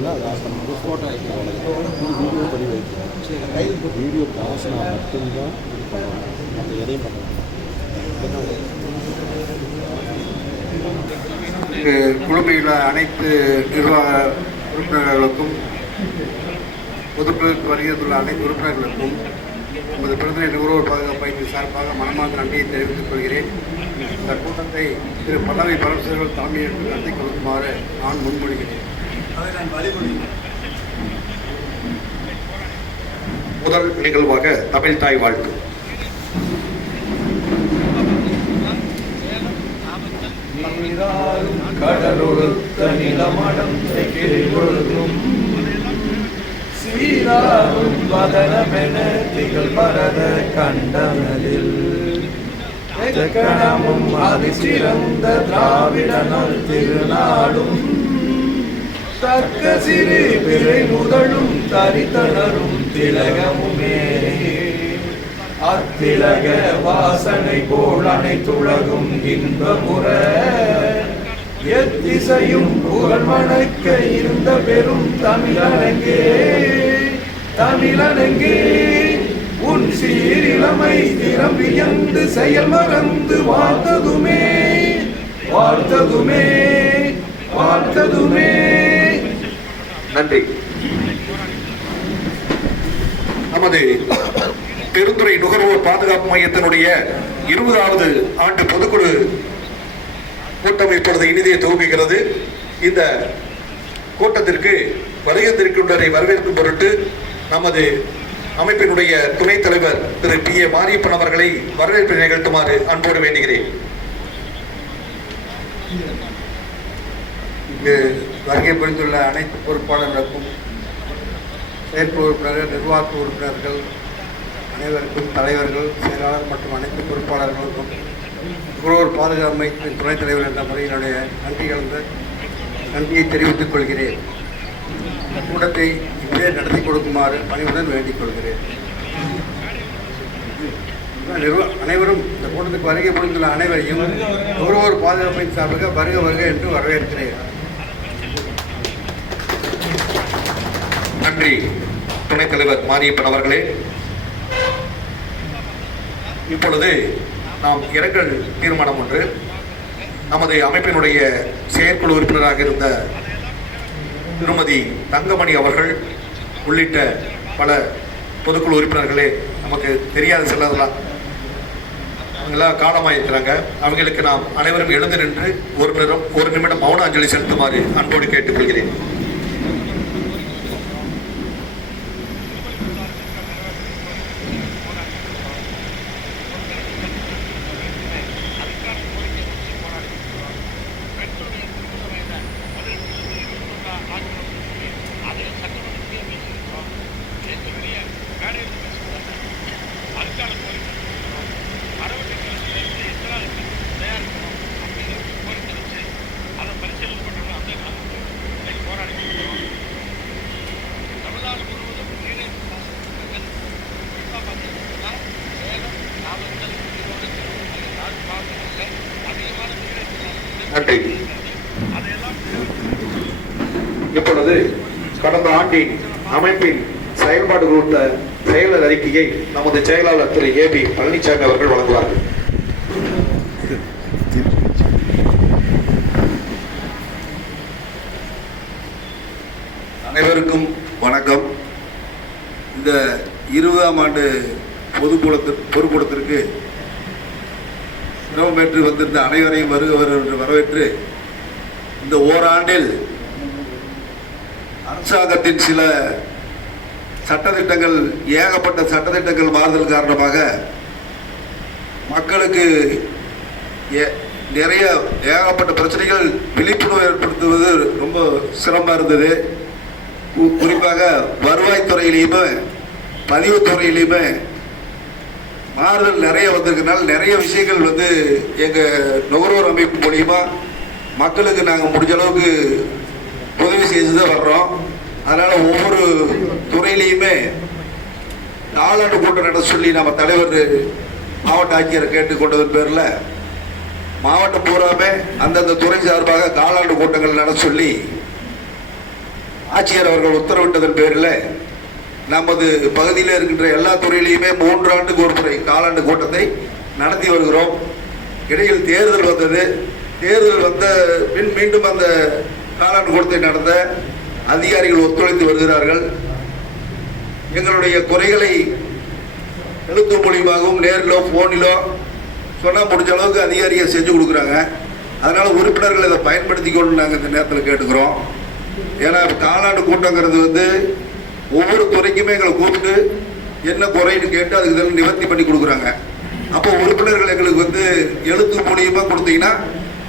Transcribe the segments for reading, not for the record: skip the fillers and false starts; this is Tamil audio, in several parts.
இருக்குங்களா அதை ஆஃப் பண்ணுறது ஃபோட்டோ வைக்கலாம் வீடியோ பண்ணி வைக்கலாம் வீடியோ காசுனா மட்டும்தான் இது பண்ணணும் மற்ற எதையும் பண்ணணும் குழுமையுள்ள அனைத்து நிர்வாக உறுப்பினர்களுக்கும் பொதுக்குழுக்கு வருகிறதுள்ள அனைத்து உறுப்பினர்களுக்கும் நமது பிரதிநிதி நுகர்வோர் பாதுகாப்பு அமைப்பின் சார்பாக மனமார்ந்த நன்றியை தெரிவித்துக் கொள்கிறேன். இந்த கூட்டத்தை திரு பல்லவி பரமேஸ்வரர்கள் தலைமையேற்று நடத்தி கொடுக்குமாறு நான் முன்மொழிகிறேன். முதல் நிகழ்வாக தமிழ் தாய் வாழ்த்து. கடலொழுத்த நிலமடம் சீராரும் வதனமென திகழ் பரத கண்டனலில் கணமும் அதிசிறந்த திராவிடனல் திருநாடும் தக்க சிறு பிறை முதலும் தரித்தனரும் திலகமுமே அத்திலக வாசனை போல் அனைத்துலகும் இன்பமுற எத்திசையும் புகழ் மணக்க இருந்த பெரும் தமிழனங்கே தமிழனங்கே உன் சீரிழமை திறம்பியந்து செயல் மறந்து வாழ்த்ததுமே வாழ்த்ததுமே வாழ்த்ததுமே. நன்றி. நமது பெருந்துறை நுகர்வோர் பாதுகாப்பு மையத்தினுடைய 20வது ஆண்டு பொதுக்குழு கூட்டம் இப்பொழுது இனிதே துவங்குகிறது. இந்த கூட்டத்திற்கு வருகின்றிருக்கின்றவரை வரவேற்கும் பொருட்டு நமது அமைப்பினுடைய துணைத் தலைவர் திரு P.A. மாரியப்பன் அவர்களை வரவேற்பை நிகழ்த்துமாறு அன்போடு வேண்டுகிறேன். இங்கு வருகை புரிந்துள்ள அனைத்து பொறுப்பாளர்களுக்கும் செயற்குழு உறுப்பினர்கள் நிர்வாக உறுப்பினர்கள் அனைவருக்கும் தலைவர்கள் செயலாளர் மற்றும் அனைத்து பொறுப்பாளர்களுக்கும் நுகர்வோர் பாதுகாப்பு அமைப்பின் துணைத் தலைவர் என்ற முறையினுடைய நன்றி கலந்த நன்றியை தெரிவித்துக் கொள்கிறேன். இந்த கூட்டத்தை இங்கே நடத்தி கொடுக்குமாறு பணிவுடன் வேண்டிக் கொள்கிறேன். அனைவரும் இந்த கூட்டத்துக்கு வருகை புரிந்துள்ள அனைவரையும் நுகர்வோர் பாதுகாப்பின் சார்பாக வருக வருக என்று வரவேற்கிறேன். நன்றி துணைத் தலைவர் மாரியப்பன் அவர்களே. இப்பொழுது நாம் இரங்கல் தீர்மானம் ஒன்று நமது அமைப்பினுடைய செயற்குழு உறுப்பினராக இருந்த திருமதி தங்கமணி அவர்கள் உள்ளிட்ட பல பொதுக்குழு உறுப்பினர்களே நமக்கு தெரியாத சிலதெல்லாம் அவங்களாம் காலமாயிருக்கிறாங்க. அவங்களுக்கு நாம் அனைவரும் எழுந்து நின்று ஒரு நிமிடம் மௌன அஞ்சலி செலுத்துமாறு அன்போடு கேட்டுக்கொள்கிறேன். நன்றி. இப்பொழுது கடந்த ஆண்டின் அமைப்பின் செயல்பாடு குறித்த செயலர் அறிக்கையை நமது செயலாளர் திரு A.B. பழனிசாமி அவர்கள் வழங்குவார்கள். அனைவருக்கும் வணக்கம். இந்த 20ஆம் ஆண்டு பொதுக்கூட்டத்திற்கு சிரமப்பேற்று வந்திருந்த அனைவரையும் வருக என்று வரவேற்று இந்த ஓராண்டில் அரசாங்கத்தின் சில சட்டத்திட்டங்கள் ஏகப்பட்ட சட்டத்திட்டங்கள் மாறுதல் காரணமாக மக்களுக்கு நிறைய ஏகப்பட்ட பிரச்சனைகள் விழிப்புணர்வு ஏற்படுத்துவது ரொம்ப சிரமமாக இருந்தது. குறிப்பாக வருவாய்த்துறையிலையுமே பதிவுத்துறையிலையுமே மாறுதல் நிறைய வந்திருக்கனால நிறைய விஷயங்கள் எங்கள் நுகர்வோர் அமைப்பு மூலிமா மக்களுக்கு நாங்கள் முடிஞ்ச அளவுக்கு உதவி செய்து தான் வர்றோம். அதனால் ஒவ்வொரு துறையிலையுமே நாளாண்டு கூட்டம் நட சொல்லி நம்ம தலைவர் மாவட்ட ஆட்சியரை கேட்டுக்கொண்டதன் பேரில் மாவட்டம் பூராமே அந்தந்த துறை சார்பாக காலாண்டு கூட்டங்கள் நட சொல்லி ஆட்சியர் அவர்கள் உத்தரவிட்டதன் பேரில் நமது பகுதியில் இருக்கின்ற எல்லா துறையிலையுமே 3 ஆண்டுக்கு ஒரு முறை காலாண்டு கூட்டத்தை நடத்தி வருகிறோம். இடையில் தேர்தல் வந்தது. தேர்தல் வந்த பின் மீண்டும் அந்த காலாண்டு கூட்டத்தை நடத்த அதிகாரிகள் ஒத்துழைத்து வருகிறார்கள். எங்களுடைய குறைகளை எழுத்து மூலியமாகவும் நேரிலோ ஃபோனிலோ சொன்னால் முடிஞ்ச அளவுக்கு அதிகாரிகள் செஞ்சு கொடுக்குறாங்க. அதனால் உறுப்பினர்கள் இதை பயன்படுத்திக்கொண்டு நாங்கள் இந்த நேரத்தில் கேட்டுக்கிறோம். ஏன்னா காலாண்டு கூட்டங்கிறது வந்து ஒவ்வொரு துறைக்குமே எங்களை கூப்பிட்டு என்ன குறைன்னு கேட்டு அதுக்கு இதெல்லாம் நிவர்த்தி பண்ணி கொடுக்குறாங்க. அப்போ உறுப்பினர்கள் எங்களுக்கு வந்து எழுத்து மூலியமாக கொடுத்தீங்கன்னா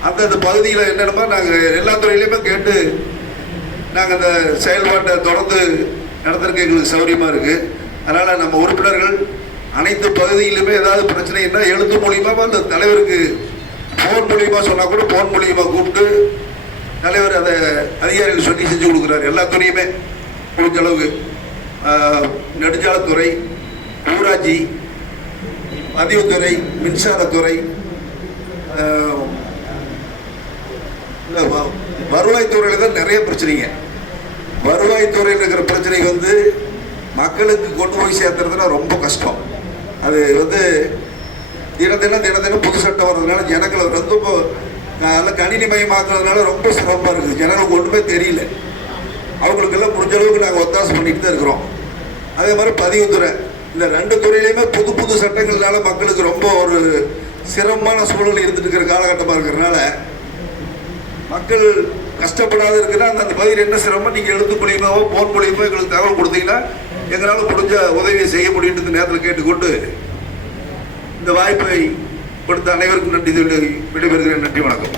அந்தந்த பகுதியில் என்னென்னமோ நாங்கள் எல்லா துறையிலையுமே கேட்டு நாங்கள் அந்த செயல்பாட்டை தொடர்ந்து நடத்துறதுக்கு எங்களுக்கு சௌகரியமாக இருக்குது. அதனால் நம்ம உறுப்பினர்கள் அனைத்து பகுதியிலுமே ஏதாவது பிரச்சனைன்னா எழுத்து மூலியமாக அந்த தலைவருக்கு ஃபோன் மூலியமாக சொன்னால் கூட ஃபோன் மூலியமாக கூப்பிட்டு தலைவர் அதை அதிகாரிகள் சொல்லி செஞ்சு கொடுக்குறாரு. எல்லா துறையுமே முடிஞ்ச அளவுக்கு நெடுஞ்சாலைத்துறை, ஊராட்சி, பதிவுத்துறை, மின்சாரத்துறை, வருவாய்த்துறையில் தான் நிறைய பிரச்சனைங்க. வருவாய்த்துறையில் இருக்கிற பிரச்சனை வந்து மக்களுக்கு கொண்டு போய் சேர்த்துறதுனா ரொம்ப கஷ்டம். அது வந்து தினம் புது சட்டம் வர்றதுனால ஜனங்களை ரொம்ப நல்லா கணினிமயமாக்குறதுனால ரொம்ப சிரமமாக இருக்குது. ஜனங்களுக்கு ஒன்றுமே தெரியல. அவங்களுக்கெல்லாம் முடிஞ்ச அளவுக்கு நாங்கள் ஒத்தாசை பண்ணிட்டு தான் இருக்கிறோம். அதே மாதிரி பதிவுத்துறை, இந்த 2 துறையிலையுமே புது சட்டங்கள்னால மக்களுக்கு ரொம்ப ஒரு சிரமமான சூழல் இருந்துட்டு இருக்கிற காலகட்டமாக இருக்கிறதுனால மக்கள் கஷ்டப்படாத இருக்கிற அந்த பகுதியில் என்ன சிரமம் நீங்கள் எழுத்து மூலியமாவோ ஃபோன் மூலியமோ எங்களுக்கு தகவல் கொடுத்தீங்கன்னா எங்களால் முடிஞ்ச உதவியை செய்ய முடியும்னு இந்த நேரத்தில் கேட்டுக்கொண்டு இந்த வாய்ப்பை கொடுத்த அனைவருக்கும் நன்றி விடைபெறுகிறேன். நன்றி, வணக்கம்.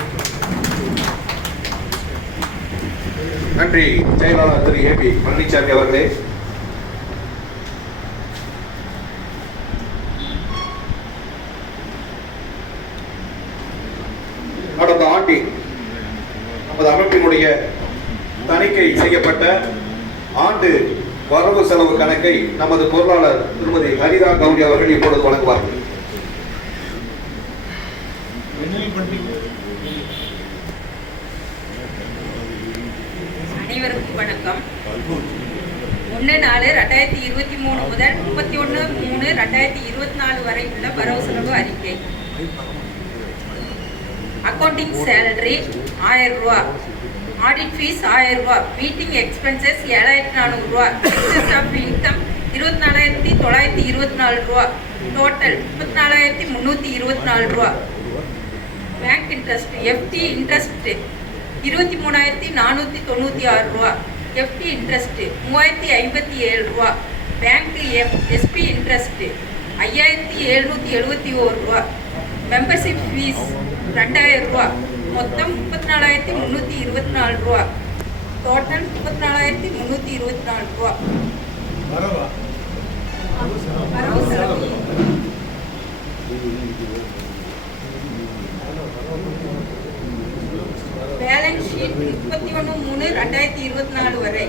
நன்றி செயலாளர் திரு ஏபி பழனிசாமி அவர்களே. கடந்த ஆண்டில் நமது அமைப்பினுடைய தணிக்கை செய்யப்பட்ட ஆண்டு வரவு செலவு கணக்கை நமது பொருளாளர் திருமதி ஹரிதா கவுடி அவர்கள் இப்பொழுது வழங்குவார்கள். அனைவருக்கும் வணக்கம். 1/4/2023 முதல் 31/3/2024 வரை உள்ள வரவு செலவு அறிக்கை. அக்கௌண்டிங் சேலரி 1000 ரூபா, ஆடிட் ஃபீஸ் 1000 ரூபா, மீட்டிங் எக்ஸ்பென்சஸ் 7400 ரூபா, எக்ஸஸ் ஆஃப் இன்கம் 24924 ரூபா, டோட்டல் 34324 ரூபா. பேங்க் இன்ட்ரெஸ்ட் எஃப்டி இன்ட்ரெஸ்ட் 23496 ரூபா, எஃப்டி இன்ட்ரெஸ்ட் 3057 ரூபா, பேங்க் எஸ்பி இன்ட்ரெஸ்ட் 5771 ரூபா, மெம்பர்ஷிப் ஃபீஸ் 2000 ரூபா, மொத்தம் 34324 ரூபா, டோட்டல் 34324 ரூபா. வரவு செலவு பேலன்ஸ் ஷீட் 31/3/2024 வரை.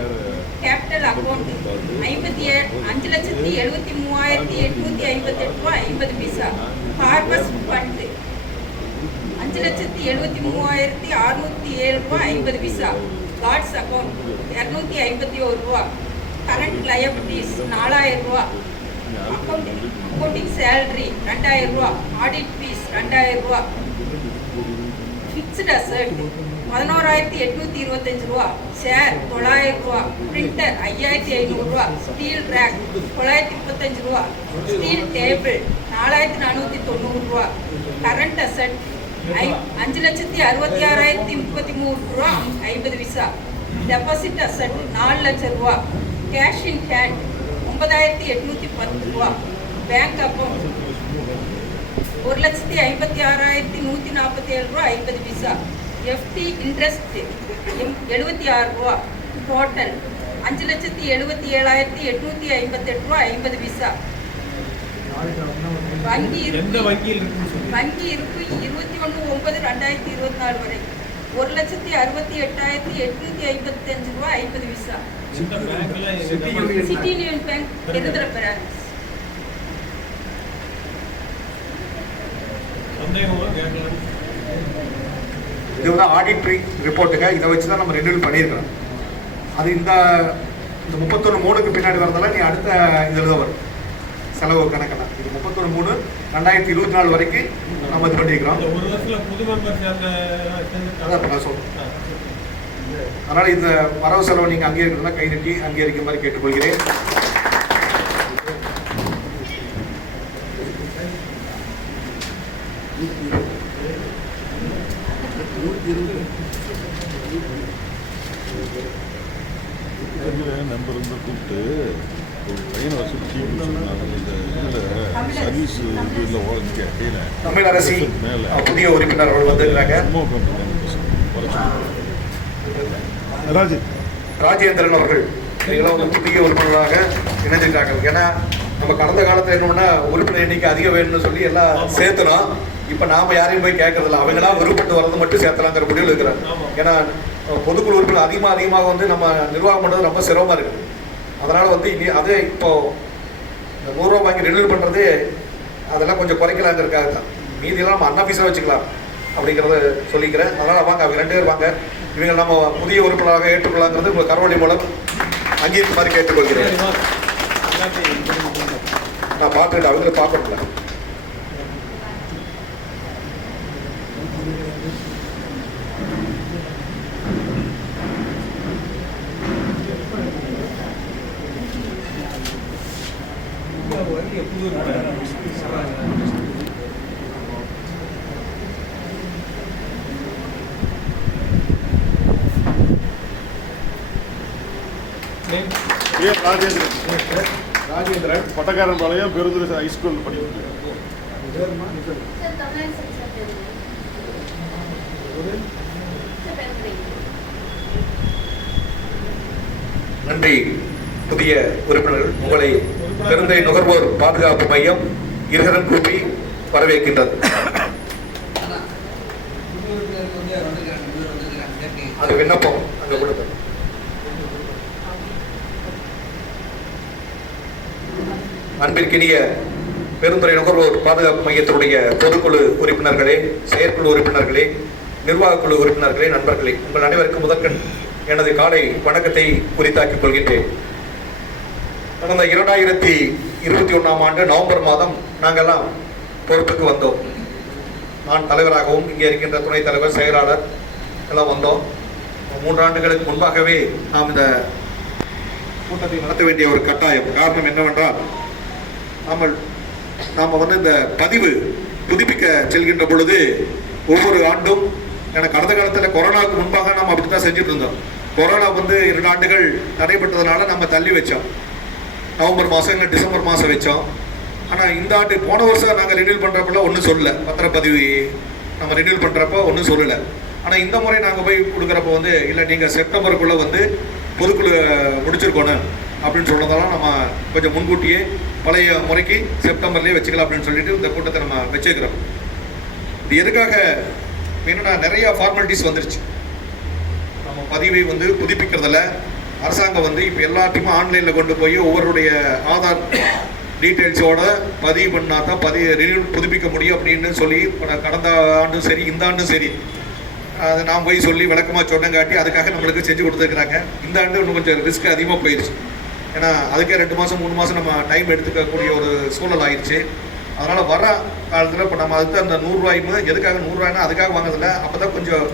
கேபிட்டல் அக்கௌண்ட் 5,73,858 ரூபா 50 பைசா. ஃபார்மர்ஸ் ஃபண்ட் 5,73,607 ரூபா 50 பைசா. கார்ட்ஸ் அக்கௌண்ட் 251 ரூபா. கரண்ட் லயபிலிட்டிஸ் 4000 ரூபா. அக்கௌண்டிங் சேலரி 2000 ரூபா. ஆடிட் ஃபீஸ் 2000 ரூபா. ஃபிக்ஸ்டு அசட் 11,825 ரூபா. ஷேர் 900 ரூபா. பிரிண்டர் 5,500 ரூபா. ஸ்டீல் ரேக் 935 ரூபா. ஸ்டீல் டேபிள் 4,490 ரூபா. கரண்ட் அசட் 5,66,033 ரூபா 50 பைசா. டெபாசிட் அசட் 4 லட்சம் ரூபா. கேஷ் இன் ஹேண்ட் 9,810 ரூபா. பேங்க் அக்கௌண்ட் 1,56,147 ரூபா 50 பைசா. எஃப்டி இன்ட்ரெஸ்ட் 76 ரூபா. டோட்டல் 5,77,858 ரூபா 50 பைசா. வங்கி இருப்பு 21/9/2024 வரை 1,68,855 ரூபா 50 பைசா. சிட்டி யூனியன் பேங்க் எதிர்த்தர பிரான்ஸ். இது வந்து ஆடிட் ரிப்போர்ட்டுங்க. இதை வச்சு தான் நம்ம ரெனியூல் பண்ணியிருக்கிறோம். அது இந்த 31/3க்கு பின்னாடி வரதால நீ அடுத்த இதில் தான் வரும் செலவு கணக்கெல்லாம். இது 31/3/2024 வரைக்கும் நம்ம இது பண்ணிக்கிறோம். ஒரு வருஷத்துல புது மெம்பர் அதான் நான் சொல்றேன். அதனால இந்த வரவு செலவு நீங்க அங்கீகரிக்கிறதுனா கை நீட்டி அங்கீகரிக்கும் மாதிரி கேட்டுக்கொள்கிறேன். நம்பர் வந்து கூப்பிட்டு ஒரு பையனை வச்சு சர்வீஸ் இதில் தமிழ் அரசி புதிய உறுப்பினர்கள் வந்திருக்கிறாங்க. ராஜேந்திரன் அவர்கள் நீங்களும் வந்து புதிய உறுப்பினராக இணைஞ்சிருக்காங்க. ஏன்னா நம்ம கடந்த காலத்தில் என்னன்னா உறுப்பினர் எண்ணிக்கை அதிகம் வேணும்னு சொல்லி எல்லாம் சேர்த்தணும். இப்போ நாம யாரையும் போய் கேட்கறதில்ல, அவங்களா விருப்பப்பட்டு வரது மட்டும் சேர்த்தலாங்கிற முடிவில் இருக்கிறாங்க. ஏன்னா பொதுக்குழு உறுப்பினர் அதிகமாக வந்து நம்ம நிர்வாகம் பண்ணுறது ரொம்ப சிரமமாக இருக்குது. அதனால் வந்து இனி அதே இப்போ 100 ரூபா வாங்கி ரெனியூல் பண்ணுறதே அதெல்லாம் கொஞ்சம் குறைக்கலாங்கிறதுக்காக தான். மீதியெல்லாம் நம்ம அன்ஆஃபீஸாக வச்சுக்கலாம் அப்படிங்கிறத சொல்லிக்கிறேன். அதனால் வாங்க, அவங்க 2 பேர் வாங்க. இவங்க நம்ம புதிய உறுப்பினராக ஏற்றுக்கொள்ளாங்கிறது உங்கள் கரவழி மூலம் அங்கீகரிக்கும் மாதிரி கேட்டுக்கொள்கிறேன். நான் பார்த்துட்டு அவங்கள பார்க்கணும்ல. ராஜேந்திரன் பட்டக்காரன் பாளையம் பெருந்துறை ஹைஸ்கூல் படிக்கிறார். நன்றி. புதிய உறுப்பினர்கள் உங்களை பெருந்தை நுகர்வோர் பாதுகாப்பு மையம் இருகரம் கூப்பி வரவேற்கின்றது. அது விண்ணப்பம் அங்க கொடுத்தது. அன்பிற்கினிய பெருந்துறை நுகர்வோர் பாதுகாப்பு மையத்தினுடைய பொதுக்குழு உறுப்பினர்களே, செயற்குழு உறுப்பினர்களே, நிர்வாக குழு உறுப்பினர்களே, நண்பர்களே, உங்கள் அனைவருக்கும் முதற்கண் எனது காலை வணக்கத்தை குறித்தாக்கிக் கொள்கின்றேன். கடந்த 2021ஆம் ஆண்டு நவம்பர் மாதம் நாங்கள்லாம் பொறுப்புக்கு வந்தோம். நான் தலைவராகவும் இங்கே இருக்கின்ற துணைத் தலைவர், செயலாளர் எல்லாம் வந்தோம். 3 ஆண்டுகளுக்கு முன்பாகவே நாம் இந்த கூட்டத்தை நடத்த வேண்டிய ஒரு கட்டாயம். காரணம் என்னவென்றால் நாம் வந்து இந்த பதிவு புதுப்பிக்க செல்கின்ற பொழுது ஒவ்வொரு ஆண்டும் எனக்கு கடந்த காலத்தில் கொரோனாவுக்கு முன்பாக நாம் அப்படி தான் செஞ்சுட்டு இருந்தோம். கொரோனா வந்து 2 ஆண்டுகள் தடைப்பட்டதுனால நம்ம தள்ளி வச்சோம். நவம்பர் மாதம் இல்லை டிசம்பர் மாதம் வச்சோம். ஆனால் இந்த ஆண்டு போன வருஷம் நாங்கள் ரினியூல் பண்ணுறப்பெல்லாம் ஒன்றும் சொல்லலை. பத்திரப்பதிவு நம்ம ரினியூல் பண்ணுறப்போ ஒன்றும் சொல்லலை. ஆனால் இந்த முறை நாங்கள் போய் கொடுக்குறப்ப வந்து இல்லை நீங்கள் செப்டம்பருக்குள்ளே வந்து பொதுக்குழு முடிச்சிருக்கணும் அப்படின்னு சொன்னதெல்லாம் நம்ம கொஞ்சம் முன்கூட்டியே பழைய முறைக்கு செப்டம்பர்லேயே வச்சுக்கலாம் அப்படின்னு சொல்லிட்டு இந்த கூட்டத்தை நம்ம வச்சுக்கிறோம். இது எதுக்காக என்னன்னா நிறைய ஃபார்மாலிட்டிஸ் வந்துருச்சு. நம்ம பதிவை வந்து புதுப்பிக்கிறதுல அரசாங்கம் வந்து இப்போ எல்லாத்தையுமே ஆன்லைனில் கொண்டு போய் ஒவ்வொருடைய ஆதார் டீட்டெயில்ஸோட பதிவு பண்ணால் தான் ரினியூல் புதுப்பிக்க முடியும் அப்படின்னு சொல்லி கடந்த ஆண்டும் சரி இந்த ஆண்டும் சரி அதை நான் போய் சொல்லி விளக்கமாக சொன்னங்காட்டி அதுக்காக நம்மளுக்கு செஞ்சு கொடுத்துருக்குறாங்க. இந்த ஆண்டு இன்னும் கொஞ்சம் ரிஸ்க் அதிகமாக போயிடுச்சு. ஏன்னா அதுக்கே 2 மாதம் 3 மாதம் நம்ம டைம் எடுத்துக்கக்கூடிய ஒரு சூழல் ஆயிடுச்சு. அதனால் வர காலத்தில் இப்போ நம்ம அதுக்கு அந்த 100 ரூபாயுமே எதுக்காக 100 ரூபாய்னா அதுக்காக வாங்குறதில்ல. அப்போ தான் கொஞ்சம்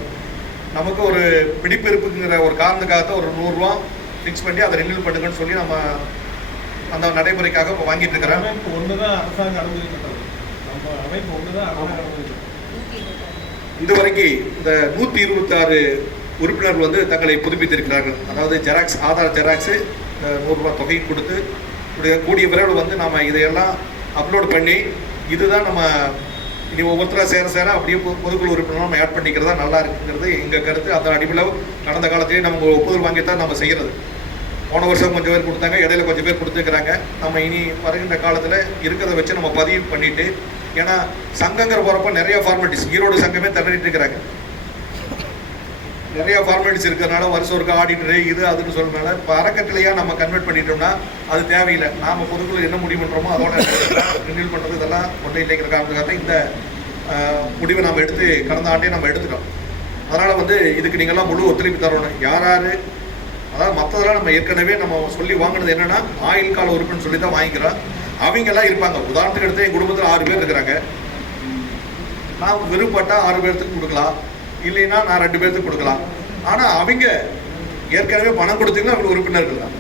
நமக்கு ஒரு பிடிப்பு இருக்குங்கிற ஒரு காரணத்துக்காகத்தான் ஒரு 100 ரூபா ஃபிக்ஸ் பண்ணி அதை ரினியூல் பண்ணுங்கன்னு சொல்லி நம்ம அந்த நடைமுறைக்காக இப்போ வாங்கிட்டு இருக்கிறேன். இதுவரைக்கும் இந்த 126 உறுப்பினர்கள் வந்து தங்களை புதுப்பித்திருக்கிறார்கள். அதாவது ஜெராக்ஸ், ஆதார் ஜெராக்ஸு 100 ரூபா தொகை கொடுத்து கூடிய விரைவில் வந்து நம்ம இதையெல்லாம் அப்லோட் பண்ணி இதுதான் நம்ம இனி ஒவ்வொருத்தராக சேர அப்படியே பொதுக்குழு உறுப்பினர் நம்ம ஆட் பண்ணிக்கிறதா நல்லா இருக்குங்கிறது எங்கள் கருத்து. அந்த அடிப்படையில் கடந்த காலத்திலேயே நம்ம ஒப்புதல் வாங்கி தான் நம்ம செய்கிறது. போன வருஷம் கொஞ்சம் பேர் கொடுத்தாங்க, இடையில கொஞ்சம் பேர் கொடுத்துருக்குறாங்க. நம்ம இனி வருகின்ற காலத்தில் இருக்கிறத வச்சு நம்ம பதிவு பண்ணிட்டு, ஏன்னா சங்கங்கிற போகிறப்ப நிறைய ஃபார்மாலிட்டிஸ் ஈரோடு சங்கமே தள்ளிட்டு இருக்கிறாங்க. நிறைய ஃபார்மாலிட்டிஸ் இருக்கிறதுனால வருஷம் ஒரு ஆடிட்டரு இது அதுன்னு சொல்றதுனால இப்போ அறக்கட்டளையாக நம்ம கன்வெர்ட் பண்ணிட்டோம்னா அது தேவையில்லை. நாம் பொதுக்குழு என்ன முடிவு பண்ணுறோமோ அதோட ரினியூல் பண்ணுறது இதெல்லாம் ஒன்றும் இல்லைங்கிற காரணத்துக்காக இந்த முடிவை நம்ம கடந்த ஆண்டே நம்ம எடுத்துட்டோம். அதனால் வந்து இதுக்கு நீங்கள்லாம் முழு ஒத்துழைப்பு தரணும். யார் அதாவது மற்றதெல்லாம் நம்ம ஏற்கனவே நம்ம சொல்லி வாங்கினது என்னன்னா ஆயுள் கால உறுப்புன்னு சொல்லி தான் வாங்கிக்கிறோம். அவங்க எல்லாம் இருப்பாங்க. உதாரணத்துக்கு எடுத்து என் குடும்பத்தில் 6 பேர் இருக்கிறாங்க. நான் விருப்பப்பட்டா 6 பேர்த்துக்கு கொடுக்கலாம், இல்லைன்னா நான் 2 பேர்த்துக்கு கொடுக்கலாம். ஆனால் அவங்க ஏற்கனவே பணம் கொடுத்தீங்கன்னா அவங்க உறுப்பினர்கள் தான்.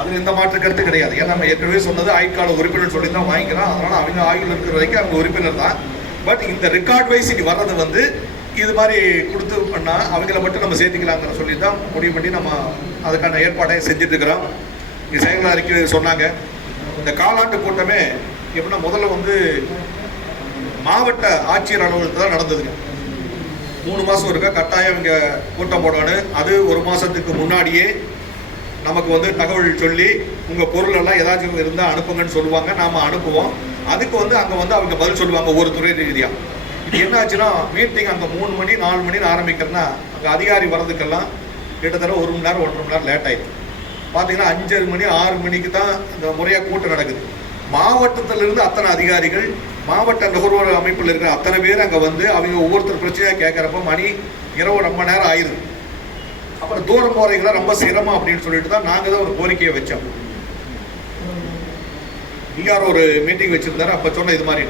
அது எந்த மாற்று கருத்து கிடையாது. ஏன்னா நம்ம ஏற்கனவே சொன்னது ஆயுட்கால உறுப்பினர் சொல்லி தான் வாங்கிக்கிறோம். அதனால அவங்க ஆயுள் இருக்கிற வரைக்கும் அவங்க உறுப்பினர் தான். பட் இந்த ரெக்கார்ட் வைஸ் இனி வர்றது வந்து இது மாதிரி கொடுத்து பண்ணால் அவங்கள மட்டும் நம்ம சேர்த்துக்கலாங்கிற சொல்லி தான் முடிவு பண்ணி நம்ம அதுக்கான ஏற்பாடை செஞ்சுட்டு இருக்கிறோம். இங்கே செயலாளர் அறிக்கை சொன்னாங்க. இந்த காலாண்டு கூட்டமே எப்படின்னா முதல்ல வந்து மாவட்ட ஆட்சியர் அலுவலகத்தில் தான் நடந்ததுங்க. 3 மாதம் இருக்கா கட்டாயம் இங்கே கூட்டம் போடணும். அது 1 மாதத்துக்கு முன்னாடியே நமக்கு வந்து தகவல் சொல்லி உங்கள் பொருள் எல்லாம் ஏதாச்சும் இருந்தால் அனுப்புங்கன்னு சொல்லுவாங்க. நாம் அனுப்புவோம். அதுக்கு வந்து அங்கே வந்து அவங்க பதில் சொல்லுவாங்க ஒவ்வொரு துறை ரீதியாக. இது என்ன ஆச்சுன்னா மீட்டிங் அங்கே 3 மணி 4 மணின்னு ஆரம்பிக்கிறேன்னா அங்கே அதிகாரி வர்றதுக்கெல்லாம் கிட்டத்தட்ட 1 மணி நேரம் 1.5 மணி நேரம் லேட் ஆயிடுது. பார்த்தீங்கன்னா 5 மணி 6 மணிக்கு தான் இந்த முறையாக கூட்டம் நடக்குது. மாவட்டத்திலிருந்து அத்தனை அதிகாரிகள், மாவட்ட நுகர்வோர் அமைப்பில் இருக்கிற அத்தனை பேர் அங்கே வந்து அவங்க ஒவ்வொருத்தர் பிரச்சனையாக கேட்குறப்ப மணி இரவு ரொம்ப நேரம் ஆயிடுது. அப்புறம் தூரம் போகிறீங்களா ரொம்ப சிரமம் அப்படின்னு சொல்லிட்டு தான் நாங்கள் தான் ஒரு கோரிக்கையை வச்சோம். இங்கார ஒரு மீட்டிங் வச்சுருந்தாரு. அப்போ சொன்ன இது மாதிரி,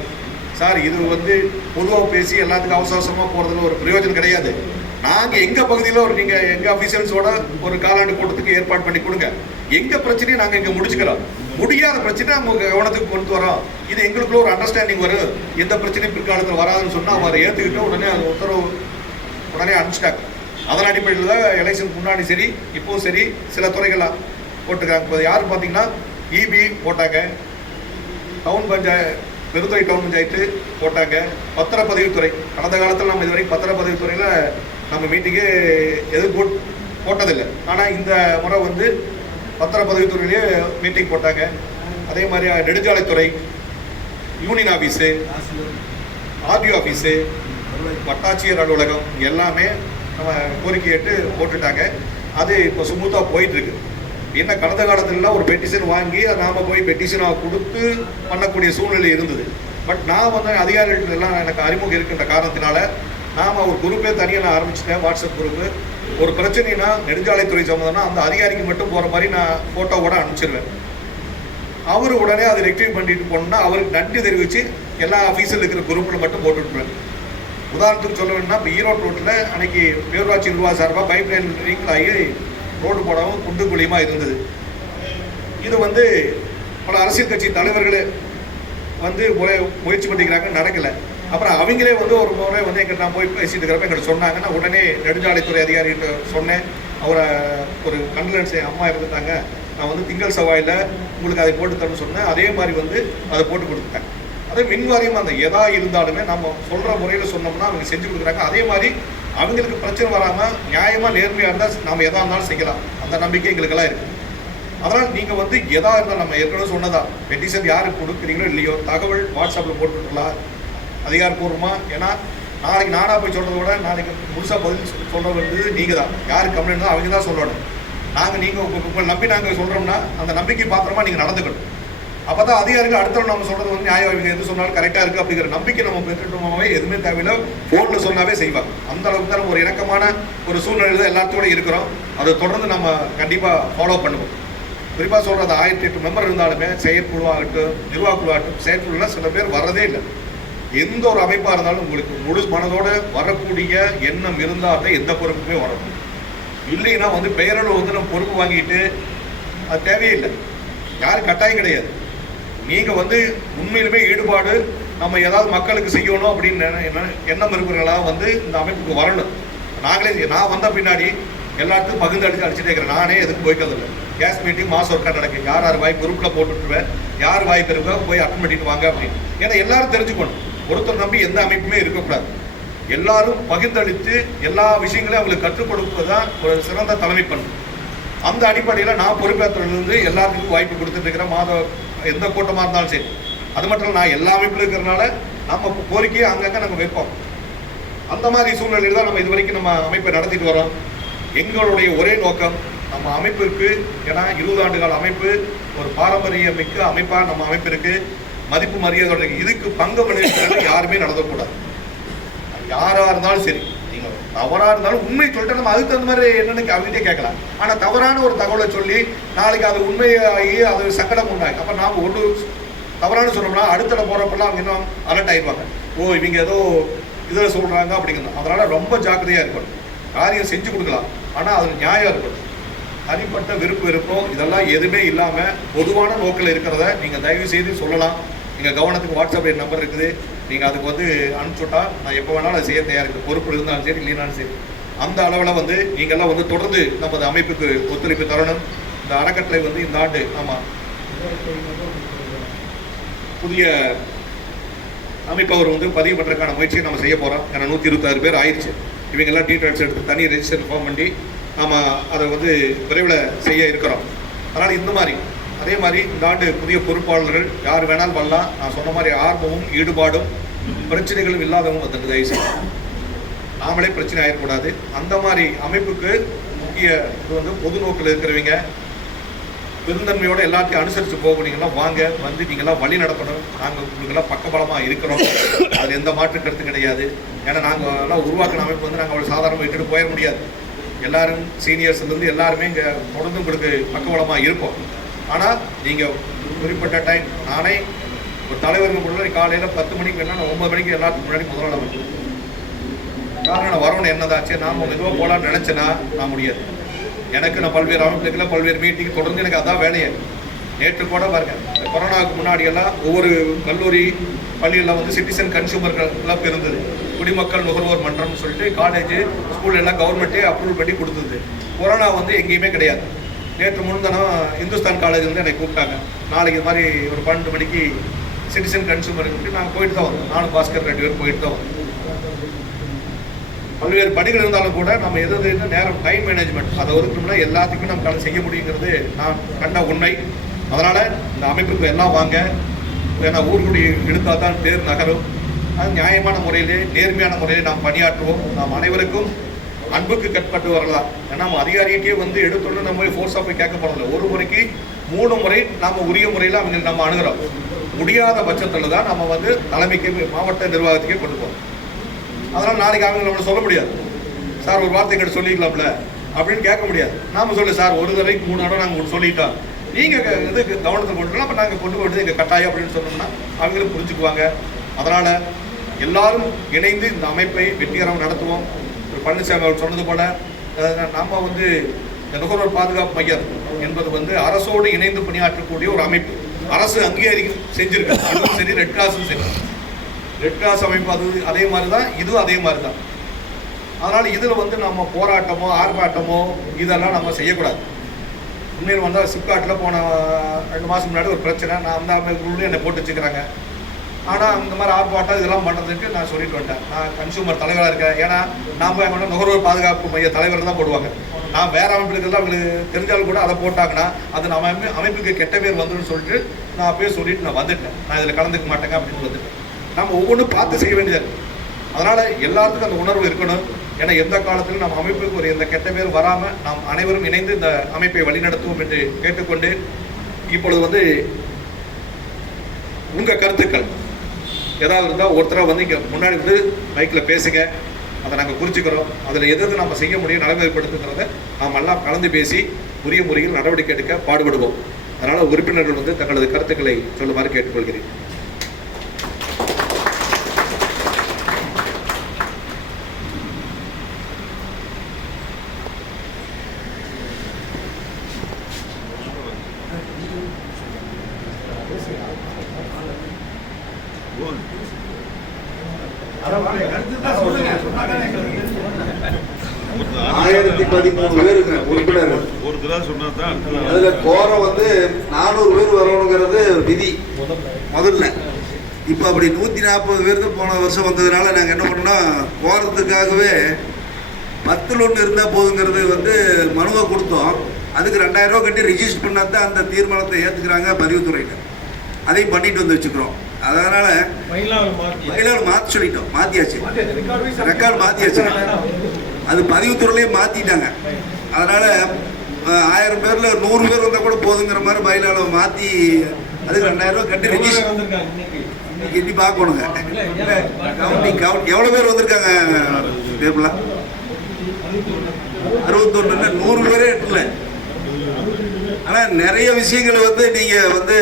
சார் இது வந்து பொதுவாக பேசி எல்லாத்துக்கும் அவசரமாக போகிறதுல ஒரு பிரயோஜனம் கிடையாது. நாங்கள் எங்கள் பகுதியில் ஒரு நீங்கள் எங்கள் அஃபீஷியல்ஸோட ஒரு காலாண்டு கூட்டத்துக்கு ஏற்பாடு பண்ணி கொடுங்க. எங்கள் பிரச்சனையை நாங்கள் இங்கே முடிச்சுக்கிறோம். முடியாத பிரச்சனை நம்ம கவனத்துக்கு கொண்டு வரோம். இது எங்களுக்குள்ள ஒரு அண்டர்ஸ்டாண்டிங் வரும். எந்த பிரச்சனையும் பிற்காலத்தில் வராதுன்னு சொன்னால் அவரை ஏற்றுக்கிட்டு உடனே அது உத்தரவு உடனே அனுப்பிச்சிட்டாங்க. அதன் அடிப்படையில் தான் எலெக்ஷனுக்கு முன்னாடி சரி இப்போவும் சரி சில துறைகளாக போட்டுக்கிறாங்க. இப்போ யார் பார்த்தீங்கன்னா இபி போட்டாங்க, டவுன் பஞ்சாயத்து பெருந்துறை டவுன் பஞ்சாயத்து போட்டாங்க, பத்திரப்பதிவுத்துறை. கடந்த காலத்தில் நம்ம இதுவரைக்கும் பத்திரப்பதிவுத்துறையில் நம்ம மீட்டிங்கே எதுவும் போட்டதில்லை. ஆனால் இந்த முறை வந்து பத்திரப்பதிவுத்துறையிலேயே மீட்டிங் போட்டாங்க. அதே மாதிரி நெடுஞ்சாலைத்துறை, யூனியன் ஆஃபீஸு, ஆர்டிஓ ஆஃபீஸு, வட்டாட்சியர் அலுவலகம் எல்லாமே நம்ம கோரிக்கை கேட்டு போட்டுட்டாங்க. அது இப்போ ஸ்மூத்தாக போயிட்டுருக்கு. என்ன கடந்த காலத்துலலாம் ஒரு பெட்டிஷன் வாங்கி நாம் போய் பெட்டிஷனாக கொடுத்து பண்ணக்கூடிய சூழ்நிலை இருந்தது. பட் நான் வந்து அதிகாரிகள் எல்லாம் எனக்கு அறிமுகம் இருக்கின்ற காரணத்தினால நாம் ஒரு குரூப்பே தனியாக நான் ஆரம்பிச்சிட்டேன். WhatsApp group. ஒரு பிரச்சனைனா நெடுஞ்சாலைத்துறை சம்மந்தம்னா அந்த அதிகாரிக்கு மட்டும் போகிற மாதிரி நான் ஃபோட்டோவோட அனுப்பிச்சிடுவேன். அவர் உடனே அதை ரெக்டிஃபை பண்ணிட்டு போனோம்னா அவருக்கு நன்றி தெரிவித்து எல்லா ஆஃபீஸில் இருக்கிற குரூப்பில் மட்டும் போட்டுவிட்டுருவேன். உதாரணத்துக்கு சொல்ல வேணும்னா இப்போ ஈரோடு ரோட்டில் அன்னைக்கு பேரூராட்சி நிர்வாக சார்பாக பைப் லைன் லீக் ஆகி ரோடு போடாமல் குண்டு குழியுமாக இருந்தது. இது வந்து பல அரசியல் கட்சி தலைவர்களே வந்து முயற்சி பண்ணிக்கிறாங்க, நடக்கலை. அப்புறம் அவங்களே வந்து ஒரு முறை வந்து எங்கிட்ட நான் போய் பேசிட்டு இருக்கிறப்ப எங்கிட்ட சொன்னாங்கன்னா உடனே நெடுஞ்சாலைத்துறை அதிகாரிகிட்ட சொன்னேன். அவரை ஒரு கண்டலன்ஸ் அம்மா இருந்துட்டாங்க, நான் வந்து திங்கள் செவ்வாயில் உங்களுக்கு அதை போட்டு தரணும்னு சொன்னேன். அதே மாதிரி வந்து அதை போட்டு கொடுத்துட்டேன். அதே மின்வாரியம் அந்த எதா இருந்தாலுமே நம்ம சொல்கிற முறையில் சொன்னோம்னா அவங்க செஞ்சு கொடுக்குறாங்க. அதே மாதிரி அவங்களுக்கு பிரச்சனை வராமல் நியாயமாக நேர்மையாக இருந்தால் நம்ம எதாக இருந்தாலும் செய்யலாம். அந்த நம்பிக்கை எங்களுக்கெல்லாம் இருக்குது. அதனால் நீங்கள் வந்து எதாக இருந்தால் நம்ம ஏற்கனவே சொன்னதா பெட்டிஷன் யாருக்கு கொடுக்குறீங்களோ இல்லையோ தகவல் வாட்ஸ்அப்பில் போட்டுக்கலாம் அதிகாரப்பூர்வமாக. ஏன்னா நாளைக்கு நானாக போய் சொல்கிறத விட நாளைக்கு முழுசாக பதில் சொல்கிற வேண்டியது நீங்கள் தான். யாருக்கு கம்ப்ளைண்ட் தான் அவங்க தான் சொல்லணும். நாங்கள் நீங்கள் உங்களை நம்பி நாங்கள் சொல்கிறோம்னா அந்த நம்பிக்கை பாத்திரமாக நீங்கள் நடந்துக்கணும். அப்போ தான் அதிகாரிகள் அடுத்த நம்ம சொல்கிறது வந்து நியாயம், இவங்க எது சொன்னாலும் கரெக்டாக இருக்குது அப்படிங்கிற நம்பிக்கை நம்ம பெற்றுட்டோமாவே எதுவுமே தேவையில்லை. ஃபோனில் சொன்னாவே செய்வாங்க. அந்த அளவுக்கு தான் நம்ம ஒரு இணக்கமான ஒரு சூழ்நிலையில் தான் எல்லாத்தோட இருக்கிறோம். அதை தொடர்ந்து நம்ம கண்டிப்பாக ஃபாலோ பண்ணுவோம். குறிப்பாக சொல்கிறது 1008 மெம்பர் இருந்தாலுமே செயற்குழுவாகட்டும் நிர்வாகக்குழுவாகட்டும், செயற்குழுலாம் சில பேர் வர்றதே இல்லை. எந்த ஒரு அமைப்பாக இருந்தாலும் உங்களுக்கு முழு மனதோடு வரக்கூடிய எண்ணம் இருந்தால் தான் எந்த பொறுப்புமே வரணும். இல்லைன்னா வந்து பெயரோடு வந்து நம்ம பொறுப்பு வாங்கிட்டு அது தேவையில்லை. யாரும் கட்டாயம் கிடையாது. நீங்கள் வந்து உண்மையிலுமே ஈடுபாடு நம்ம ஏதாவது மக்களுக்கு செய்யணும் அப்படின்னு எண்ணம் இருக்கிறவங்களா வந்து இந்த அமைப்புக்கு வரணும். நாங்களே நான் வந்த பின்னாடி எல்லாத்துக்கும் பகிர்ந்து அடிச்சுட்டே இருக்கிறேன். நானே எதுக்கு போய்க்கிறதில்லை. கேஸ் மீட்டிங் மாதம் ஒருக்கா நடக்கும். யார் யார் வாய்ப்பு குரூப்பில் போட்டுவிட்டுருவேன், யார் வாய்ப்பு இருக்கோ போய் அட்டன் பண்ணிட்டு வாங்க அப்படின்னு. ஏன்னா எல்லாரும் தெரிஞ்சுக்கணும். ஒருத்தர் நம்பி எந்த அமைப்புமே இருக்கக்கூடாது. எல்லாரும் பகிர்ந்தளித்து எல்லா விஷயங்களையும் அவங்களுக்கு கற்றுக் கொடுப்பது தான் ஒரு சிறந்த தலைமை பண்பு. அந்த அடிப்படையில் நான் பொறுப்பேற்றிலிருந்து எல்லாத்துக்கும் வாய்ப்பு கொடுத்துட்டு இருக்கிறேன். மாதம் எந்த கூட்டமாக இருந்தாலும் சரி. அது மட்டும் இல்லை, நான் எல்லா அமைப்பில் இருக்கிறனால நம்ம கோரிக்கையை அங்கங்கே நம்ம வைப்போம். அந்த மாதிரி சூழ்நிலையில் தான் நம்ம இது வரைக்கும் நம்ம அமைப்பை நடத்திட்டு வரோம். எங்களுடைய ஒரே நோக்கம் நம்ம அமைப்பிற்கு, ஏன்னா 20 ஆண்டு கால அமைப்பு ஒரு பாரம்பரிய மிக்க அமைப்பாக நம்ம அமைப்பிற்கு மதிப்பு மரியாதை இதுக்கு பங்கு பண்ணி யாருமே நடத்தக்கூடாது. யாராக இருந்தாலும் சரி, நீங்கள் தவறாக இருந்தாலும் உண்மை சொல்லிட்டு நம்ம அதுக்கு தகுந்த மாதிரி என்னன்னு அவங்ககிட்டே கேட்கலாம். ஆனால் தவறான ஒரு தகவலை சொல்லி நாளைக்கு அது உண்மையாகி அது சங்கடம் உண்டாகி அப்போ நாம் ஒன்று தவறானு சொன்னோம்னா அடுத்த போகிறப்பெல்லாம் அவங்க இன்னும் அலர்ட் ஆயிடுவாங்க. ஓ இவங்க ஏதோ இதில் சொல்கிறாங்க அப்படிங்கிறது. அதனால் ரொம்ப ஜாக்கிரதையாக இருக்கணும். காரியம் செஞ்சு கொடுக்கலாம், ஆனால் அது நியாயம் இருக்கணும். தனிப்பட்ட விருப்பம் இதெல்லாம் எதுவுமே இல்லாமல் பொதுவான நோக்கில் இருக்கிறத நீங்கள் தயவு செய்து சொல்லலாம். நீங்கள் கவனத்துக்கு வாட்ஸ்அப் நம்பர் இருக்குது, நீங்கள் அதுக்கு வந்து அனுப்பிச்சுட்டா நான் எப்போ வேணாலும் அதை செய்ய தயார் இருக்குது. பொறுப்பு இருந்தாலும் சரி இல்லைனாலும் சரி. அந்த அளவில் வந்து நீங்கள்லாம் வந்து தொடர்ந்து நமது அமைப்புக்கு ஒத்துழைப்பு தரணும். இந்த அறக்கட்டளை வந்து இந்த ஆண்டு ஆமாம் புதிய அமைப்பு அவர் வந்து பதிவு பண்ணுறதுக்கான முயற்சியை நம்ம செய்ய போகிறோம். ஏன்னா 126 பேர் ஆயிடுச்சு. இவங்கெல்லாம் டீட்டெயில்ஸ் எடுத்து தனி ரெஜிஸ்டர் ஃபார்ம் பண்ணி நம்ம அதை வந்து விரைவில் செய்ய இருக்கிறோம். அதனால் இந்த மாதிரி அதே மாதிரி இந்த ஆண்டு புதிய பொறுப்பாளர்கள் யார் வேணாலும் பண்ணலாம். நான் சொன்ன மாதிரி ஆர்வமும் ஈடுபாடும் பிரச்சனைகளும் இல்லாதவங்க வந்துட்டு தயவு செய்யும் நாமளே பிரச்சனை ஆகிடக்கூடாது. அந்த மாதிரி அமைப்புக்கு முக்கிய இது வந்து பொது நோக்கில் இருக்கிறவங்க பெருந்தன்மையோடு எல்லாத்தையும் அனுசரித்து போகக்கூடியவங்களாம் வாங்க வந்து நீங்கள்லாம் வழி நடத்தணும். நாங்கள் உங்களுக்கெல்லாம் பக்கபலமாக இருக்கிறோம், அதில் எந்த மாற்று கருத்து கிடையாது. ஏன்னா நாங்கள் எல்லாம் உருவாக்கின அமைப்பு வந்து நாங்கள் அவ்வளோ சாதாரணமாக விட்டுட்டு போயிட முடியாது. எல்லாரும் சீனியர்ஸ்லேருந்து எல்லாருமே இங்கே தொடர்ந்து உங்களுக்கு பக்கபலமாக இருப்போம். ஆனால் நீங்கள் குறிப்பிட்ட டைம் நானே ஒரு தலைவர்கள் கூட காலையில் 10 மணிக்கு வேணால் நான் 9 மணிக்கு எல்லாத்துக்கும் முன்னாடி முதலாள வந்து காரணம் நான் வரணும் என்னதாச்சு நான் மெதுவாக போகலான்னு நினச்சேன்னா நான் முடியாது. எனக்கு நான் பல்வேறு அமைப்புகளை பல்வேறு மீட்டிங் தொடர்ந்து எனக்கு அதான் வேலையை. நேற்று கூட பாருங்க, இந்த கொரோனாவுக்கு முன்னாடியெல்லாம் ஒவ்வொரு கல்லூரி பள்ளியெல்லாம் வந்து சிட்டிசன் கன்சூமர் கிளப் இருந்தது. குடிமக்கள் நுகர்வோர் மன்றம்னு சொல்லிட்டு காலேஜ் ஸ்கூல் எல்லாம் கவர்மெண்ட்டே அப்ரூவல் பண்ணி கொடுத்தது. கொரோனா வந்து எங்கேயுமே கிடையாது. நேற்று முன்தினம் இந்துஸ்தான் காலேஜ் வந்து என்னை கூப்பிட்டாங்க. நாளைக்கு இது மாதிரி ஒரு 12 மணிக்கு சிட்டிசன் கன்சூமர் நாங்கள் போயிட்டு தான் வந்தோம். நானும் பாஸ்கர் 2 பேர் போயிட்டு தான் வந்தோம். பல்வேறு பணிகள் இருந்தாலும் கூட நம்ம எது நேரம் டைம் மேனேஜ்மெண்ட் அதை ஒதுக்கணும்னா எல்லாத்துக்குமே நம்மளால செய்ய முடியுங்கிறது நான் கண்ட உண்மை. அதனால் இந்த அமைப்புக்கு எல்லாம் வாங்க. ஏன்னா ஊர்குடி எடுத்தால் தான் பேர் நகரும். அது நியாயமான முறையிலே நேர்மையான முறையிலே நாம் பணியாற்றுவோம். நாம் அனைவருக்கும் அன்புக்கு கட்பட்டு வரலாம். ஏன்னா நம்ம அதிகாரிக்கே வந்து எடுத்தோன்னு நம்ம போய் ஃபோர்ஸாக போய் கேட்க போகிறதில்ல. ஒரு முறைக்கு 3 முறை நாம் உரிய முறையில் அவங்க நம்ம அணுகிறோம். முடியாத பட்சத்தில் தான் நம்ம வந்து தலைமைக்கு மாவட்ட நிர்வாகத்துக்கே கொண்டு போகிறோம். அதனால் நாளைக்கு அவங்க நம்மளை சொல்ல முடியாது, சார் ஒரு வார்த்தை கிட்ட சொல்லிக்கலாம்ல அப்படின்னு கேட்க முடியாது. நாம் சொல்லு சார் ஒரு தடவைக்கு 3 தடவை நாங்கள் சொல்லிட்டோம், நீங்கள் இதுக்கு கவனத்தை கொண்டுக்கலாம், அப்போ நாங்கள் கொண்டு போய்ட்டு எங்கள் கட்டாயம் அப்படின்னு சொன்னோம்னா அவங்களும் புரிஞ்சுக்குவாங்க. அதனால் எல்லாரும் இணைந்து இந்த அமைப்பை வெற்றிகரமாக நடத்துவோம். ஒரு பழனிசாமி அவர் சொன்னது போல் நம்ம வந்து இந்த நுகர்வோர் பாதுகாப்பு மையம் என்பது வந்து அரசோடு இணைந்து பணியாற்றக்கூடிய ஒரு அமைப்பு. அரசு அங்கீகாரம் செஞ்சிருக்கு. இதுவும் சரி, ரெட் கிராஸும் சரி. ரெட் கிராஸ் அமைப்பு அது அதே மாதிரி தான், இதுவும் அதே மாதிரி தான். அதனால் இதில் வந்து நம்ம போராட்டமோ ஆர்ப்பாட்டமோ இதெல்லாம் நம்ம செய்யக்கூடாது. உண்மையில் வந்தால் சிப்காட்டில் போன 2 மாதம் முன்னாடி ஒரு பிரச்சனை, நான் அந்த அமைப்புக்குள்ளே என்னை போட்டு வச்சுக்கிறாங்க. ஆனால் இந்த மாதிரி ஆர்ப்பாட்டம் இதெல்லாம் பண்ணுறதுக்கு நான் சொல்லிட்டு வந்துட்டேன். நான் கன்சூமர் தலைவராக இருக்கேன். ஏன்னா நாம் எங்கன்னா நுகர்வோர் பாதுகாப்பு மைய தலைவர் தான் போடுவாங்க. நான் வேறு அமைப்புகள் தான் அவங்களுக்கு தெரிஞ்சாலும் கூட அதை போட்டாங்கன்னா அது நம்ம அமைப்புக்கு கெட்ட பேர் வந்துடும் சொல்லிட்டு நான் அப்பயே சொல்லிட்டு நான் வந்துட்டேன். நான் இதில் கலந்துக்க மாட்டேங்க அப்படின்னு வந்துட்டேன். நம்ம ஒவ்வொன்றும் பார்த்து செய்ய வேண்டியது இருக்குது. அதனால் எல்லாத்துக்கும் அந்த உணர்வு இருக்கணும். ஏன்னா எந்த காலத்திலும் நம்ம அமைப்புக்கு ஒரு எந்த கெட்ட பேர் வராமல் நாம் அனைவரும் இணைந்து இந்த அமைப்பை வழிநடத்துவோம் என்று கேட்டுக்கொண்டு, இப்பொழுது வந்து உங்கள் கருத்துக்கள் ஏதாவது இருந்தால் ஒருத்தராக வந்து இங்கே முன்னாடி வந்து மைக்கில் பேசுங்க. அதை நாங்கள் குறிச்சிக்கிறோம். அதில் எது நம்ம செய்ய முடியும் நடைமுறைப்படுத்துங்கிறத நாம் எல்லாம் கலந்து பேசி உரிய முறையில் நடவடிக்கை எடுக்க பாடுபடுவோம். அதனால் உறுப்பினர்கள் வந்து தங்களது கருத்துக்களை சொல்லுமாறு கேட்டுக்கொள்கிறேன். உறுப்பினர்கள் அதுல கோரம் வந்து 400 பேர் வரணுங்கிறது விதி முதல்ல. இப்போ அப்படி 140 பேருக்கு போன வருஷம் வந்ததுனால நாங்கள் என்ன பண்ணோம்னா கோரத்துக்காகவே 10ல் 1 இருந்தால் போதுங்கிறது வந்து மனுவை கொடுத்தோம். அதுக்கு 2000 ரூபா கட்டி ரிஜிஸ்டர் பண்ணால் தான் அந்த தீர்மானத்தை ஏற்றுக்கிறாங்க பதிவுத்துறையில். அதையும் பண்ணிட்டு வந்து வச்சுக்கிறோம். அதனால் மயிலாவில் மாற்ற சொல்லிட்டோம். மாற்றியாச்சு, ரெக்கார்டு மாற்றியாச்சு. அது பதிவுத்துறையிலே மாற்றிட்டாங்க. அதனால் 1000 பேரில் 100 பேர் வந்தால் கூட போதுங்கிற மாதிரி மயிலாவில் மாற்றி அதுக்கு 2000 ரூபா கட்டி ரிஜிஸ்டர் எண்ணி பார்க்கணுங்க. கவுண்டிங் எவ்வளோ பேர் வந்திருக்காங்க டேபிளாக 61 100 பேரே எட்டல. ஆனால் நிறைய விஷயங்களை வந்து நீங்கள் வந்து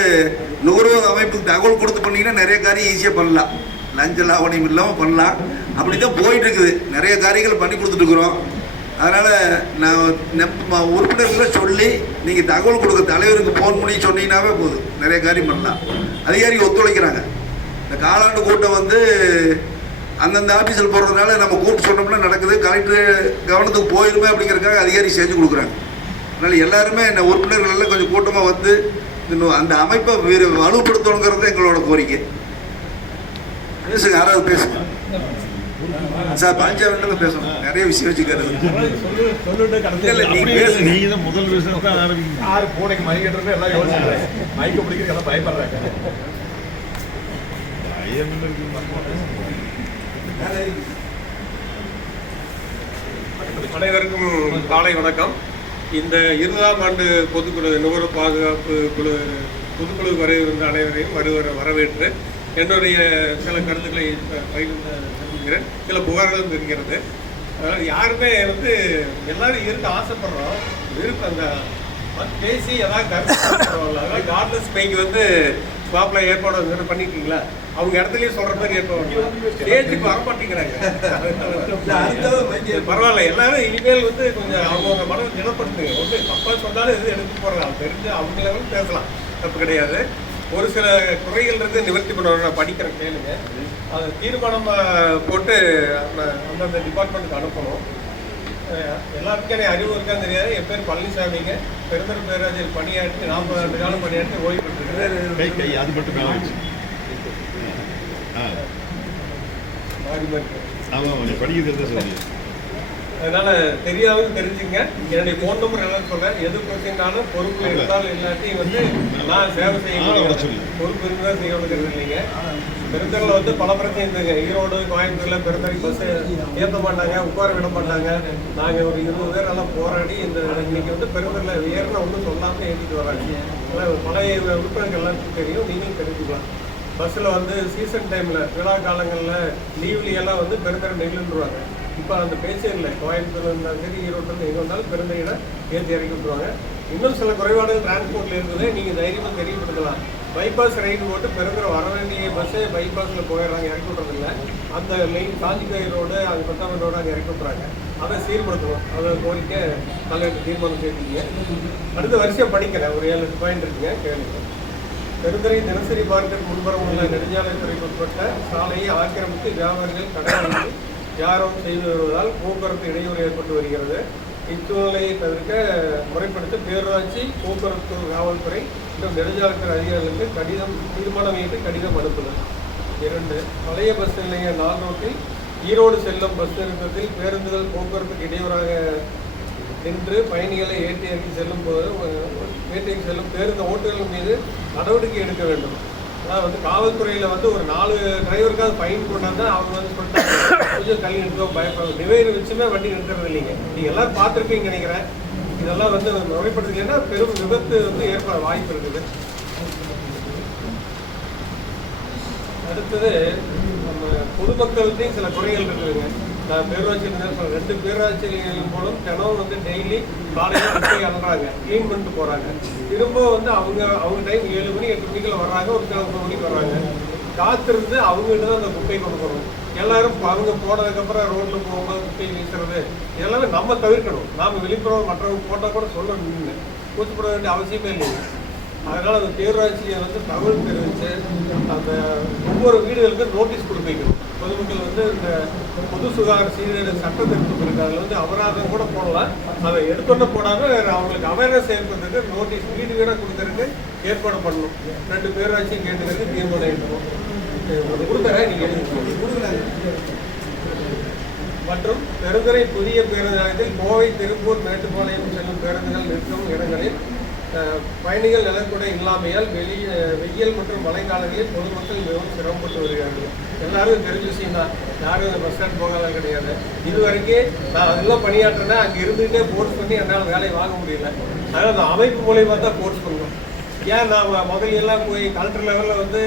நுகர்வோர் அமைப்புக்கு தகவல் கொடுத்து பண்ணீங்கன்னா நிறைய காரியம் ஈஸியாக பண்ணலாம். லஞ்ச லாவணியம் இல்லாமல் பண்ணலாம். அப்படி தான் போயிட்டு இருக்குது. நிறைய காரியங்கள் பண்ணி கொடுத்துட்ருக்குறோம். அதனால் நான் உறுப்பினர்களை சொல்லி நீங்கள் தகவல் கொடுக்க தலைவருக்கு ஃபோன் பண்ணி சொன்னீங்கன்னாவே போதும், நிறைய காரியம் பண்ணலாம். அதிகாரி ஒத்துழைக்கிறாங்க. இந்த காலாண்டு கூட்டம் வந்து அந்தந்த ஆஃபீஸில் போகிறதுனால நம்ம கூப்பிட்டு சொன்னோம்னா நடக்குது. கலெக்டர் கவனத்துக்கு போயிருமே அப்படிங்கிறதுக்காக அதிகாரி செஞ்சு கொடுக்குறாங்க. அதனால் எல்லாருமே இந்த உறுப்பினர்கள் எல்லாம் கொஞ்சம் கூட்டமாக வந்து அந்த அமைப்பை வலுப்படுத்தணுங்கிறது எங்களோட கோரிக்கை. பேசுங்க, யாராவது பேசுங்க சார். பஞ்சாயத்து பேசணும், நிறைய விஷயம் வச்சுக்கிறது. இல்லை நீங்கள் பேசுங்க. நீங்கள் தான் முதல் விஷயம் தான் ஆரம்பிங்க. யாரு பூனைக்கு மை கட்டுறது எல்லாம் யோசிக்கிறாங்க, மைக்க பிடிக்கிறது எல்லாம் பயப்படுறாங்க. அனைவருக்கும் காலை வணக்கம். இந்த 20ஆம் ஆண்டு பொதுக்குழு நுகர்வோர் பாதுகாப்பு குழு பொதுக்குழு வரையிருந்த அனைவரையும் வரவேற்று என்னுடைய சில கருத்துக்களை பகிர்கிறேன். சில புகார்களும் இருக்கிறது. அதனால் யாருமே வந்து எல்லாரும் இருக்க ஆசைப்படுறோம், விருப்பம் அந்த பேசி ஏதாவது கருத்து அதாவது கார்ட்லெஸ் பைக்கு வந்து ஸ்டாப்ல ஏற்பாடு பண்ணிட்டீங்களா, அவங்க இடத்துலயே சொல்ற மாதிரி ஏற்பாடு ஸ்டேஜுக்கு வரமாட்டேங்கிறாங்க. பரவாயில்ல, எல்லாரும் இனிமேல் வந்து கொஞ்சம் அவங்க மனம் திடப்படுத்துங்க. ஒன்று தப்பா சொன்னாலும் எது எடுத்து போடுறாங்க, தெரிஞ்சு அவங்க லெவலில் பேசலாம், தப்பு கிடையாது. ஒரு சில குறைகள் இருந்து நிவர்த்தி பண்ணுவாங்க. நான் படிக்கிறேன், கேளுங்க. அதை தீர்மானம் போட்டு அந்தந்த டிபார்ட்மெண்ட்டுக்கு அனுப்பணும். எல்லாருக்கும் எனக்கு அறிவு இருக்கான்னு தெரியாது. என் பேர் பழனிசாமிங்க. பெருந்தர் பேராஜில் பணியாற்றி 40 ஆண்டு காலம் பணியாற்றி ஓய்வு பெற்றிருக்கிறேன். அது மட்டும் படிக்கிறது சொல்லி அதனால தெரியாதுன்னு தெரிஞ்சுங்க. என்னுடைய ஃபோன் நம்பர் எல்லாம் சொல்றேன். எது பிரச்சனைனாலும் பொறுப்பு இருந்தாலும் இல்லாட்டியும் வந்து நான் சேவை செய்யணும். பொறுப்பு இருந்தால் செய்யணுங்கிறது இல்லைங்க. பெருந்தரில் வந்து பல பிரச்சனை இருந்துங்க. ஈரோடு கோயம்புத்தூர்ல பெருந்தரி பஸ் ஏற்ற மாட்டாங்க, உட்கார விட மாட்டாங்க. நாங்கள் ஒரு 20 பேர் எல்லாம் போராடி இந்த இன்னைக்கு வந்து பெருந்தரில் ஏறின ஒன்றும் சொல்லாமல் ஏற்றிட்டு வராங்க. அதனால் பழைய உறுப்பினர்கள் எல்லாருக்கும் தெரியும், நீங்களும் தெரிஞ்சுக்கலாம். பஸ்ஸில் வந்து சீசன் டைமில் விழா காலங்களில் லீவ்லையெல்லாம் வந்து பெருந்தரை நெல்லுன்றுவாங்க. இப்போ அந்த பேச்சே இல்லை. கோயம்புத்தூர் இருந்தாலும் சரி, ஈரோட்டில் எங்கே வந்தாலும் பெருந்தையிட ஏற்றி இறக்கி விட்டுருவாங்க. இன்னும் சில குறைபாடுகள் டிரான்ஸ்போர்ட்டில் இருக்குது, நீங்கள் தைரியமாக தெரியப்படுத்தலாம். பைபாஸ் ரைடு போட்டு பெருந்தரை வர வேண்டிய பஸ்ஸே பைபாஸில் போயிடுறாங்க, இறக்கி விட்றதில்ல. அந்த மெயின் காஞ்சிக்காய் ரோடு, அது கொத்தாமன் ரோடு அங்கே இறக்கி விட்றாங்க. அதை சீர்படுத்தணும். அதை கோரிக்கை தலைவர் தீர்மானம் செய்வீங்க. அடுத்த வருஷம் படிக்கிறேன். ஒரு 7-8 பாயிண்ட் இருக்குங்க, கேளுங்க. பெருந்துறை தினசரி மார்க்கெட் முன்புறம் உள்ள நெடுஞ்சாலைத்துறைக்கு உட்பட்ட சாலையை ஆக்கிரமித்து வியாபாரிகள் கடை வியாபாரம் செய்து வருவதால் போக்குவரத்து இடையூறு ஏற்பட்டு வருகிறது. இச்சூழ்நிலையை தவிர்க்க முறைப்படுத்த பேரூராட்சி, போக்குவரத்து காவல்துறை மற்றும் நெடுஞ்சாலைத்துறை அதிகாரிகளுக்கு தீர்மானம் ஏற்று கடிதம் அனுப்புதல். 2. பழைய பஸ் நிலைய 4 ரோட்டில் ஈரோடு செல்லும் பஸ் நிறுத்தத்தில் பேருந்துகள் போக்குவரத்துக்கு இடையூறாக நின்று பயணிகளை ஏற்றி இறக்கி செல்லும் பேருந்து ஓட்டுநர்கள் மீது நடவடிக்கை எடுக்க வேண்டும். அதாவது வந்து காவல்துறையில் வந்து ஒரு 4 டிரைவருக்காவது ஃபைன் கொண்டாந்து அவங்க வந்து சொல்லிட்டாங்க, கொஞ்சம் தள்ளி நிறுத்தவும் பயப்படும். டிவைடர் வச்சுமே வண்டி நிறுத்துறது இல்லைங்க. நீங்கள் எல்லோரும் பார்த்துருப்பீங்க நினைக்கிறேன். இதெல்லாம் வந்து முறைப்படுத்தலைன்னா பெரும் விபத்து வந்து ஏற்பட வாய்ப்பு இருக்குது. அடுத்தது நம்ம பொதுமக்கள்கிட்டையும் சில குறைகள் இருக்குதுங்க. நான் பேரூராட்சி 2 பேரூராட்சிகளும் போலும் தினம் வந்து டெய்லி காலையில் குப்பை அனுப்புறாங்க, க்ளீன் பண்ணிட்டு போகிறாங்க. திரும்ப வந்து அவங்க டைம் 7 மணி 8 மணிக்குள்ள வர்றாங்க, ஒரு 9 மணிக்கு வர்றாங்க. காத்திருந்து அவங்ககிட்ட தான் அந்த குப்பை கொடுக்கணும். எல்லாரும் அவங்க போனதுக்கப்புறம் ரோட்டில் போகும்போது குப்பை வீசுறது இதெல்லாமே நம்ம தவிர்க்கணும். நாம் விழிப்புணர்வு மற்றவங்க போட்டால் கூட சொல்லணும், கூச்சப்பட வேண்டிய அவசியமே இல்லைங்க. அதனால் அந்த பேரூராட்சியை வந்து தகவல் தெரிவித்து அந்த ஒவ்வொரு வீடுகளுக்கும் நோட்டீஸ் கொடுப்பிக்கணும். பொதுமக்கள் வந்து இந்த பொது சுகாதார சீர்திருத்த சட்டம் திருத்தம் இருக்குது, அதில் வந்து அபராதம் கூட போடலாம். அதை எடுத்தோன்னே போடாமல் அவங்களுக்கு அவேர்னஸ் ஏற்படுறதுக்கு நோட்டீஸ் வீடு வீடாக கொடுக்கறதுக்கு ஏற்பாடு பண்ணணும். 2 பேரூராட்சியும் கேட்டுக்கிறது தீர்மானம் எடுக்கணும். கொடுக்குறேன், நீங்கள் எழுதி. மற்றும் பெருந்துறை புதிய பேருந்து நிலையத்தில் கோவை, திருப்பூர், மேட்டுப்பாளையம் செல்லும் பேருந்துகள் நிற்கும் இடங்களில் பயணிகள் நலக்கூட இல்லாமையால் வெயில் மற்றும் மழைக்காலங்களில் பொதுமக்கள் மிகவும் சிரமப்பட்டு வருகிறார்கள். எல்லாரும் தெரிஞ்ச விஷயம் தான், யாரும் இந்த பஸ் ஸ்டாண்ட் போகலாம் கிடையாது. இது வரைக்கும் நான் அதெல்லாம் பணியாற்றினா அங்கே இருந்துகிட்டே ஃபோர்ஸ் பண்ணி என்னால் வேலையை வாங்க முடியல. அதனால் அந்த அமைப்பு மூலயமா தான் ஃபோர்ஸ் பண்ணணும். ஏன் நான் முதலெல்லாம் போய் கலெக்டர் லெவலில் வந்து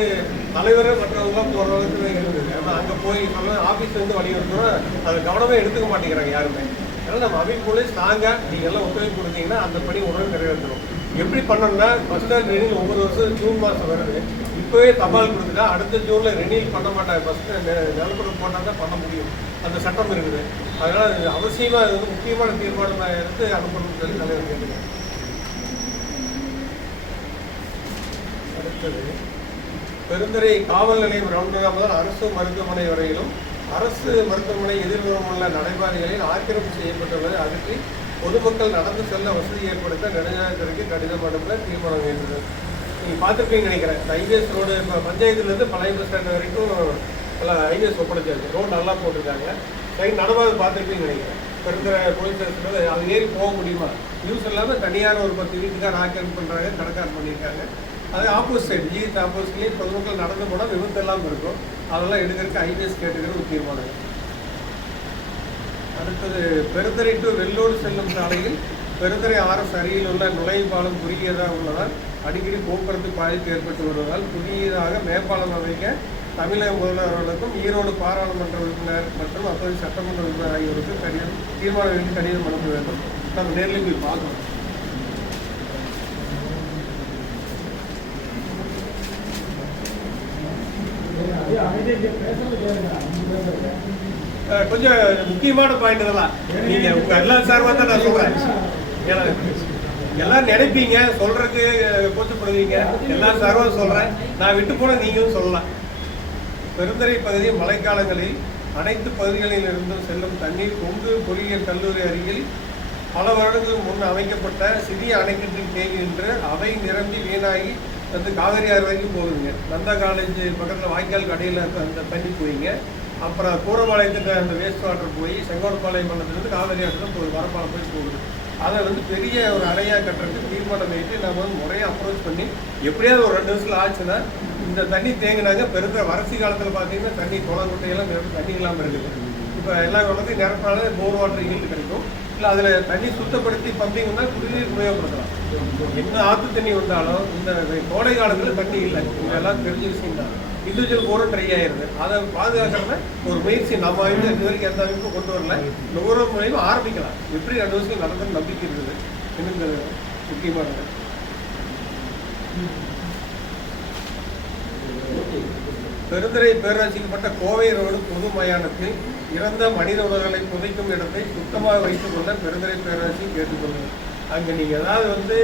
தலைவரே மற்றவங்களாம் போகிற அளவுக்கு இருந்தது. ஆனால் அங்கே போய் ஆஃபீஸ் வந்து வலியுறுத்தணும், அதை கவனமே எடுத்துக்க மாட்டேங்கிறாங்க யாருமே. அதனால் நம்ம அமைப்புக்குள்ளே ஸ்ட்ராங்காக நீங்கள் எல்லாம் ஒத்துழைப்பு கொடுத்தீங்கன்னா அந்த பணி உடனே நிறைவேற்றணும். எப்படி பண்ணணும்னா ஃபஸ்ட் ஸ்டாண்ட் ரெனியூல் ஒவ்வொரு வருஷம் ஜூன் மாதம் வருது. இப்போவே தபால் கொடுத்துட்டா அடுத்த ஜூனில் ரெனியூல் பண்ண மாட்டாங்க. ஃபஸ்ட்டு நிலப்படம் போட்டால் தான் பண்ண முடியும். அந்த சட்டம் இருக்குது. அதனால் அவசியமாக அது வந்து முக்கியமான தீர்மானமாக எடுத்து அனுப்பணும்னு சொல்லி தலைவர் கேட்டுக்கிறேன். அடுத்தது பெருந்துறை காவல் நிலையம் ரவுண்டா முதல் அரசு மருத்துவமனை வரையிலும் அரசு மருத்துவமனை எதிர்ப்புறமுள்ள நடைபாதைகளில் ஆக்கிரமிப்பு செய்யப்பட்டுள்ளதை அகற்றி பொதுமக்கள் நடந்து செல்ல வசதி ஏற்படுத்த நெடுஞ்சாலைத்துறைக்கு கடிதம் அனுப்ப தீர்மானம் வேண்டது. நீங்கள் பார்த்துருப்பீங்கன்னு நினைக்கிறேன். ஹைவேஸ் ரோடு இப்போ பஞ்சாயத்துலேருந்து பழைய பஸ் ஸ்டாண்ட் வரைக்கும் ஹைவேஸ் ஒப்படைச்சாச்சு. ரோடு நல்லா போட்டிருக்காங்க. நடவாது பார்த்துருப்பீங்கன்னு நினைக்கிறேன். பெருந்துறை போலீஸ் ஸ்டேஷன் அது ஏறி போக முடியுமா? யூஸ் இல்லாமல் தனியார் ஒரு 10 வீட்டுக்கார ஆக்கிரமிப்பு பண்ணுறாங்க, கணக்கார் பண்ணியிருக்காங்க. அது ஆப்போசிட் சைடு ஜிஹெச் ஆப்போசிட்லேயும் பொதுமக்கள் நடந்து போனால் விபத்து எல்லாம் இருக்கும். அதெல்லாம் எடுக்கிறதுக்கு ஹைவேஸ் கேட்டுக்கிற ஒரு தீர்மானம். அடுத்தது பெருந்துறை டு வெள்ளூர் செல்லும் சாலையில் பெருந்துறை ஆர்எஸ் அருகில் உள்ள நுழைவுப்பாலம் குறுகியதாக உள்ளதால் அடிக்கடி போக்குவரத்து பாதிப்பு ஏற்பட்டு வருவதால் புதியதாக மேம்பாலம் அமைக்க தமிழக முதல்வர்களுக்கும் ஈரோடு பாராளுமன்ற உறுப்பினர் மற்றும் அப்போது சட்டமன்ற உறுப்பினர் ஆகியோருக்கு தீர்மானம் வேண்டி கடிதம் அனுப்ப வேண்டும். நம்ம நேரில் போய் பார்க்கணும். கொஞ்சம் முக்கியமான பாயிண்ட் இதெல்லாம் நீங்கள் உங்கள் எல்லா சார்பாக தான் நான் சொல்கிறேன். ஏன்னா எல்லாம் நினைப்பீங்க, சொல்கிறதுக்கு கூச்சப்படுவீங்க. எல்லா சார்பாக சொல்கிறேன். நான் விட்டு போன நீங்களும் சொல்லலாம். பெருந்துறை பகுதி மழைக்காலங்களில் அனைத்து பகுதிகளில் இருந்தும் செல்லும் தண்ணீர் கொங்கு பொறியியல் கல்லூரி அருகில் பல வருடங்களுக்கு முன் அமைக்கப்பட்ட சிறிய அணைக்கட்டில் தேங்கி நின்று அவை நிரம்பி வீணாகி வந்து காவிரி ஆறு வரைக்கும் போகுதுங்க. நந்தா காலேஜ் பக்கத்தில் வாய்க்கால் கடையில் இருக்க அந்த தண்ணி போயிங்க. அப்புறம் கூரபாளையத்துக்கு அந்த வேஸ்ட் வாட்டர் போய் செங்கோடப்பாளையம் மண்டலத்துலேருந்து காவிரி ஆறு தான் போகுது, வரப்பாலம் போய் போகுது. அதை வந்து பெரிய ஒரு அணையாக கட்டுறதுக்கு தீர்மானம் வைத்து நம்ம வந்து முறையாக அப்ரோச் பண்ணி எப்படியாவது ஒரு 2 வருஷத்தில் ஆச்சுன்னா இந்த தண்ணி தேங்கினாங்க. பெருந்த வறட்சி காலத்தில் பார்த்தீங்கன்னா தண்ணி குளங்குட்டையெல்லாம் நிரப்பி தண்ணி இல்லாமல் இருக்குது. இப்போ எல்லா குளத்தையும் நிரப்பினாலே போர் வாட்டர் ஈல்டு கிடைக்கும். இல்லை அதில் தண்ணி சுத்தப்படுத்தி பம்பிங் வந்தால் குடிநீர் உபயோகப்படுத்தலாம். என்ன ஆற்று தண்ணி வந்தாலும் இந்த கோடை காலத்தில் தண்ணி இல்லை. இங்கே எல்லாம் தெரிஞ்ச விஷயம் தான். இண்டிவிஜுவல் போரும் ட்ரை ஆயிடுது. அதை பாதுகாக்கிறத ஒரு முயற்சி நம்ம இது வரைக்கும் எந்த அமைப்பும் கொண்டு வரல. ஒவ்வொரு முறையும் ஆரம்பிக்கலாம். எப்படி 2 வருஷம் நடந்தது நம்பிக்கை இருக்குது. என்னங்க முக்கியமானது. பெருந்துறை பேராட்சிக்கப்பட்ட கோவை ரோடு பொது மயானத்தில் இறந்த மனித உடல்களை புதைக்கும் இடத்தை சுத்தமாக வைத்துக் கொள்ள பெருந்துறை பேராட்சி கேட்டுக்கொள்ளுங்க. அங்கே நீங்கள் ஏதாவது வந்து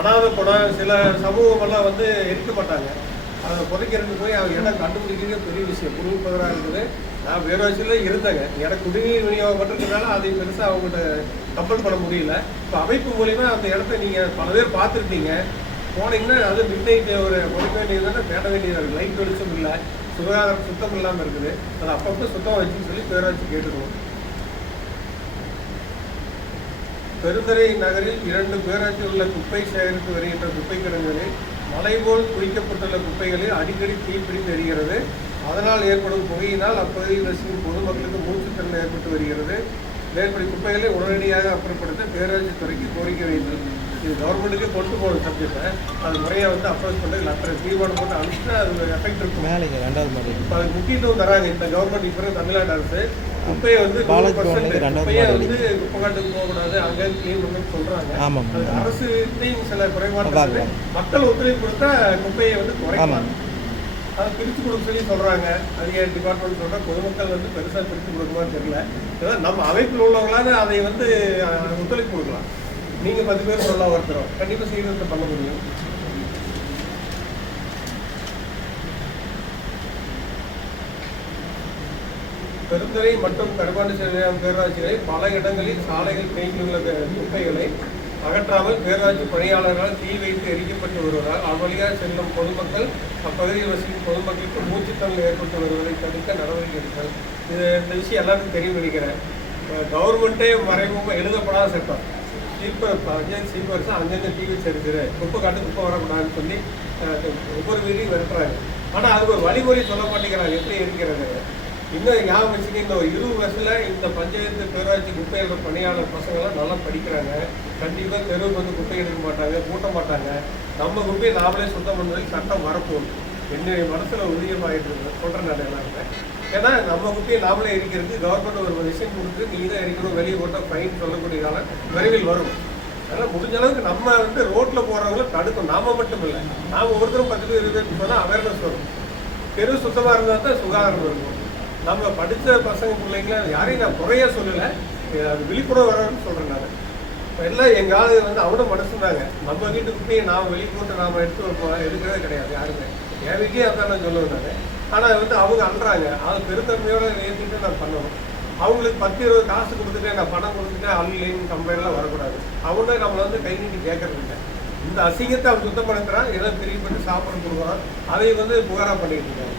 அனாத குடம் சில சமூகமெல்லாம் வந்து இருக்க மாட்டாங்க. அதை புதைக்கிறதுக்கு போய் அவங்க இடம் கண்டுபிடிக்கிறது பெரிய விஷயம். குடியிருப்பவராக இருக்குது. நான் பேராட்சியில் இருந்தேங்க. எனக்கு குடிநீர் விநியோகப்பட்டிருக்கிறதுனால அதை பெருசாக அவங்கள்ட்ட கம்பல் பண்ண முடியல. இப்போ அமைப்பு மூலிமா அந்த இடத்த நீங்கள் பல பேர் பார்த்துருப்பீங்க. போனீங்கன்னா அது மிட் நைட் ஒரு கொடுக்க வேண்டியதுன்னா தேட வேண்டியதாக இருக்குது. லைட் வெளிச்சம் இல்லை, சுகாதாரம் சுத்தம் இல்லாமல் இருக்குது. அதை அப்பப்போ சுத்தம் வச்சுன்னு சொல்லி பேராட்சி கேட்டுக்கணும். பெருந்துறை நகரில் 2 பேராட்சி உள்ள குப்பை சேகரித்து வருகின்ற குப்பை கிடங்குகளில் மலை போல் குவிக்கப்பட்டுள்ள குப்பைகளில் அடிக்கடி தீப்பிடித்து எரிகிறது. அதனால் ஏற்படும் புகையினால் அப்பகுதியில் வசிக்கும் பொதுமக்களுக்கு மூச்சுத்திறன் ஏற்பட்டு வருகிறது. மேற்படி குப்பைகளை உடனடியாக அப்புறப்படுத்த பேராட்சி துறைக்கு கோரிக்கை வைத்தது. இது கவர்மெண்ட்டுக்கு கொண்டு போகணும் சப்ஜெக்டை. அது முறையாக வந்து அப்ரோச் பண்ணி லெட்டர் தீர்மானம் போட்டு அனுப்பிச்சுன்னா அது எஃபெக்ட் இருக்கும். இப்போ அது முக்கியத்துவம் தராங்க இந்த கவர்மெண்ட். இப்போ தமிழ்நாடு அரசு குப்பையை வந்து 100% குப்பையை வந்து குப்பைக்காட்டுக்கு போகக்கூடாது, அங்கே கிளீன் பண்ணி சொல்கிறாங்க. அது அரசுத்தையும் சில குறைபாடு மக்கள் ஒத்துழைப்பு கொடுத்தா குப்பையை வந்து குறைக்கலாம். அதை பிரித்து கொடுக்க சொல்லி சொல்கிறாங்க. அதிகாரி டிபார்ட்மெண்ட் சொல்கிறாங்க. பொதுமக்கள் வந்து பெருசாக பிரித்து கொடுக்குமான்னு தெரியல. ஏதாவது நம்ம அமைப்பில் உள்ளவங்களால அதை வந்து ஒத்துழைப்பு கொடுக்கலாம். நீங்கள் 10 பேர் சொல்ல ஒருத்தரும் கண்டிப்பாக சீர்திருத்தம் பண்ண முடியும். பெருந்துறை மற்றும் கருப்பாண்டி பேராட்சிகளில் பல இடங்களில் சாலைகள் தேங்கியுள்ள குப்பைகளை அகற்றாமல் பேராட்சி பணியாளர்களால் தீ வைத்து எரிக்கப்பட்டு வருவதால் அவ்வழியாக செல்லும் பொதுமக்கள் அப்பகுதியில் வசிக்கும் பொதுமக்களுக்கு மூச்சுத்தல் ஏற்பட்டு வருவதை தடுக்க நடவடிக்கை எடுத்தல். இது இந்த விஷயம் எல்லாருக்கும் தெரியும் நினைக்கிறேன். கவர்மெண்ட்டே மறைமுகமாக எழுதப்படாத சட்டம். சீப்பர்ஸ் அங்கங்கே தீ வச்சு இருக்குது, குப்பை காட்டு குப்பை வரக்கூடாதுன்னு சொல்லி ஒவ்வொரு வீட்டையும் நிறுத்துறாங்க. ஆனால் அதுக்கு ஒரு வழிமுறை சொல்ல மாட்டேங்கிறாங்க எப்படி இருக்கிறது. இன்னும் ஞாபகம் வச்சுக்க, இந்த 20 வருஷத்தில் இந்த பஞ்சாயத்து பேராட்சி குப்பை எடுக்கிற பணியாளர் பசங்கள்லாம் நல்லா படிக்கிறாங்க. கண்டிப்பாக தெருவுக்கு வந்து குப்பை எடுக்க மாட்டாங்க, கூட்ட மாட்டாங்க. நம்ம குப்பையை நாமளே சுத்தம் பண்ணுறதுக்கு சட்டம் வரப்போகுது. என்னுடைய மனசில் உறுதியமாகிட்டு இருக்குது. சொல்கிறேன் நான் எல்லாருமே. ஏன்னா நம்ம குப்பையை நாமளே எரிக்கிறது கவர்மெண்ட் ஒரு விஷயம் கொடுத்து நீ தான் எரிக்கணும், வெளியே போட்டால் ஃபைன் சொல்லக்கூடிய காலம் விரைவில் வரும். அதனால் முடிஞ்ச அளவுக்கு நம்ம வந்து ரோட்டில் போகிறவங்கள தடுக்கும். நாம மட்டும் இல்லை, நாம் ஒருத்தரும் 10 பேர் 20 பேர் சொன்னால் அவேர்னஸ் வரும். தெரு சுத்தமாக இருந்தால் தான் சுகாதாரம் இருக்கும். நம்ம படித்த பசங்க பிள்ளைங்கள யாரையும் நான் குறைய சொல்லலை, அது விழிப்புணர்வு வரணும்னு சொல்கிறேன். நான் இப்போ எல்லாம் எங்கள் ஆளு வந்து அவனும் மனசுனாங்க, நம்ம வீட்டு குப்பையை நாம் வெளியே போட்டு நாம் எடுக்கிறதே கிடையாது யாருமே. என் வீட்லேயே அதான் நான் சொல்லுவேன் நான். ஆனால் வந்து அவங்க அல்றாங்க, அது பெருந்தன்மையோடு ஏற்றிட்டு நான் பண்ணணும். அவங்களுக்கு 10-20 காசு கொடுத்துட்டு நான் பணம் கொடுத்துட்டு ஆன்லைன் கம்ப்ளைண்ட்லாம் வரக்கூடாது. அவங்க நம்மளை வந்து கை நீட்டி கேட்கறது இல்லை. இந்த அசிங்கத்தை அவன் சுத்தம் பண்ணுறான், ஏதோ பிரிவுபட்டு சாப்பிட கொடுக்குறான், அதை வந்து புகாராக பண்ணிட்டு இருக்காங்க.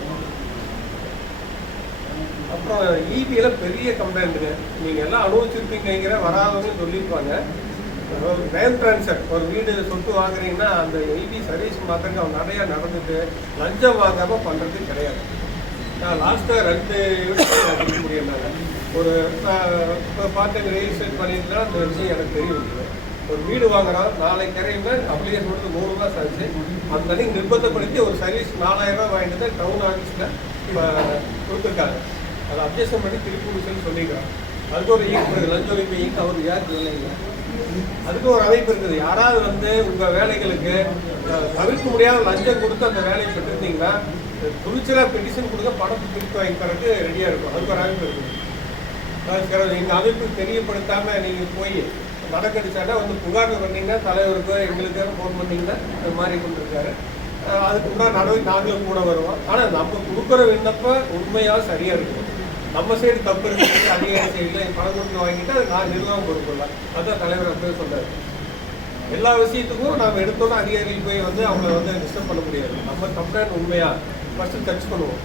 அப்புறம் ஈபியில் பெரிய கம்ப்ளைண்ட்டுங்க, நீங்கள் எல்லாம் அனுபவிச்சிருப்பீங்கிற வராதவங்க சொல்லியிருப்பாங்க. லேண்ட் ட்ரான்ஸ்ஃபர் ஒரு வீடு சொத்து வாங்குறீங்கன்னா அந்த ஈபி சர்வீஸ் மாத்திரங்க அவன் நிறையா நடந்துட்டு லஞ்சம் வாங்காமல் பண்ணுறது கிடையாது. நான் லாஸ்ட்டாக 2 கொடுக்க முடியும்னாங்க. ஒரு இப்போ பார்த்து ரியல் எஸ்டேட் பண்ணிட்டுனா அந்த விஷயம் எனக்கு தெரியும். ஒரு வீடு வாங்குறோம், நாளைக்கு கரையுமே அப்ளிகேஷன் கொடுத்து 100 ரூபா சார்ஜ், அந்த அன்றைக்கி நிர்பந்தப்படுத்தி ஒரு சர்வீஸ் 4000 ரூபா வாங்கிட்டு தான் டவுன் ஆஃபீஸில் கொடுத்துருக்காங்க. அதை அப்ஜெக்ஷன் பண்ணி திருப்பி கொடுக்குன்னு சொல்லிக்கிறாங்க. அதுக்கு ஒரு ஈக்கு இருக்குது, லஞ்ச ஒழிப்பு ஈக்கு. அவர் யாருக்கு இல்லைங்க, அதுக்கு ஒரு அமைப்பு இருக்குது. யாராவது வந்து உங்கள் வேலைகளுக்கு தவிர்க்க முடியாத லஞ்சம் கொடுத்து அந்த வேலையை பெற்றிருந்தீங்கன்னா துணிச்சலாக பெட்டிஷன் கொடுக்க பணத்தை திருப்பி வாங்கி தரக்கு ரெடியாக இருக்கும். அதுக்கு ஒரு அமைப்பு இருக்குது. எங்கள் அமைப்பு தெரியப்படுத்தாமல் நீங்கள் போய் நடக்கடிச்சாட்டா வந்து புகார் பண்ணிங்கன்னா தலைவருக்கோ எங்களுக்கோ ஃபோன் பண்ணிங்கன்னா அது மாதிரி கொண்டிருக்காரு. அதுக்கு முன்னாடி நடவடிக்கை நாங்களும் கூட வருவோம். ஆனால் நம்ம கொடுக்குற விண்ணப்பம் உண்மையாக சரியாக இருக்கும். நம்ம சைடு தப்பு இருக்குது, அதிகாரி சைடில் பணம் கொடுத்து வாங்கிட்டு அது நான் நிர்வாகம் கொடுக்கலாம். அதுதான் தலைவர் அப்பவே சொல்கிறார். எல்லா விஷயத்துக்கும் நாம் எடுத்தோன்னா அதிகாரிகள் போய் வந்து அவங்கள வந்து டிஸ்டர்ப் பண்ண முடியாது. நம்ம கம்ப்ளைண்ட் உண்மையாக ஃபஸ்ட்டு டச் பண்ணுவோம்.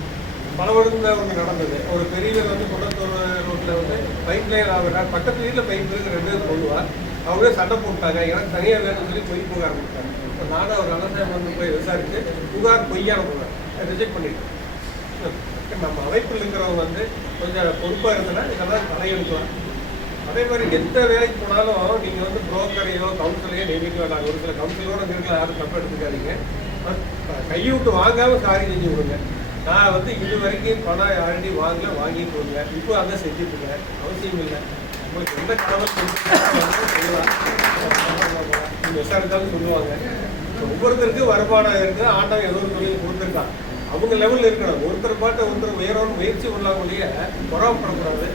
பல வருடம் ஒன்று நடந்தது. ஒரு பெரியவர் வந்து குளத்தூர் ரோட்டில் வந்து பைப் லைன் ஆகிறார், பக்கத்து வீட்டில் பைப் இருக்கு, 2 பேர் சொல்லுவார். அவங்களே சண்டை போட்டாங்க, எனக்கு தனியாக வேணும்னு சொல்லி பொய் புகார் கொடுத்தாங்க. இப்போ நானும் ஒரு அலசாயம் வந்து போய் விசாரித்து புகார் பொய்யான புகார் ரிஜெக்ட் பண்ணிட்டேன். நம்ம அமைப்பில் இருக்கிறவங்க வந்து கொஞ்சம் பொறுப்பாக இருந்ததுன்னா இதெல்லாம் தலையெடுக்கலாம். அதே மாதிரி எந்த வேலைக்கு போனாலும் நீங்கள் வந்து புரோக்கரையோ கவுன்சிலையோ நியமிக்க வேண்டாம். ஒரு சில கவுன்சிலோட இருக்கலாம், யாரும் தப்பு எடுத்துக்காதீங்க. கையை விட்டு வாங்காமல் சாரி செஞ்சு கொடுங்க. நான் வந்து இது வரைக்கும் பணம் ஆல்ரெடி வாங்கிட்டு கொடுங்க. இப்போ அதை செஞ்சுட்டுங்க, அவசியம் இல்லை. உங்களுக்கு எந்த கடவுள் சொல்லலாம், நீங்கள் விசாரித்தாலும் சொல்லுவாங்க. ஒவ்வொருத்தருக்கும் வருமானம் இருக்குது, ஆண்டவன் ஏதோ ஒரு தொழில் கொடுத்துருக்கான். அவங்க லெவலில் இருக்கணும். ஒருத்தர் பாட்டை ஒருத்தர் உயரோன்னு முயற்சி பண்ணாமலேயே பொறாமப்படக்கூடாது.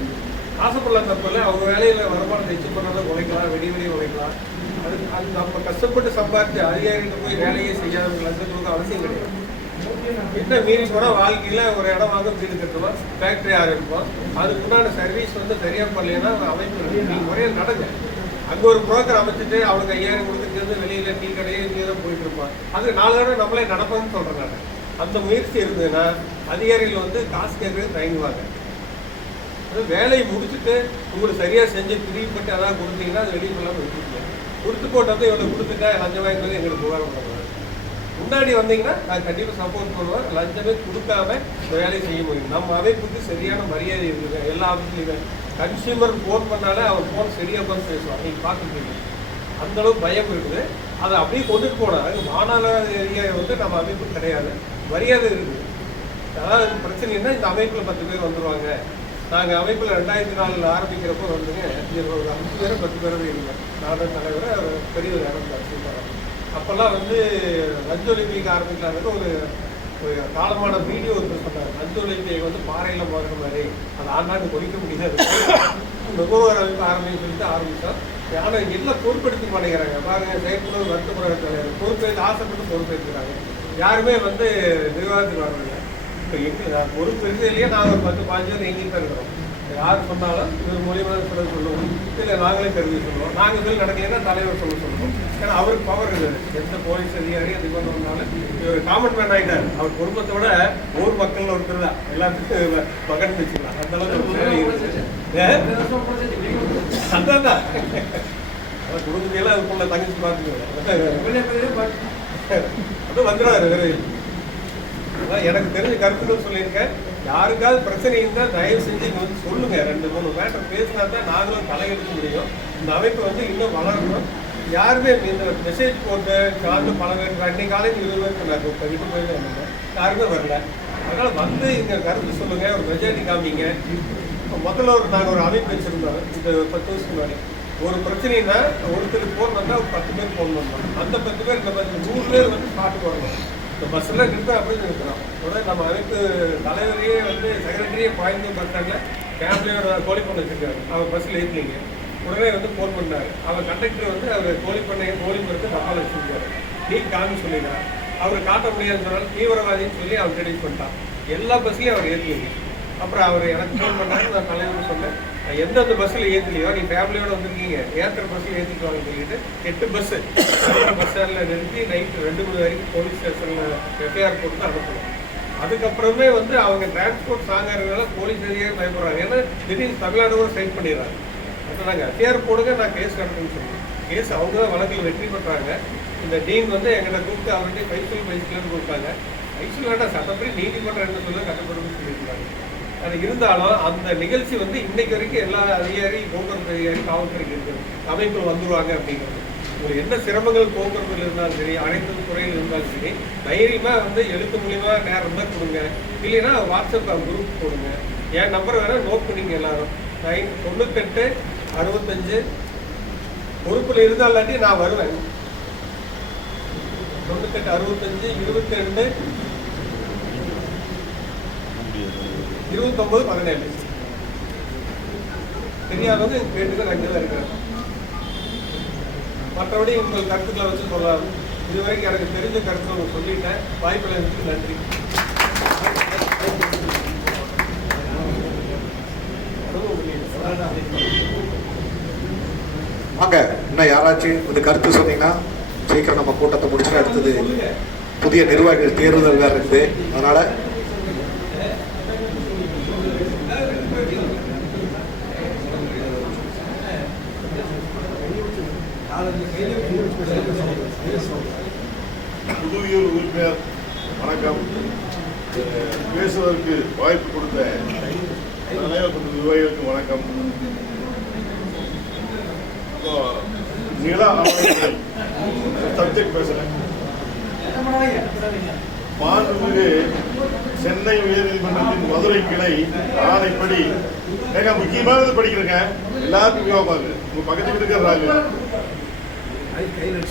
ஆசைப்படலாம் தப்பில்லை. அவங்க வேலையில் வருமானத்தை எச்சு பண்ணாலும் உழைக்கலாம், வெடி உழைக்கலாம். அது நம்ம கஷ்டப்பட்டு சம்பாதிச்சு அதிகாரிகிட்ட போய் வேலையே செய்யாதவங்க லஞ்சத்துக்கு அவசியம் கிடையாது. என்ன மீறி போனால் வாழ்க்கையில் ஒரு இடம் வாங்க வீடு கட்டுவோம், ஃபேக்ட்ரி ஆரம்பிப்போம். அதுக்குண்டான சர்வீஸ் வந்து சரியாக பண்ணலைன்னா அமைப்பு நீங்கள் முறையில் நடங்க. அங்கே ஒரு புரோக்கர் அமைச்சிட்டு அவனுக்கு 5000 கொடுத்துட்டு வெளியில் டீ கடையே இங்கே தான் போயிட்டு இருப்பான். அது 4 தடவை நம்மளே நடப்போம்னு சொல்கிறேன் நான். அந்த முயற்சி இருந்ததுன்னா அதிகாரிகள் வந்து காசு கேட்கறது தயங்குவாங்க. அது வேலையை முடிச்சுட்டு உங்களுக்கு சரியாக செஞ்சு பிரிவுப்பட்டு அதான் கொடுத்தீங்கன்னா அது வெளியே போகாமல் விட்டுருக்கீங்க. கொடுத்து போட்டு வந்து இவ்வளோ கொடுத்துட்டா லஞ்சம் வாங்கிட்டு எங்களுக்கு புகார் பண்ணுவாங்க. முன்னாடி வந்தீங்கன்னா நான் கண்டிப்பாக சப்போர்ட் பண்ணுவேன். லஞ்சமே கொடுக்காம இந்த வேலையை செய்ய முடியும். நம்ம அமைப்புக்கு சரியான மரியாதை இருக்குது. எல்லா ஆஃபீஸ்லையும் கன்சியூமர் ஃபோன் பண்ணாலே அவன் ஃபோன் சரியாக உட்காந்து பேசுவான். நீங்கள் பார்த்துருக்கீங்க, அந்தளவுக்கு பயம் இருக்குது. அதை அப்படியே கொண்டுட்டு போனால் அது மாநாள ஏரியா வந்து நம்ம அமைப்பு கிடையாது, மரியாதை இருக்குது. அதாவது பிரச்சனைன்னா இந்த அமைப்பில் 10 பேர் வந்துடுவாங்க. நாங்கள் அமைப்பில் 2004 ஆரம்பிக்கிறப்போ வந்துங்க 5 பேரும் 10 பேரும் இருந்தோம். நானும் தலைவர் பெரிய இடம். அப்போல்லாம் வந்து லஞ்ச ஒலிம்பிக் ஆரம்பிக்கலாம்னு ஒரு காலமான வீடியோ ஒன்று சொன்னார். லஞ்ச ஒலிம்பிக் வந்து பாறையில் போகிற மாதிரி அது ஆண்டாண்டு கொடிக்க முடியாது, நுகர்வோர் அமைப்பு ஆரம்பின்னு சொல்லிட்டு ஆரம்பித்தோம். ஆனால் எல்லாம் பொறுப்பெடுத்து மாட்டேங்கிறாங்க. பாருங்க, செயற்புற வருத்தப்படுற தலைவர் பொறுப்பெடுத்து ஆசைப்பட்டு பொறுப்பெடுக்கிறாங்க. யாருமே வந்து நிர்வாகத்துக்கு வரவில்லை. இப்போ எங்கே பொறுப்பு இருக்கிறதுலையே நாங்கள் ஒரு 10-15 பேர் எங்கிட்ட இருக்கிறோம். யார் சொன்னாலும் இவர் மூலியமாக சொல்லுவோம், இல்லை நாங்களே கருதி சொல்லுவோம். நாங்கள் சொல்லி நடக்கலைன்னா தலைவர் சொல்லுவோம். ஏன்னா அவருக்கு பவர் இருக்குது. எந்த போலீஸ் அதிகாரி அது கொண்டு வந்தாலும் இவர் காமன் மேன் ஆகிட்டார். அவர் குடும்பத்தோட ஊர் மக்கள் ஒருத்தர் தான், எல்லாத்துக்கும் மகன் வச்சுக்கலாம். அந்த அளவுக்கு அதான் அவர் குடும்பத்தையெல்லாம் அதுக்குள்ள தங்கச்சி பார்த்துக்குவேன். அது வந்துடுவார் விரைவில். அதான் எனக்கு தெரிஞ்ச கருத்துக்கள் சொல்லியிருக்கேன். யாருக்காவது பிரச்சனை இருந்தால் தயவு செஞ்சு இங்கே வந்து சொல்லுங்கள். 2-3 மேட்டர் பேசினா தான் நாங்களும் தலையெடுக்க முடியும். இந்த அமைப்பு வந்து இன்னும் வளரணும். யாருமே இந்த மெசேஜ் போட்டு காலையில் பல பேர், அன்றைக்கு காலையில் 20 பேர் சொன்னாங்க. இப்போ வீட்டு போய் யாருமே வரல. அதனால வந்து இங்க கருத்து சொல்லுங்க, ஒரு மெஜாரிட்டி காமிங்க. முதல்ல நாங்கள் ஒரு அமைப்பு வச்சிருந்தோம் இந்த 10 வருஷத்துக்கு முன்னாடி. ஒரு பிரச்சனைனா ஒருத்தருக்கு ஃபோன் வந்தால் ஒரு 10 பேர் ஃபோன் பண்ணோம். அந்த 10 பேர் இந்த 100 பேர் வந்து ஸ்பாட்டுக்கு வரணும். இந்த பஸ்ஸில் நிற்பேன் அப்படின்னு இருக்கிறோம். உடனே நம்ம அமைப்பு தலைவரையே வந்து செக்ரட்டரியே கோயம்புத்தூர் பஸ் ஸ்டாண்டில் ஃபேமிலியோட கோழிப்பண்ணை வச்சுருக்காரு. அவர் பஸ்ஸில் ஏற்றினீங்க. உடனே வந்து ஃபோன் பண்ணார். அவர் கண்டக்டர் வந்து அவர் கோழிப்பண்ணை தப்பால் வச்சுருக்காரு. நீ காமி சொல்லிடுறார். அவர் காட்ட முடியாதுன்னு சொன்னாலும் தீவிரவாதின்னு சொல்லி அவர் டெலிட் பண்ணிட்டான். எல்லா பஸ்லையும் அவர் ஏற்றினீங்க. அப்புறம் அவர் எனக்கு ஃபோன் பண்ணாரு. நான் தலைவர் சொன்னேன், எந்தெந்த பஸ்ஸில் ஏற்றலையோ நீ ஃபேமிலியோட வந்துருக்கீங்க, ஏற்றுற பஸ்ஸில் ஏற்றிட்டு வாங்கன்னு சொல்லிட்டு 8 பஸ்ஸு பஸ் ஸ்டாண்டில் நிறுத்தி நைட்டு 2 மணி வரைக்கும் போலீஸ் ஸ்டேஷனில் எஃப்ஐஆர் போட்டு தான் அனுப்பணும். அதுக்கப்புறமே வந்து அவங்க டிரான்ஸ்போர்ட் சாங்கிறதுனால போலீஸ் அதிகாரி பயப்படுறாங்க. ஏன்னா திடீர்னு தமிழ்நாடு கூட சைட் பண்ணிடுறாங்க. அப்போ நாங்கள் எஃப்ஐஆர் போடுங்க, நான் கேஸ் நடத்துன்னு சொல்லுவோம். கேஸ் அவங்க தான் வழக்கில் வெற்றி பெற்றாங்க. இந்த டீன் வந்து எங்களை கூப்பிட்டு அவர்கிட்ட பைசல் கொடுத்தாங்க. பைசல் வேண்டாம், சட்டப்படி நீதிமன்றம் என்ன சொல்ல கட்டப்படும்னு சொல்லியிருக்காங்க. அது இருந்தாலும் அந்த நிகழ்ச்சி வந்து இன்னைக்கு வரைக்கும் எல்லா அதிகாரி, போக்குவரத்து அதிகாரி, காவல்துறைக்கு இருக்குது. அமைப்பில் வந்துருவாங்க அப்படிங்கிறது. ஒரு என்ன சிரமங்கள் போக்குவரத்தில் இருந்தாலும் சரி, அனைத்து துறையில் இருந்தாலும் சரி, தைரியமாக வந்து எழுத்து மூலியமாக நேரம் தான் கொடுங்க. இல்லைன்னா வாட்ஸ்அப் குரூப் போடுங்க. என் நம்பர் வேற நோட் பண்ணிங்க எல்லாரும். 98 65 பொறுப்பில் இருந்தாலாட்டி நான் வருவேன். 98 65 22 29 17. தெரியாதவங்க கேட்டுக்க நான் தான் இருக்கிறேன். மற்றபடி உங்கள் கருத்துக்களை வச்சு சொல்லலாம். இதுவரைக்கும் எனக்கு தெரிஞ்ச கருத்துக்களை சொல்லிட்டேன். வாய்ப்புகளுக்கு நன்றி. வாங்க, இன்னும் யாராச்சும் இந்த கருத்து சொன்னீங்கன்னா சீக்கிரம் நம்ம கூட்டத்தை முடிச்சு அடுத்தது புதிய நிர்வாகிகள் தேர்தல் வேறு இருக்குது. அதனால புதுவியூர் உறுப்பினர் வணக்கம். பேசுவதற்கு வாய்ப்பு கொடுத்த அனைவருக்கும் நிர்வாகிகளுக்கும் வணக்கம். நில ஆணையங்கள் சப்ஜெக்ட் பேசுறேன். மாண்புமிகு சென்னை உயர்நீதிமன்றத்தின் மதுரை கிளை ஆணைப்படி முக்கியமானது படிக்கிறேங்க. எல்லாருக்கும் உபயோகமாகுது. உங்க பக்கத்து இருக்கிறாங்க.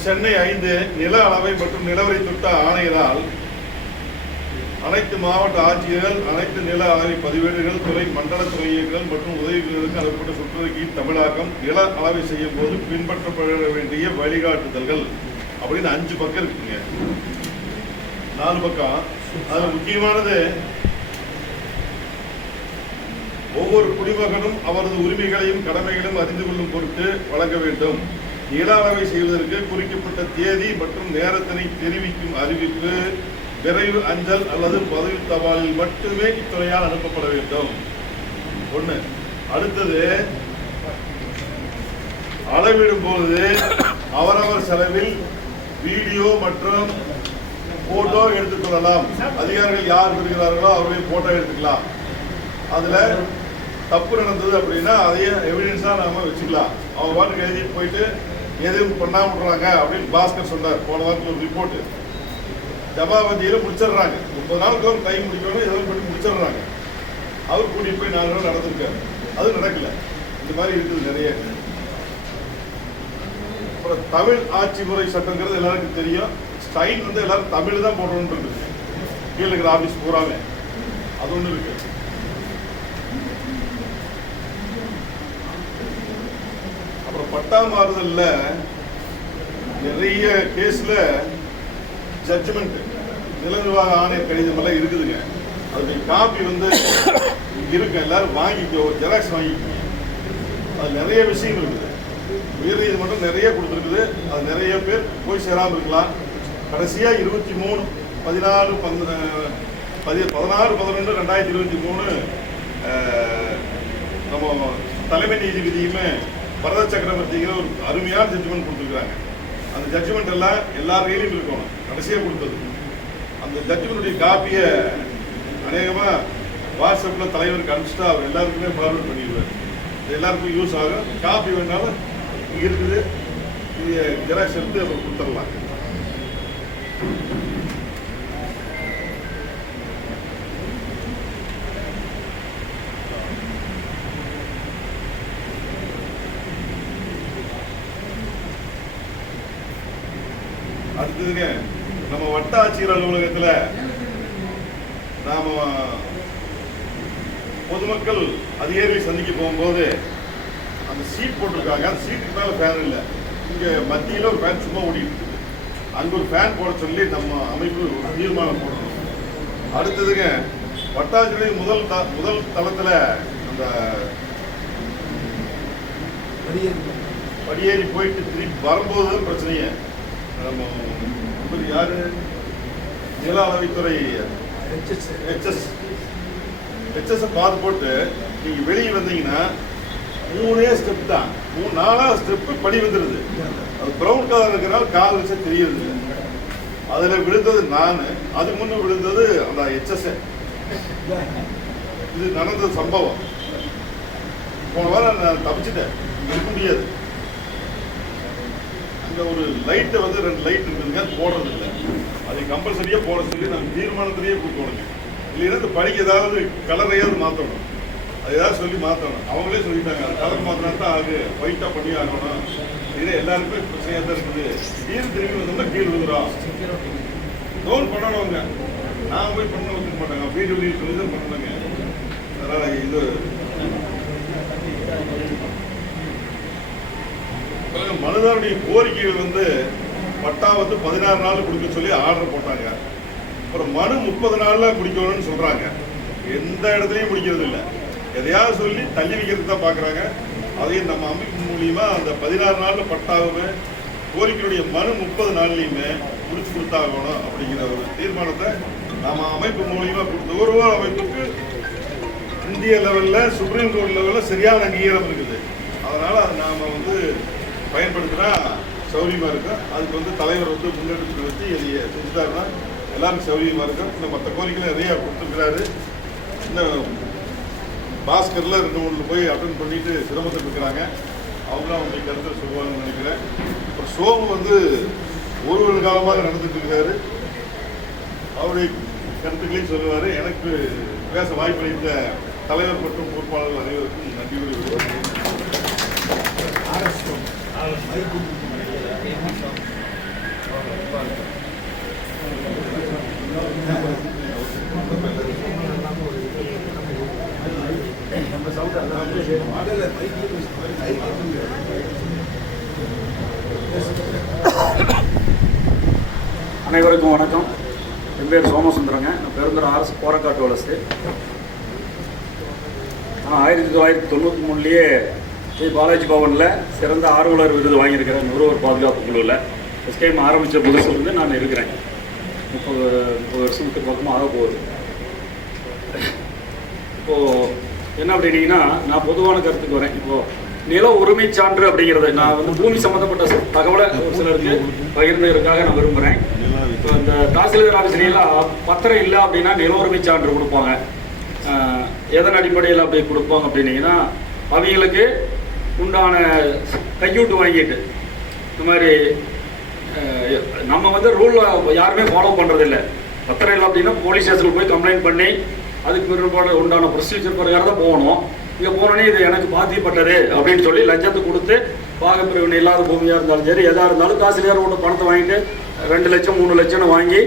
சென்னை 5 நில அளவை மற்றும் நிலவரி திட்ட ஆணையரால் அனைத்து மாவட்ட ஆட்சியர்கள், அனைத்து நில அளவை பதிவேடுகள், துறை மண்டல துறை இயக்குகள் மற்றும் உதவிகளுக்கு அனுப்பப்பட்ட சுற்றறிக்கையின் தமிழாக்கம் நில அளவை செய்யும் போது பின்பற்றப்பட வேண்டிய வழிகாட்டுதல்கள் அப்படின்னு 5 பக்கம் இருக்குங்க. 4 பக்கம். அது முக்கியமானது, ஒவ்வொரு குடிமகனும் அவரது உரிமைகளையும் கடமைகளையும் அறிந்து கொள்ளும் பொருட்டு வழங்க வேண்டும். நில அளவை செய்வதற்கு குறிக்கப்பட்ட தேதி மற்றும் நேரத்தினை தெரிவிக்கும் அறிவிப்பு விரைவு அஞ்சல் அல்லது பதவி தபாலில் மட்டுமே இத்துறையால் அனுப்பப்பட வேண்டும். 1. அடுத்தது, அளவிடும் போது அவரவர் செலவில் வீடியோ மற்றும் போட்டோ எடுத்துக்கொள்ளலாம். அதிகாரிகள் யார் இருக்கிறார்களோ அவர்களே போட்டோ எடுத்துக்கலாம். அதுல தப்பு நடந்தது அப்படின்னா அதையே எவிடன்ஸா நாம வச்சுக்கலாம். அவங்க பாட்டுக்கு எழுதிட்டு போயிட்டு எதுவும் பண்ணாமடுறாங்க அப்படின்னு பாஸ்கர் சொன்னார். போன வாரத்தில் ஒரு ரிப்போர்ட் ஜமாபந்தியில முடிச்சிடுறாங்க. 30 நாளுக்கு டைம் முடிக்கணும், எதுவும் பண்ணி முடிச்சிடுறாங்க. அவர் கூட்டிட்டு போய் 4 நாள் நடந்திருக்காரு. அது நடக்கல. இந்த மாதிரி இருக்குது நிறைய. அப்புறம் தமிழ் ஆட்சி முறை சட்டங்கிறது எல்லாருக்கும் தெரியும். ஸ்டைல் வந்து எல்லாரும் தமிழ் தான் போடணும்னு இருக்குது. கீழே இருக்கிற ஆபீஸ் பூராமே அது ஒன்று இருக்கு. அப்புறம் பட்டா மாறுதல்ல நிறைய கேஸ்ல ஜட்ஜ்மெண்ட் நில நிர்வாக ஆணையர் கடிதம் எல்லாம் இருக்குதுங்க. அதுக்கு காப்பி வந்து இருக்கு. எல்லாரும் வாங்கிக்கோ, ஜெராக்ஸ் வாங்கிக்கோங்க. அது நிறைய விஷயம் இருக்குது. உயர்நீதிமன்றம் நிறைய கொடுத்துருக்குது. அது நிறைய பேர் போய் சேராமல் இருக்கலாம். கடைசியா 16/11/2023 நம்ம தலைமை நீதிபதியுமே பரத சக்கரவர்த்திங்கிற ஒரு அருமையான ஜட்ஜ்மெண்ட் கொடுத்துருக்குறாங்க. அந்த ஜட்ஜ்மெண்ட் எல்லாம் எல்லார் கையிலும் இருக்கணும். கடைசியா கொடுத்தது அந்த ஜட்ஜ்மெண்ட்டுடைய காப்பியை அநேகமா வாட்ஸ்அப்ல தலைவருக்கு அனுப்பிச்சுட்டா அவர் எல்லாருக்குமே ஃபார்வர்ட் பண்ணிடுவார். இது எல்லாருக்கும் யூஸ் ஆகும். காப்பி வேணாலும் இருக்குது, இது ஜெராக்ஸ் எடுத்து அப்புறம் கொடுத்துடலாம். அடுத்ததுங்க நம்ம வட்டாட்சியர் அலுவலகத்தில் நாம் பொதுமக்கள் அதிகாரிகளை சந்திக்க போகும்போது அந்த சீட் போட்டிருக்காங்க. அந்த சீட்டுக்கு மேலே ஃபேன் இல்லை. இங்கே மத்தியில் ஒரு ஃபேன் சும்மா ஓடிட்டு இருக்குது. அங்கே ஒரு ஃபேன் போட சொல்லி நம்ம அமைப்பு ஒரு தீர்மானம் போடணும். அடுத்ததுங்க வட்டாட்சியர் முதல் தளத்தில் அந்த படியேறி போயிட்டு திரும்பி வரும்போது பிரச்சனையே. நம்ம யாரு நில அளவைத்துறை ஹெச்எஸ் பார்த்து போட்டு நீங்க வெளியே வந்தீங்கன்னா 3 ஸ்டெப் தான், 4 ஸ்டெப்பு படி வந்துடுது. அது ப்ரௌன் கலர் இருக்கிறனால கால் வச்சா தெரியுது. அதுல விழுந்தது நான், அது முன்ன விழுந்தது அந்த ஹெச்எஸ். இது நடந்த சம்பவம். போன வாரம் நான் தப்பிச்சுட்டேன், இருக்க முடியாது. அங்கே ஒரு லைட்டை வந்து 2 லைட் இருக்குதுங்க, அது போடுறது இல்லை. அதை கம்பல்சரியாக போட சொல்லி நாங்கள் தீர்மானத்திலேயே கொடுக்கணுங்க. இல்லைன்னா இந்த படிக்க ஏதாவது கலரையாவது மாற்றணும், அது ஏதாவது சொல்லி மாற்றணும். அவங்களே சொல்லிட்டாங்க அது கலர் மாற்றினா தான் ஆகு, ஒயிட்டாக பண்ணி ஆகணும். இதே எல்லாருக்குமே பிரச்சனையாக தான் இருக்குது. நீர் திரும்பி வந்தோம்னா கீழ் விழுதுறோம். லோன் பண்ணணுங்க, நான் போய் பண்ண வந்துக்க மாட்டாங்க, வீடு வெளியே சொல்லி தான் பண்ணணுங்க. அதனால் இது மனுதாருடைய கோரிக்கைகள் வந்து பட்டா வந்து 16 நாள் கொடுக்க சொல்லி ஆர்டர் போட்டாங்க. அப்புறம் மனு 30 நாள்ல முடிக்கணும்னு சொல்றாங்க. எந்த இடத்துலையும் முடிக்கிறது இல்லை, எதையாவது சொல்லி தள்ளி வைக்கிறது தான் பார்க்குறாங்க. அதையும் நம்ம அமைப்பு மூலியமா அந்த 16 நாள்ல பட்டாவுமே கோரிக்கையுடைய மனு 30 நாள்லையுமே முடிச்சு கொடுத்தாகணும் அப்படிங்கிற ஒரு தீர்மானத்தை நம்ம அமைப்பு மூலியமா கொடுத்து ஒரு அமைப்புக்கு இந்திய லெவலில் சுப்ரீம் கோர்ட் லெவலில் சரியான அங்கீகாரம் இருக்குது. அதனால அதை நாம் வந்து பயன்படுத்தினா சௌரியமாக இருக்கும். அதுக்கு வந்து தலைவர் வந்து முன்னெடுத்து வச்சு இதை செஞ்சுட்டாருன்னா எல்லாருக்கும் சௌரியமாக இருக்கும். இந்த மற்ற கோரிக்கைகள் நிறையா கொடுத்துருக்கிறாரு. இன்னும் பாஸ்கரில் 2-3 போய் அட்டன் பண்ணிட்டு சிரமத்தில் இருக்கிறாங்க. அவங்களும் அவங்களுக்கு கருத்தை சொல்லுவாங்கன்னு நினைக்கிறேன். அப்புறம் சோமு வந்து ஒரு காலமாக நடந்துட்டு இருக்கிறாரு. அவருடைய கருத்துக்களையும் சொல்லுவார். எனக்கு பேச வாய்ப்பளித்த தலைவர் மற்றும் பொறுப்பாளர்கள் அனைவருக்கும் நன்றி கூறி அனைவருக்கும் வணக்கம். என் பேர் சோமசுந்தரங்க. நான் பெருந்துறை அரசு போரக்காட்டு வளர்ச்சி. நான் 1993 ஸ்ரீ பாலாஜி பவனில் சிறந்த ஆர்வலர் விருது வாங்கியிருக்கிறேன். நுகர்வோர் பாதுகாப்பு குழுவில் ஃபஸ்ட் டைம் ஆரம்பித்த புதுசுலேருந்து நான் இருக்கிறேன். 30 வருஷத்துக்கு பக்கமாக ஆக போகுது. இப்போது என்ன அப்படின்னீங்கன்னா, நான் பொதுவான கருத்துக்கு வரேன். இப்போது நில உரிமை சான்று அப்படிங்கிறது நான் வந்து பூமி சம்மந்தப்பட்ட தகவலை ஒரு சிலருக்கு பகிர்ந்ததற்காக நான் விரும்புகிறேன். இப்போ இந்த தாசில்தார் ஆஃபீஸ்லாம் பத்திரம் இல்லை அப்படின்னா நில உரிமை சான்று கொடுப்பாங்க. எதன் அடிப்படையில் அப்படி கொடுப்பாங்க அப்படின்னீங்கன்னா, அவங்களுக்கு உண்டான கையூட்டு வாங்கிட்டு இந்த மாதிரி நம்ம வந்து ரூல் யாருமே ஃபாலோ பண்ணுறதில்லை. பத்திரம் இல்லை அப்படின்னா போலீஸ் ஸ்டேஷனுக்கு போய் கம்ப்ளைண்ட் பண்ணி அதுக்கு பிற்பாடு உண்டான ப்ரொசீஜர் பிரகாரம் தான் போகணும். இங்கே போனோடனே இது எனக்கு பாதிப்பட்டது அப்படின்னு சொல்லி லஞ்சத்தை கொடுத்து பாகப்பிரிவினை இல்லாத பூமியாக இருந்தாலும் சரி எதாக இருந்தாலும் தாசில்தார் ஒன்று பணத்தை வாங்கிட்டு 2 லட்சம் 3 லட்சம்னு வாங்கி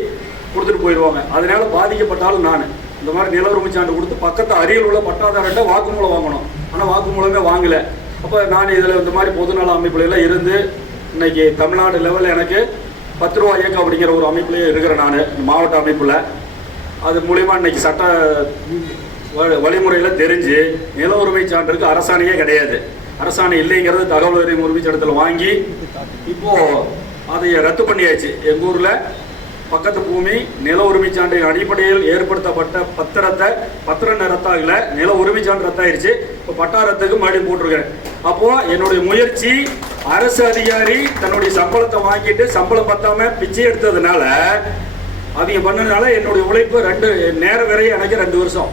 கொடுத்துட்டு போயிடுவாங்க. அதனால பாதிக்கப்பட்டாலும் நான் இந்த மாதிரி நில உரிமை சான்று கொடுத்து பக்கத்து அருகில் உள்ள பட்டாதாரர்கிட்ட வாக்குமூலம் வாங்கணும். ஆனால் வாக்குமூலமே வாங்கலை. அப்போ நான் இதில் இந்த மாதிரி பொதுநல அமைப்புலாம் இருந்து இன்னைக்கு தமிழ்நாடு லெவலில் எனக்கு 10 ரூபா இயக்கம் அப்படிங்கிற ஒரு அமைப்புலேயே இருக்கிறேன். நான் மாவட்ட அமைப்பில் அது மூலிமா இன்னைக்கு சட்ட வழிமுறையில் தெரிஞ்சு நில உரிமை சான்றுக்கு அரசாணையே கிடையாது. அரசாணை இல்லைங்கிறது தகவல் உரிமை சட்டத்தில் வாங்கி இப்போது அதை ரத்து பண்ணியாச்சு. எங்கள் ஊரில் பக்கத்து பூமி நில உரிமை சான்றின் அடிப்படையில் ஏற்படுத்தப்பட்ட பத்திரம் ரத்தாகல, நில உரிமை சான்று ரத்தாயிருச்சு. இப்போ பட்டாரத்துக்கு மறுபடியும் போட்டிருக்கிறேன். அப்போது என்னுடைய முயற்சி அரசு அதிகாரி தன்னுடைய சம்பளத்தை வாங்கிட்டு சம்பளம் பத்தாம பிச்சை எடுத்ததுனால அவங்க பண்ணதுனால என்னுடைய உழைப்பு 2 நேர வரையும் எனக்கு 2 வருஷம்.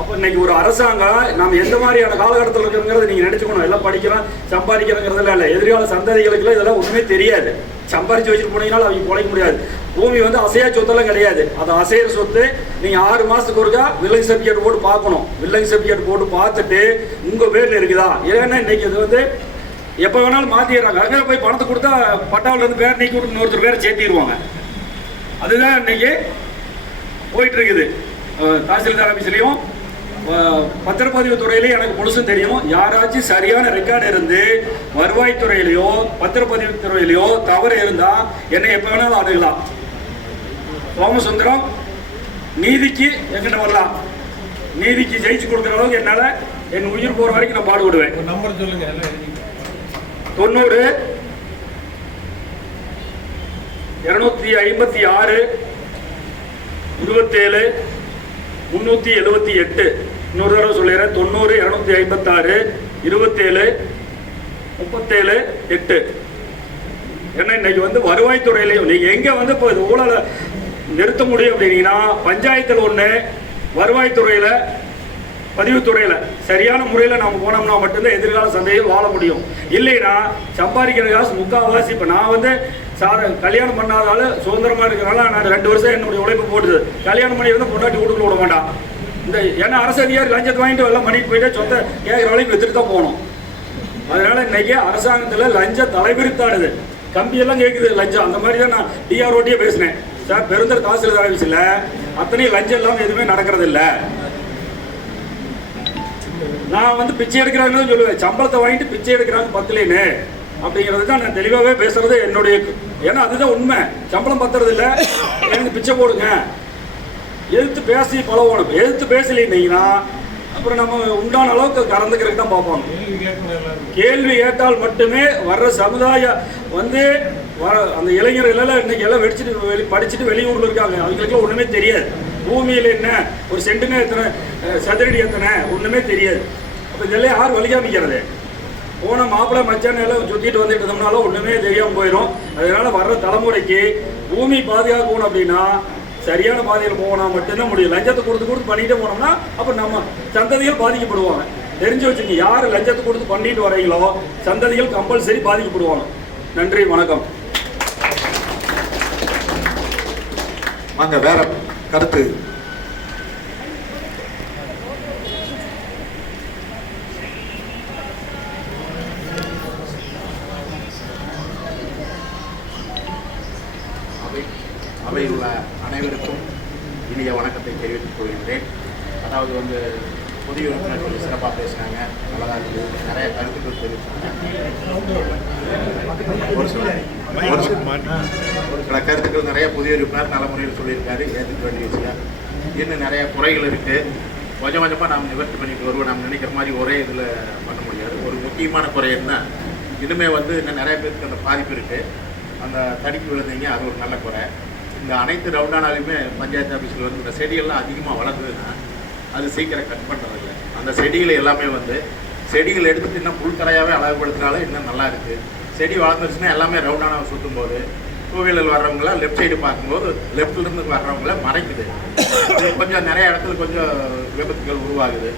அப்போ இன்னைக்கு ஒரு அரசாங்கம் நம்ம எந்த மாதிரியான காலகட்டத்தில் இருக்கிறோங்கிறத நீங்கள் நினச்சிக்கணும். எல்லாம் படிக்கிறோம் சம்பாதிக்கிறோங்கிறதுல இல்லை. எதிர்கால சந்ததிகளுக்குலாம் இதெல்லாம் ஒன்றுமே தெரியாது. சம்பாதிச்சு வச்சுட்டு போனீங்கனாலும் அவங்க பொழைக்க முடியாது. பூமி வந்து அசையா சொத்தெல்லாம் கிடையாது. அது அசைகிற சொத்து. நீங்கள் 6 மாதத்துக்கு ஒருக்கா வில்லேஜ் சர்டிஃபிகேட் போட்டு பார்க்கணும். வில்லேஜ் சர்டிஃபிகேட் போட்டு பார்த்துட்டு உங்கள் பேரில் இருக்குதா. ஏன்னா இன்னைக்கு இது வந்து எப்போ வேணாலும் மாற்றிடுறாங்க. அங்கே போய் பணத்தை கொடுத்தா பட்டாவிலேருந்து பேர் நீக்கி விட்டு இன்னொருத்தர் பேரை சேர்த்திடுவாங்க. அதுதான் இன்னைக்கு போயிட்டு இருக்குது. தாசில்தார் ஆஃபீஸ்லேயும் பத்திரப்பதிவு துறையிலையும் எனக்கு முழுசும் தெரியும். யாராச்சும் சரியான ரெக்கார்டு இருந்து வருவாய்த்துறையிலையோ பத்திரப்பதிவு துறையிலையோ தவறு இருந்தால் என்னை எப்போ வேணாலும் அணுகலாம். சோமசுந்தரம் நீதிக்கு எங்கிட்ட வரலாம். நீதிக்கு ஜெயிச்சு கொடுக்குற அளவுக்கு என்னால் என் உயிர் போகிற வரைக்கும் நான் பாடுபடுவேன். நம்பர் சொல்லுங்க. 90 256 27 378. இன்னொரு தடவை சொல்லிடுறேன். 90 256 27 37 8. ஏன்னா இன்னைக்கு வந்து வருவாய்த்துறையிலையும் நீங்கள் எங்கே வந்து இப்போ இது ஊழலை நிறுத்த முடியும் அப்படின்னீங்கன்னா பஞ்சாயத்தில் ஒன்று, வருவாய்த்துறையில் பதிவுத்துறையில் சரியான முறையில் நம்ம போனோம்னா மட்டும்தான் எதிர்கால சந்தையில் வாழ முடியும். இல்லைன்னா சம்பாதிக்கிற காசு முக்கால்வாசி. இப்போ நான் வந்து கல்யாணம் பண்ணாதால சுதந்திரமாக இருக்கிறனால நான் 2 வருஷம் என்னுடைய உழைப்பு போட்டுது. கல்யாணம் பண்ணி இருந்தால் பொண்டாட்டி வீட்டுக்குள்ள விட மாட்டான். இந்த ஏன்னா அரசு அதிகாரி லஞ்சத்தை வாங்கிட்டு எல்லாம் பண்ணிட்டு போயிட்டு சொந்த கேட்குற வரைக்கும் வித்துட்டு தான் போகணும். அதனால இன்னைக்கு அரசாங்கத்தில் லஞ்சம் தலைவிரித்தாடுது. கம்பியெல்லாம் கேட்குது லஞ்சம். அந்த மாதிரி தான் நான் டிஆர்ஓட்டியே பேசினேன். சார் பெருந்தர் தாசில்தார் ஆஃபீஸில் அத்தனையும் லஞ்சம் இல்லாமல் எதுவுமே நடக்கிறது இல்லை. நான் வந்து பிச்சை எடுக்கிறாங்கன்னு சொல்லுவேன். சம்பளத்தை வாங்கிட்டு பிச்சை எடுக்கிறாங்க பத்துலேன்னு அப்படிங்கிறது தான் நான் தெளிவாகவே பேசுறது என்னுடைய. ஏன்னா அதுதான் உண்மை. சம்பளம் பத்துறது இல்லை, எனக்கு பிச்சை போடுங்க. எதிர்த்து பேசி பழகணும். எதிர்த்து பேசலைன்னா அப்புறம் நம்ம உண்டான அளவுக்கு கறந்துக்கிறதுக்கு தான் பார்ப்பாங்க. கேள்வி கேட்டால் மட்டுமே வர்ற சமுதாயம் வந்து அந்த இளைஞர்கள் எல்லாம் இன்னைக்கு எல்லாம் படிச்சுட்டு வெளியூரில் இருக்காங்க. அவங்களுக்குலாம் ஒன்றுமே தெரியாது. பூமியில் என்ன ஒரு சென்ட்டுனா எத்தனை சதுரடி எத்தனை ஒன்றுமே தெரியாது. அப்போ இதெல்லாம் யார் வழிகாமிக்கிறது? போன மாப்பிள்ளை மச்சான் எல்லாம் சுற்றிட்டு வந்துட்டு இருந்தோம்னாலும் ஒன்றுமே தெரியாமல் போயிடும். அதனால் வர்ற தலைமுறைக்கு பூமி பாதுகாக்கணும் அப்படின்னா சரியான பாதையில் போனா மட்டும்தான் முடியும். லஞ்சத்தை கொடுத்து பண்ணிட்டு போனோம்னா அப்போ நம்ம சந்ததிகள் பாதிக்கப்படுவாங்க. தெரிஞ்சு வச்சுங்க, யார் லஞ்சத்தை கொடுத்து பண்ணிட்டு வரீங்களோ சந்ததிகள் கம்பல்சரி பாதிக்கப்படுவாங்க. நன்றி, வணக்கம். வாங்க, வேற கருத்து. அவையில் உள்ள அனைவருக்கும் இனிய வணக்கத்தை தெரிவித்துக் கொள்கின்றேன். அதாவது வந்து புதிய உறுப்பினர்கள் சிறப்பாக பேசினாங்க, நல்லதாக இருக்குது. நிறைய கருத்துக்கள் தெரிவித்தாங்க. ஒரு சில கருத்துக்கள் நிறைய புதிய உறுப்பினர் நல்ல முறையில் சொல்லியிருக்காரு, ஏற்றுக்க வேண்டிய விஷயம். இன்னும் நிறைய குறைகள் இருக்குது. கொஞ்சம் கொஞ்சமாக நாம் நிவர்த்தி பண்ணிட்டு வருவோம். நாம் நினைக்கிற மாதிரி ஒரே இதில் பண்ண முடியாது. ஒரு முக்கியமான குறை என்ன, இனிமே வந்து இன்னும் நிறைய பேருக்கு அந்த பாதிப்பு இருக்குது. அந்த தடுக்கி விழுந்தீங்க, அது ஒரு நல்ல குறை. இந்த அனைத்து ரவுண்டானாலுமே பஞ்சாயத்து ஆஃபீஸில் வந்து இந்த செடியெல்லாம் அதிகமாக வளர்ந்ததுன்னா அது சீக்கிரம் கட் பண்ணுறதில்லை. அந்த செடிகளை எல்லாமே வந்து செடிகள் எடுத்துகிட்டு இன்னும் புல்தரையாகவே அழகுபடுத்தினாலும் இன்னும் நல்லா இருக்குது. செடி வளர்ந்துருச்சுன்னா எல்லாமே ரவுண்டானாவை சுற்றும் போது டூ வீலர் வர்றவங்களாம் லெஃப்ட் சைடு பார்க்கும்போது லெஃப்ட்லேருந்து வர்றவங்கள மறைக்குது. கொஞ்சம் நிறைய இடத்துல கொஞ்சம் விபத்துகள் உருவாகுது.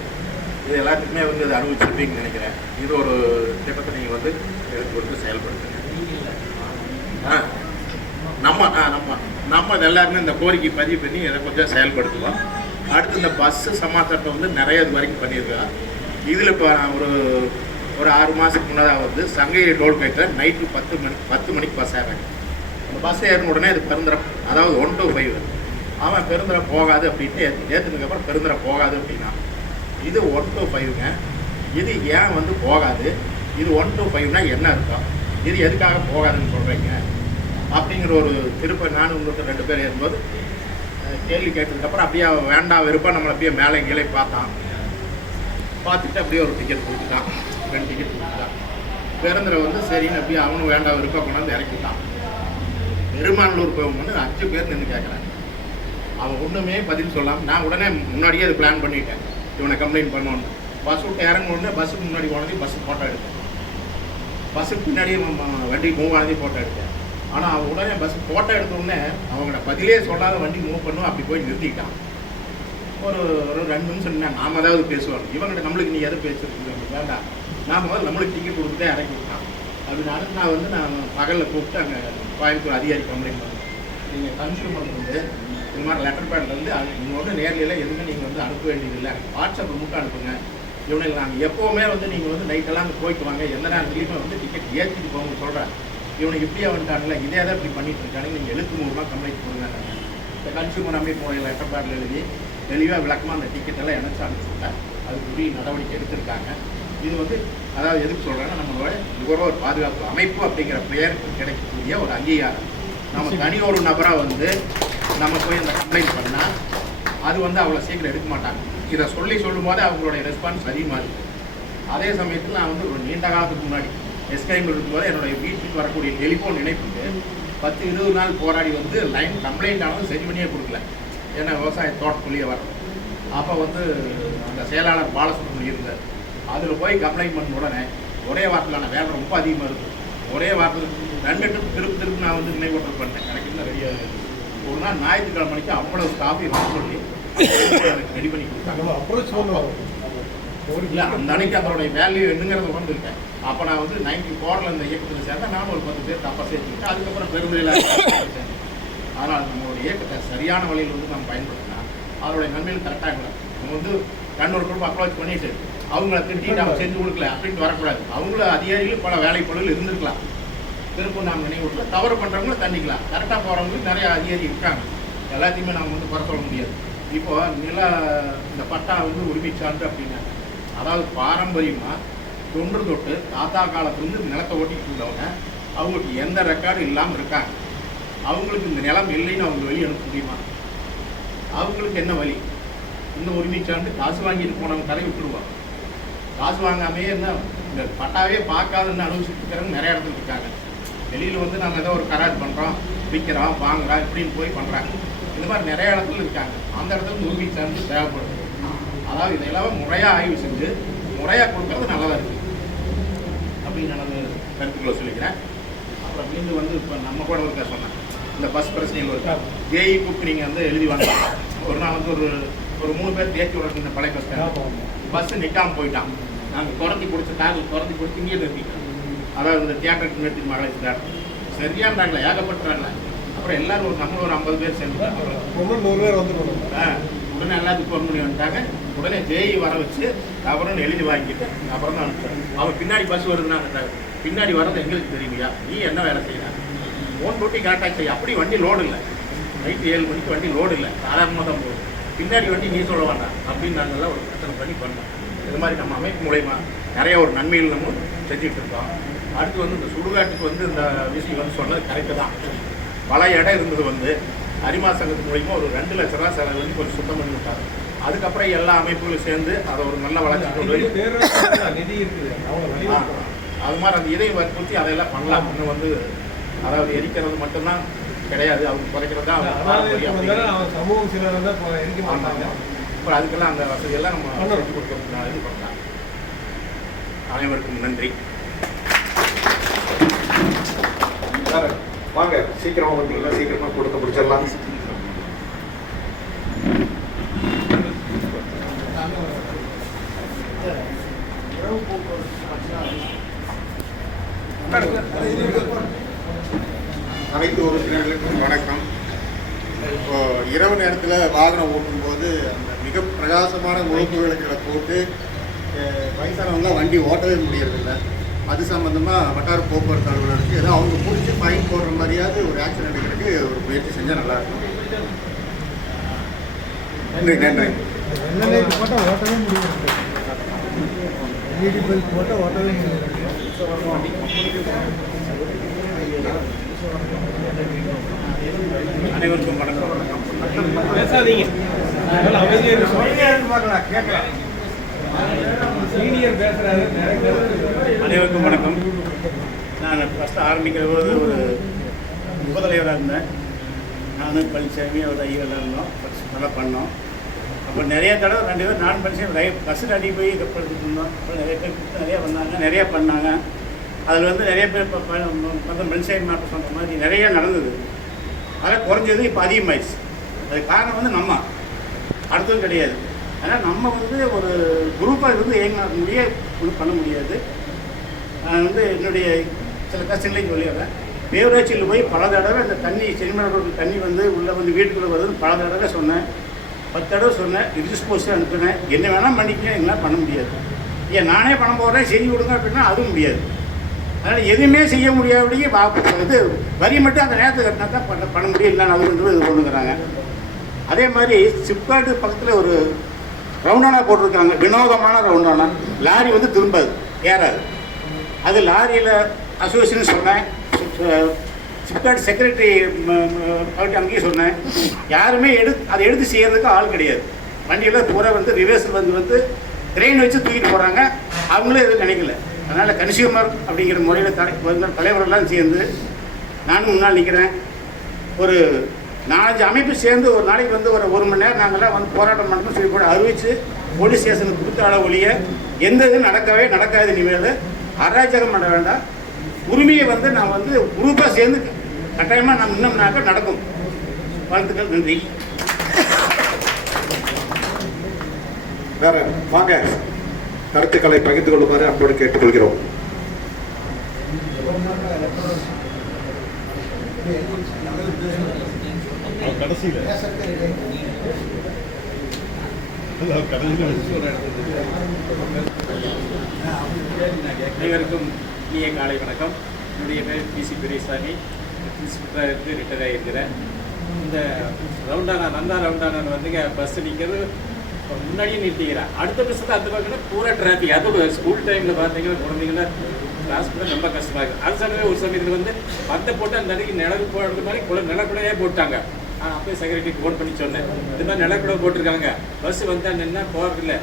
இது எல்லாத்துக்குமே வந்து அது அனுபவிச்சிருப்பீங்கன்னு நினைக்கிறேன். இது ஒரு திட்டத்தை நீங்கள் வந்து எடுத்து கொடுத்து செயல்படுத்துங்க. நம்ம எல்லாருமே இந்த கோரிக்கை பதிவு பண்ணி இதை கொஞ்சம் செயல்படுத்துவோம். அடுத்து இந்த பஸ்ஸு சமாச்சாரத்தை வந்து நிறைய இது வரைக்கும் பண்ணியிருக்கோம். இதில் இப்போ நான் ஒரு 6 மாதத்துக்கு முன்னதாக வந்து சங்கையை டோல்கேட்டில் நைட்டு 10 மணிக்கு பஸ் ஏறாங்க. அந்த பஸ் ஏறின உடனே இது பெருந்தரம், அதாவது 1 to 5 அவன் பெருந்தரம் போகாது அப்படின்ட்டு ஏற்றுனதுக்கப்புறம் பெருந்தரம் போகாது அப்படின்னா இது 1 to 5ங்க. இது ஏன் வந்து போகாது, இது 1 to 5னா என்ன அர்த்தம், இது எதுக்காக போகாதுன்னு சொல்கிறீங்க அப்படிங்கிற ஒரு திருப்ப நானும் உங்களுக்கு 2 பேர் ஏறும்போது கேள்வி கேட்டதுக்கப்புறம் அப்படியே வேண்டாம் வெறுப்பாக நம்மளை அப்படியே மேலே கீழே பார்த்துட்டு அப்படியே ஒரு டிக்கெட் கொடுத்துட்டான். 2 டிக்கெட் கொடுத்துட்டான். பெருந்தரை வந்து சரின்னு அப்படியே அவனும் வேண்டாம் வெறுப்பாக கொண்டாந்து இறக்கிட்டான். பெருமானூர் போகும்போது 5 பேர் நின்று கேட்குறாங்க. அவன் ஒன்றுமே பதில் சொல்லாமல் நான் உடனே முன்னாடியே அது பிளான் பண்ணிட்டேன், இவனை கம்ப்ளைண்ட் பண்ணோன்னு. பஸ் விட்டு இறங்க உடனே பஸ்ஸுக்கு முன்னாடி போனதையும் பஸ்ஸுக்கு ஃபோட்டோ எடுத்தேன், பஸ்ஸுக்கு பின்னாடியே வண்டி மூவ் ஆனதையும் ஃபோட்டோ எடுத்தேன். ஆனால் அவன் உடனே பஸ் ஃபோட்டோ எடுத்த உடனே அவங்கள பதிலே சொல்லாத வண்டி மூவ் பண்ணும் அப்படி போய் நிறுத்திக்கிட்டான். ஒரு 2 நிமிஷம் நாம ஏதாவது பேசுவாங்க, இவங்கள்ட்ட நம்மளுக்கு நீ எதை பேசுறீங்க வேண்டாம், நான் முதல்ல நம்மளுக்கு டிக்கெட் கொடுத்துட்டே இறக்கி விட்டான். அப்படின்னு அடுத்து நான் பகலில் கூப்பிட்டு அங்கே கோயம்புத்தூர் அதிகாரி கம்ப்ளைண்ட் பண்ணேன். நீங்கள் கன்சியூமர் வந்து இந்த மாதிரி லெட்டர் பேட்லேருந்து நீங்கள் நேரில் எதுவுமே நீங்கள் அனுப்ப வேண்டியதில்லை, வாட்ஸ்அப்பில் மட்டும் அனுப்புங்க, இவனுக்கு நாங்கள் எப்போவுமே வந்து நீங்கள் வந்து நைட்டெல்லாம் அங்கே போயிட்டு வாங்க எந்த நேரத்துலையுமே வந்து டிக்கெட் ஏற்றிட்டு போங்க சொல்கிறேன். இவனுக்கு இப்படியே வந்துட்டாங்கல்ல, இதே தான் இப்படி பண்ணிட்டு இருக்காங்க, நீங்கள் எழுத்து மூலமாக கம்ப்ளைண்ட் கொடுங்க. இந்த கன்சியூமர் அமைப்பு முறையில் லெட்டர் பேரில் எழுதி தெளிவாக விளக்கமாக அந்த டிக்கெட்டெல்லாம் இணைச்சு அனுப்பிச்சுட்டேன். அதுக்கு உரிய நடவடிக்கை எடுத்திருக்காங்க. இது வந்து அதாவது எதுக்கு சொல்கிறேன்னா, நம்மளோட நுகர்வோர் பாதுகாப்பு அமைப்பு அப்படிங்கிற பெயருக்கு கிடைக்கக்கூடிய ஒரு அங்கீகாரம். நம்ம தனி ஒரு நபராக வந்து நம்ம போய் இந்த கம்ப்ளைண்ட் பண்ணால் அது வந்து அவ்வளோ சீக்கிரம் எடுக்க மாட்டாங்க. இதை சொல்லும் போது அவங்களுடைய ரெஸ்பான்ஸ் அதிகமாக இருக்குது. அதே சமயத்தில் நான் வந்து ஒரு நீண்ட காலத்துக்கு முன்னாடி எஸ்கைமில் இருக்கும்போது என்னுடைய வீட்டுக்கு வரக்கூடிய டெலிஃபோன் இணைப்புக்கு 10-20 நாள் போராடி வந்து லைன் கம்ப்ளைண்ட் ஆனது சரி பண்ணியே கொடுக்கல. ஏன்னா விவசாய தோட்டத்துலேயே வரும். அப்போ வந்து அந்த செயலாளர் பாலசுப்ரமணியம் இருந்தார். அதில் போய் கம்ப்ளைண்ட் பண்ண உடனே ஒரே வாரத்திலான வேலை ரொம்ப அதிகமாக இருக்கும். ஒரே வாரத்தில் 2 ட்ரிப் திருப்பி நான் வந்து நினைவூட்டல் பண்ணேன். எனக்கு இன்னும் ரெடியாக இருக்குது. ஒரு நாள் ஞாயிற்றுக்கிழமை மணிக்கு அவ்வளோ ஸ்டாஃபை வர சொல்லி ரெடி பண்ணி கொடுத்தாங்க. அப்ரோச் பண்ணுவோம் இல்லை, அந்த அன்னைக்கு அதனுடைய வேல்யூ என்னங்கிறத உணர்ந்துருக்கேன். அப்போ நான் வந்து 94 இந்த இயக்கத்தில் சேர்ந்தேன். நானும் ஒரு 10 பேர் தப்பாக சேர்த்துக்கிட்டேன். அதுக்கப்புறம் பெருமையில் சேர்ந்தேன். ஆனால் நம்மளுடைய இயக்கத்தை சரியான வழியில் வந்து நம்ம பயன்படுத்தினா அதனுடைய நன்மையில் கரெக்டாக இல்லை. நம்ம வந்து கண்ணூர் குரூப் அப்ரோச் பண்ணிட்டு அவங்கள திட்டிட்டு அவங்க செஞ்சு கொடுக்கல அப்படின்ட்டு வரக்கூடாது. அவங்கள அதிகாரிகள் பல வேலைப்பொருள் இருந்திருக்கலாம். திரும்ப நாம் நினைவுல தவறு பண்ணுறவங்கள தண்டிக்கலாம். கரெக்டாக போகிறவங்களுக்கு நிறைய அதிகாரி இருக்காங்க. எல்லாத்தையுமே நாம் வந்து குறை சொல்ல முடியாது. இப்போ இந்த பட்டா வந்து உரிமை சான்று அப்படின்னா, அதாவது பாரம்பரியமாக தொன்று தாத்தா காலத்துலேருந்து நிலத்தை ஓட்டிக்கிட்டு இருந்தவங்க அவங்களுக்கு எந்த ரெக்கார்டும் இல்லாமல் இருக்காங்க. அவங்களுக்கு இந்த நிலம் இல்லைன்னு அவங்க வெளியே அனுப்ப முடியுமா? அவங்களுக்கு என்ன வழி? இந்த உரிமை சார்ந்து காசு வாங்கிட்டு போனவங்க கரை விட்டுடுவாங்க. காசு வாங்காமே என்ன இந்த பட்டாவே பார்க்காதுன்னு அனுபவிச்சுட்டு இருக்கிறவங்க நிறைய இடத்துல இருக்காங்க. வெளியில் வந்து நம்ம ஏதோ ஒரு கரார் பண்ணுறோம், விற்கிறோம், வாங்குறோம் இப்படின்னு போய் பண்ணுறாங்க. இந்த மாதிரி நிறைய இடத்துல இருக்காங்க. அந்த இடத்துல உரிமை சார்ந்து தேவைப்படுது. அதாவது இதையெல்லாம் முறையாக ஆய்வு செஞ்சு முறையாக கொடுக்கறது நல்லதாக இருக்குது அப்படின்னு நான் கருத்துக்களை சொல்லிக்கிறேன். அப்புறம் மீண்டும் வந்து இப்போ நம்ம கூட இருக்க சொன்னேன், இந்த பஸ் பிரச்சனைகள் இருக்கா ஜேஇ புக் நீங்கள் வந்து எழுதி வாங்க. ஒரு நாள் வந்து ஒரு 3 பேர் தேக்கி விடுறது இந்த பழைய பஸ் ஸ்டாண்ட் பஸ்ஸு நிற்காமல் போயிட்டான். நாங்கள் குறைஞ்சி பிடிச்ச டாக்டர் குறைஞ்சி பிடிச்சி இங்கே நிறுத்திட்டோம். அதாவது இந்த தியேட்டருக்கு நிறுத்தி மகளிர் சரியான்றாங்களே, ஏகப்பட்டுறாங்களே. அப்புறம் எல்லோரும் ஒரு 50 பேர் சேர்ந்து அப்புறம் 100 பேர் வந்து உடனே எல்லாத்துக்கும் ஃபோன் பண்ணி வந்துட்டாங்க. உடனே ஜேஇ வர வச்சு அப்புறம் எழுதி வாங்கிட்டு அப்புறம் தான் அனுப்பிச்சாங்க. அவன் பின்னாடி பஸ் வருதுன்னா பின்னாடி வர்றது எங்களுக்கு தெரியுமையா, நீ என்ன வேலை செய்யலாம், ஃபோன் போட்டி கரெக்டாக செய்ய. அப்படி வண்டி லோடு இல்லை, நைட்டு 7 மணிக்கு வண்டி லோடு இல்லை, சாதாரணமாக தான் போகுது. பின்னாடி வண்டி நீ சொல்ல வேண்டாம் அப்படின்னு நாங்கள்லாம் ஒரு பிரச்சனை பண்ணி பண்ணோம். இது மாதிரி நம்ம அமைப்பு மூலயமா நிறைய ஒரு நன்மைகள் நம்ம செஞ்சுட்டு இருக்கோம். அடுத்து வந்து இந்த சுடுகாட்டுக்கு வந்து இந்த விஷயம் வந்து சொன்னது கரெக்டு தான். பல இடம் இருந்தது வந்து அரிமா சங்கத்து மூலிமா ஒரு 2 லட்ச ரூபா செலவு வந்து கொஞ்சம் சுத்தம் பண்ணி விட்டாங்க. அதுக்கப்புறம் எல்லா அமைப்புகளும் சேர்ந்து அதை ஒரு நல்ல வளர்ச்சி கொண்டு போய் நிதி இருக்குது. அது மாதிரி அந்த இதை வற்புறுத்தி அதையெல்லாம் பண்ணலாம். இன்னும் வந்து அதாவது எரிக்கிறது மட்டும்தான் கிடையாது, அவங்க குறைக்கிறது தான் சமூகம் சிலர் வந்து எரிக்க மாட்டாங்க. அப்புறம் அதுக்கெல்லாம் அந்த வசதியெல்லாம் நம்ம செஞ்சு கொடுக்கறதுனால இது பண்ணலாம். அனைவருக்கும் நன்றி. வாங்க, சீக்கிரமா வந்தீங்களா? சீக்கிரமா கொடுத்து முடிச்சிடலாம். அனைத்து உறுப்பினர்களுக்கும் வணக்கம். இப்போ இரவு நேரத்தில் வாகனம் ஓட்டும்போது அந்த மிக பிரகாசமான முழுப்பு விளக்குகளை போட்டு வயசானவங்களாம் வண்டி ஓட்டவே முடியறதில்லை. அது சம்மந்தமாக வட்டார போக்குவரத்து அலுவலருக்கு ஏதோ அவங்க பிடிச்சி ஃபைன் போடுற மாதிரியாவது ஒரு ஆக்ஷன் எடுக்கிறதுக்கு ஒரு முயற்சி செஞ்சால் நல்லாயிருக்கும். நன்றி நன்றி. போட்டால் ஓட்டவே முடியாது, எல்இடி பல்ப் போட்டால் ஓட்டவே முடியாது. அனைவருக்கும் வணக்கம். பேசாதீங்க, கேட்கலாம். சீனியர் பேசுகிறாரு. அனைவருக்கும் வணக்கம். நான் ஃபஸ்ட்டு ஆரம்பிக்கிற போது ஒரு உபதலைவராக இருந்தேன். நானும் பழனிசாமி அவர் ஐயெல்லாம் இருந்தோம், நல்லா பண்ணோம். அப்போ நிறைய தடவை 2 பேர் நான் பழனிசாமி பஸ்ஸில் அடி போய் கப்படுத்துட்டு இருந்தோம். அப்புறம் நிறைய பேர் நிறையா வந்தாங்க, நிறையா பண்ணாங்க. அதில் வந்து நிறைய பேர் இப்போ பழனிசாமி மாற்றம் சொன்ன மாதிரி நிறையா நடந்தது. அதெல்லாம் குறைஞ்சது இப்போ அதிகமாகிடுச்சு. அதுக்கு காரணம் வந்து நம்ம, அடுத்ததும் கிடையாது. அதனால் நம்ம வந்து ஒரு குரூப்பாக இருந்து ஏங்க ஒன்றும் பண்ண முடியாது. நான் வந்து என்னுடைய சில கஷ்டங்களையும் சொல்லிடுறேன். பேரூராட்சியில் போய் பல தடவை இந்த தண்ணி செடிமலர் தண்ணி வந்து உள்ளே வந்து வீட்டுக்குள்ளே வருதுன்னு பல தடவை சொன்னேன். 10 தடவை சொன்னேன். ரிஜிஸ்ட் போஸ்ட்டு அனுப்புனேன். என்ன வேணால் பண்ணிக்க, எங்களால் பண்ண முடியாது. ஏன் நானே பணம் போடுறேன் செஞ்சு கொடுங்க அப்படின்னா அதுவும் முடியாது. அதனால் எதுவுமே செய்ய முடியாதபடியே இது வரி மட்டும் அந்த நேரத்துக்கு கட்டினா தான் பண்ண முடியும், இல்லை அதுன்றது இது பண்ணுங்கிறாங்க. அதே மாதிரி சிப்காட்டு பக்கத்தில் ஒரு ரவுண்டானா போட்டிருக்காங்க, வினோதமான ரவுண்டானா. லாரி வந்து திரும்பாது, ஏறாது. அது லாரியில் அசோசியேஷன் சொன்னேன், சிப்காட் செக்ரட்டரி அவர்கிட்ட அங்கேயும் சொன்னேன். யாருமே அதை எடுத்து செய்யறதுக்கு ஆள் கிடையாது. வண்டியில் பூரா வந்து ரிவர்ஸில் வந்து ட்ரெயின் வச்சு தூக்கிட்டு போகிறாங்க. அவங்களும் எதுவும் நினைக்கல. அதனால் கன்சியூமர் அப்படிங்கிற முறையில் தலைவர்கள்லாம் சேர்ந்து நானும் முன்னால் நிற்கிறேன். ஒரு 4-5 அமைப்பு சேர்ந்து ஒரு நாளைக்கு வந்து ஒரு மணி நேரம் நாங்கள்லாம் வந்து போராட்டம் பண்ணணும் சொல்லி கூட அறிவித்து போலீஸ் ஸ்டேஷனுக்கு கொடுத்த அளவுலிய எந்த இதுவும் நடக்காது. இனிமேல் அராஜகம் பண்ண வேண்டாம். உரிமையை வந்து நான் வந்து குரூப்பாக சேர்ந்து கட்டாயமாக நான் இன்னும்னாக்க நடக்கும். வாழ்த்துக்கள், நன்றி. வேற வாங்க, கருத்துக்களை பகிர்ந்து கொள்ளுமாறு அன்போடு கேட்டுக்கொள்கிறோம். அனைவருக்கும் இனிய காலை வணக்கம். என்னுடைய பேர் பிசி பெரியசாமி, இன்ஸ்பெக்டருக்கு ரிட்டையர் ஆகியிருக்கிறேன். இந்த நந்தா ரவுண்டானா வந்துங்க பஸ் நிற்கிறது முன்னாடியே நிறுத்திக்கிறேன். அடுத்த பஸ்ஸுக்கு அந்த பக்கம் பூரா டிராஃபிக். அது ஸ்கூல் டைமில் பார்த்தீங்கன்னா குழந்தைங்கள கிளாஸ் பண்ண ரொம்ப கஷ்டமாக இருக்குது. அது சமயம் ஒரு சமயத்தில் வந்து பத்தை போட்டு அந்த அன்றைக்கி நிலவு போடுறது மாதிரி நிலக்குடையே போட்டாங்க. அப்போயே செக்ரட்டரிக்கு ஃபோன் பண்ணி சொன்னேன், இது மாதிரி நிலக்குடை போட்டிருக்காங்க, பஸ் வந்தால் நின்னா போகிறதில்ல.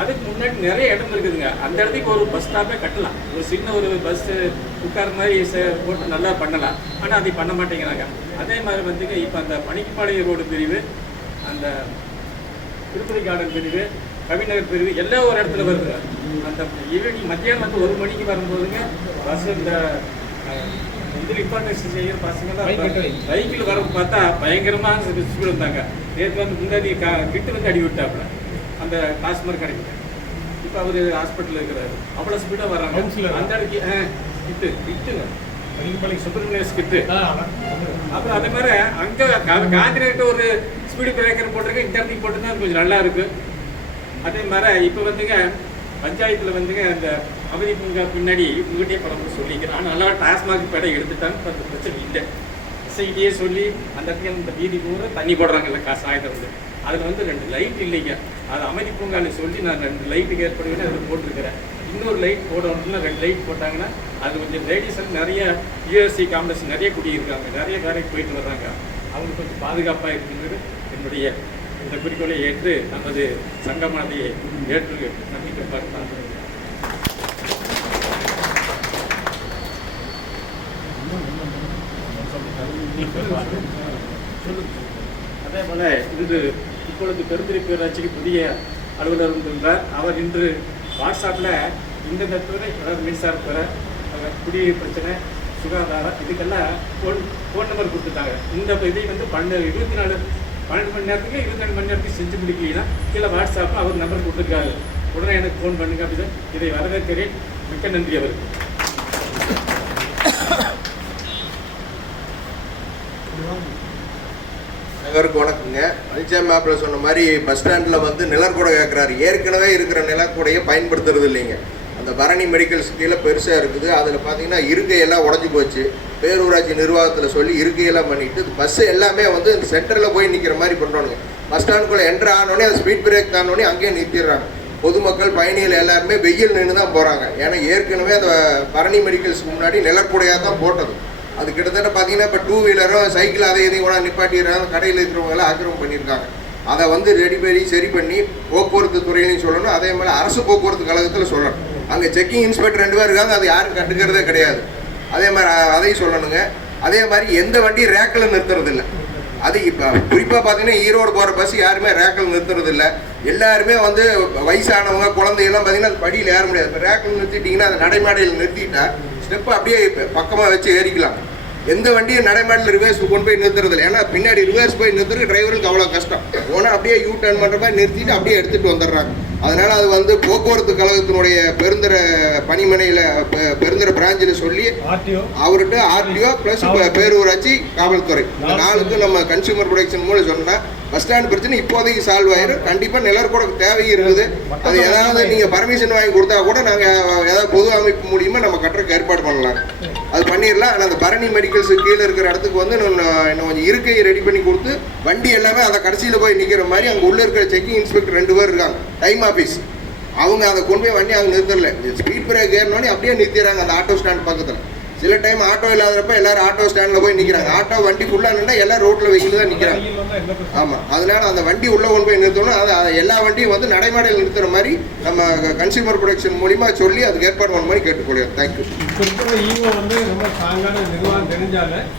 அதுக்கு முன்னாடி நிறைய இடம் இருக்குதுங்க. அந்த இடத்துக்கு ஒரு பஸ் ஸ்டாப்பே கட்டலாம். ஒரு சின்ன ஒரு பஸ்ஸு உட்கார மாதிரி போட்டு நல்லா பண்ணலாம். ஆனால் அதை பண்ண மாட்டேங்கிறாங்க. அதே மாதிரி வந்துங்க இப்போ அந்த பணிப்பாளைய ரோடு பிரிவு, அந்த திருப்பதி கார்டன் பிரிவு, கவிநகர் பிரிவு எல்லாம் ஒரு இடத்துல வருதுங்க. அந்த ஈவினிங் மத்தியானம் வந்து 1 மணிக்கு வரும்போதுங்க பஸ் இந்த இதில் இம்பார்ட்டன்ஸ் செய்கிற பசங்கள்லாம் பைக்கில் வர பார்த்தா பயங்கரமாக ஸ்பீடு வந்தாங்க. நேற்று வந்து முன்னாடி கிட்டு வந்து அடி விட்டாப்புல அந்த காஸ்மர் கிடைக்கல. இப்போ அவர் ஹாஸ்பிட்டலில் இருக்கிறாரு. அவ்வளோ ஸ்பீடாக வர்றாங்க. அந்த இடத்துக்கு கிட்டுங்க சுப்பிரமணியஸ் கிட்டு. அப்புறம் அதே மாதிரி அங்கே காந்திநகர்கிட்ட ஒரு ஸ்பீடு பிரேக்கர் போட்டிருக்கேன். இந்த இடத்துக்கு போட்டுதான் கொஞ்சம் நல்லா இருக்கு. அதே மாதிரி இப்போ வந்துங்க பஞ்சாயத்தில் வந்துங்க அந்த அவதி பூங்கா பின்னாடி உங்ககிட்டயே படம் சொல்லிக்கிறேன். ஆனால் நல்லா டாஸ்மாக் பேடை எடுத்துட்டாங்க, அந்த பிரச்சனை இல்லை. எஸ்ஐடியே சொல்லி அந்த இடத்துல இந்த வீதி பூரா தண்ணி போடுறாங்கல்ல சாயந்தரம் வந்து அதில் வந்து 2 லைட் இல்லைங்க. அது அமைதி பூங்காவில் சொல்லி நான் 2 லைட்டுக்கு ஏற்படுவேன்னு அதில் போட்டிருக்கிறேன். இன்னொரு லைட் போடணும்னா 2 லைட் போட்டாங்கன்னா அது கொஞ்சம் லேடிஸ் நிறைய யூஎஸ்சி காம்ப்ளெக்ஸ் நிறைய குடியிருக்காங்க, நிறைய வேலைக்கு போயிட்டு வர்றாங்க. அவங்களுக்கு கொஞ்சம் பாதுகாப்பாக இருக்குங்கிறது என்னுடைய இந்த குறிக்கோளை ஏற்று நமது சங்கமானதை ஏற்று நம்பிக்கை பார்த்தாங்க. அதே போல இது இப்பொழுது பெருந்திரி பேராட்சிக்கு புதிய அலுவலர் இருந்தார். அவர் இன்று வாட்ஸ்அப்பில் இந்தந்த துறை, அதாவது மின்சாரத்துறை, குடிநீர் பிரச்சனை, சுகாதாரம், இதுக்கெல்லாம் ஃபோன் நம்பர் கொடுத்துட்டாங்க. இந்த இதை வந்து 12 மணி நேரத்துக்கு 22 மணி நேரத்துக்கு செஞ்சு முடிக்கலாம். கீழே வாட்ஸ்அப்பில் அவர் நம்பர் கொடுத்துருக்காரு. உடனே எனக்கு ஃபோன் பண்ணுங்க அப்படின்னு இதை வரவேற்கிறேன். மிக்க நன்றி அவருக்கு. அனைவருக்கும் வணக்கங்க. அனிச்சா மேப்பில் சொன்ன மாதிரி பஸ் ஸ்டாண்டில் வந்து நிலக்கூடை கேட்குறாரு. ஏற்கனவே இருக்கிற நிலக்கூடையை பயன்படுத்துறது இல்லைங்க. அந்த பரணி மெடிக்கல்ஸ் கீழே பெருசாக இருக்குது. அதில் பார்த்தீங்கன்னா இருக்கையெல்லாம் உடஞ்சி போச்சு. பேரூராட்சி நிர்வாகத்தில் சொல்லி இருக்கையெல்லாம் பண்ணிவிட்டு பஸ்ஸு எல்லாமே வந்து இந்த சென்டரில் போய் நிற்கிற மாதிரி பண்ணுறானுங்க. பஸ் ஸ்டாண்டுக்குள்ளே என்ட்ரு ஆனோடனே அது ஸ்பீட் பிரேக் தானோடனே அங்கேயே நிறுத்திடுறாங்க. பொதுமக்கள் பயணிகள் எல்லாருமே வெயில் நின்று தான் போகிறாங்க. ஏன்னா ஏற்கனவே அந்த பரணி மெடிக்கல்ஸ்க்கு முன்னாடி நிலக்கூடையாக தான் போட்டது. அது கிட்டத்தட்ட பார்த்தீங்கன்னா இப்போ 2 வீலரும் சைக்கிள் அதை இதையும் கூட நிப்பாட்டிடுறாங்க. கடையில் இருக்கிறவங்களாம் ஆக்கிரமம் பண்ணியிருக்காங்க. அதை வந்து சரி பண்ணி போக்குவரத்து துறையிலையும் சொல்லணும். அதே மாதிரி அரசு போக்குவரத்து கழகத்தில் சொல்லணும். அங்கே செக்கிங் இன்ஸ்பெக்டர் 2 பேர் இருக்காங்க. அது யாரும் கண்டுக்கிறதே கிடையாது. அதே மாதிரி அதையும் சொல்லணுங்க. அதே மாதிரி எந்த வண்டியும் ரேக்கில் நிறுத்துறது இல்லை. அது இப்போ குறிப்பாக பார்த்தீங்கன்னா ஈரோடு போகிற பஸ் யாருமே ரேக்கில் நிறுத்துறது இல்லை. எல்லாருமே வந்து வயசானவங்க குழந்தைகள்லாம் பார்த்தீங்கன்னா அது படியில் ஏற முடியாது. இப்போ ரேக்கில் நிறுத்திட்டிங்கன்னா அது நடைமேடையில் நிறுத்திட்டா ஸ்டெப்பை அப்படியே பக்கமாக வச்சு ஏறிக்கலாம். எந்த வண்டியும் நடைமேடையில் ரிவர்ஸ் கொண்டு போய் நிறுத்துறது இல்லை. ஏன்னா பின்னாடி ரிவர்ஸ் போய் நிறுத்துறது டிரைவருக்கு அவ்வளோ கஷ்டம். போனால் அப்படியே யூ டர்ன் பண்ணுற மாதிரி நிறுத்திட்டு அப்படியே எடுத்துகிட்டு வந்துடுறாங்க. அதனால் அது வந்து போக்குவரத்து கழகத்தினுடைய பெருந்தர பணிமனையில் பெருந்தர பிரான்ச்சில் சொல்லி அவர்கிட்ட ஆர்டிஓ ப்ளஸ் பேரூராட்சி காவல்துறை இந்த நாளுக்கு நம்ம கன்சியூமர் ப்ரொடெக்ஷன் மூலம் சொன்னால் பஸ் ஸ்டாண்ட் பிரச்சனை இப்போதைக்கு சால்வ் ஆயிரும். கண்டிப்பாக நிலர்கூட தேவை இருக்குது. அது ஏதாவது நீங்கள் பர்மிஷன் வாங்கி கொடுத்தா கூட நாங்கள் ஏதாவது பொது அமைப்பு மூலியமாக நம்ம கட்டுறதுக்கு ஏற்பாடு பண்ணலாம். அது பண்ணிடலாம். ஆனால் அந்த பரணி மெடிக்கல்ஸு கீழே இருக்கிற இடத்துக்கு வந்து இன்னும் கொஞ்சம் இருக்கையை ரெடி பண்ணி கொடுத்து வண்டி எல்லாமே அதை கடைசியில் போய் நிற்கிற மாதிரி அங்கே உள்ளே இருக்கிற செக்கிங் இன்ஸ்பெக்டர் 2 பேர் இருக்காங்க, டைம் ஆஃபீஸ். அவங்க அதை கொண்டு போய் வண்டி அங்கே நிறுத்தல, ஸ்பீட் பிரேக் ஏறினோடனே அப்படியே நிறுத்திடுறாங்க அந்த ஆட்டோ ஸ்டாண்ட் பக்கத்தில். சில டைம் ஆட்டோ இல்லாதப்ப எல்லாரும் ஆட்டோ ஸ்டாண்டில் போய் நிற்கிறாங்க. ஆட்டோ வண்டி ஃபுல்லாக நின்றா எல்லாம் ரோட்டில் வெயில் தான் நிற்கிறாங்க. ஆமாம், அதனால அந்த வண்டி உள்ளே கொண்டு போய் நிறுத்தணும். அதை எல்லா வண்டியும் வந்து நடைமுறையில் நிறுத்துற மாதிரி நம்ம கன்சியூமர் ப்ரொடெக்ஷன் மூலிமா சொல்லி அதுக்கு ஏற்பாடு பண்ண மாதிரி கேட்டுக்கொள்ளும். தேங்க்யூ. இப்போ இருக்கிற ஈவோ வந்து ரொம்ப ஸ்ட்ராங்கான நிர்வாகம் தெரிஞ்சாலும்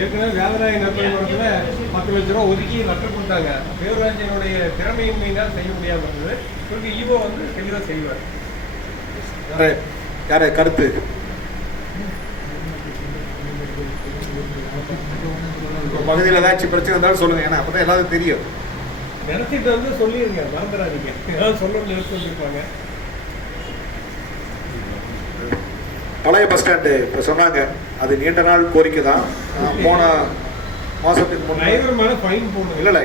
ஏற்கனவே வேதநாயக நற்பணிமன்றத்தில் 10 லட்ச ரூபா ஒதுக்கி லெட்டர் கொடுத்தாங்க. பேரூராட்சியினுடைய திறமையின்மையினால் செய்ய முடியாமல் இருந்தது. இப்போ ஈவோ வந்து தெளிவாக செய்வார். யார கருத்து? பகுதியில் ஏதாச்சும் பிரச்சனை இருந்தாலும் சொல்லுங்க, ஏன்னா அப்பதான் எல்லாரும் தெரியும். நினைச்சிட்டு வந்து சொல்லிருங்க, மறந்துடாதீங்க. ஏதாவது சொல்லணும்னு எடுத்து வந்திருப்பாங்க. பழைய பஸ் ஸ்டாண்டு இப்போ சொன்னாங்க, அது நீண்ட நாள் கோரிக்கை தான். போன மாதத்துக்கு முன்னாடி இல்லை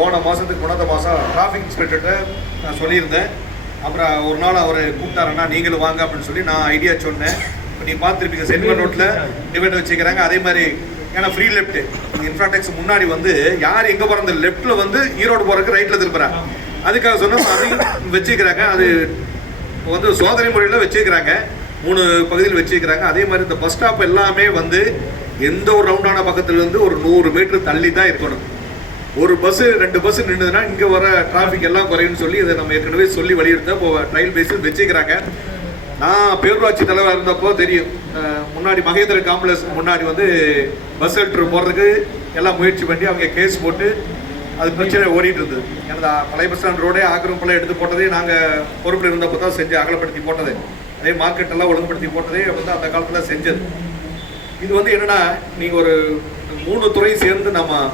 போன மாதத்துக்கு முன்னாடி மாதம் டிராஃபிக் இன்ஸ்பெக்டர்கிட்ட நான் சொல்லியிருந்தேன். அப்புறம் ஒரு நாள் அவர் கூப்பிட்டாருன்னா நீங்களும் வாங்க அப்படின்னு சொல்லி நான் ஐடியா சொன்னேன். இப்போ நீங்கள் பார்த்துருப்பீங்க சென்ட்ரல் ரோட்டில் டிவைட் வச்சுக்கிறாங்க. அதே மாதிரி ஏன்னா ஃப்ரீ லெஃப்ட் இன்ஃப்ராடெக்ஸ் முன்னாடி வந்து யார் எங்கே போகிற அந்த லெஃப்ட்டில் வந்து ஈரோடு போகிறதுக்கு ரைட்டில் திருப்புறாங்க. அதுக்காக சொன்னோம் அதையும் வச்சுக்கிறாங்க. அது வந்து சோதனை முறையில் வச்சுக்கிறாங்க, 3 பகுதியில் வச்சுக்கிறாங்க. அதே மாதிரி இந்த பஸ் ஸ்டாப் எல்லாமே வந்து எந்த ஒரு ரவுண்டான பக்கத்துலேருந்து ஒரு 100 மீட்டர் தள்ளி தான் இருக்கணும். ஒரு பஸ்ஸு 2 பஸ்ஸு நின்றுதுன்னா இங்கே வர டிராஃபிக் எல்லாம் குறையுன்னு சொல்லி இதை நம்ம ஏற்கனவே சொல்லி வலியுறுத்த இப்போ ட்ரையல் பேஸில் வச்சுக்கிறாங்க. நான் பேரூராட்சி தலைவர் இருந்தப்போ தெரியும், முன்னாடி மகேந்திர காம்ப்ளெக்ஸ் முன்னாடி வந்து பஸ் ஷெல்டர் போடுறதுக்கு எல்லாம் முயற்சி பண்ணி அவங்க கேஸ் போட்டு அது பிரச்சனை ஓடிட்டு இருந்தது. ஏன்னா பழைய பஸ் ஸ்டாண்ட் ரோடே ஆக்கிரமிப்பெல்லாம் எடுத்து போட்டதே நாங்கள் பொறுப்பில் இருந்தப்போ தான் செஞ்சு அகலப்படுத்தி போட்டது. அதே மார்க்கெட்டெல்லாம் ஒழுங்குபடுத்தி போட்டதே அப்போ தான் அந்த காலத்தில் செஞ்சது. இது வந்து என்னென்னா நீங்கள் ஒரு 3 துறை சேர்ந்து நம்ம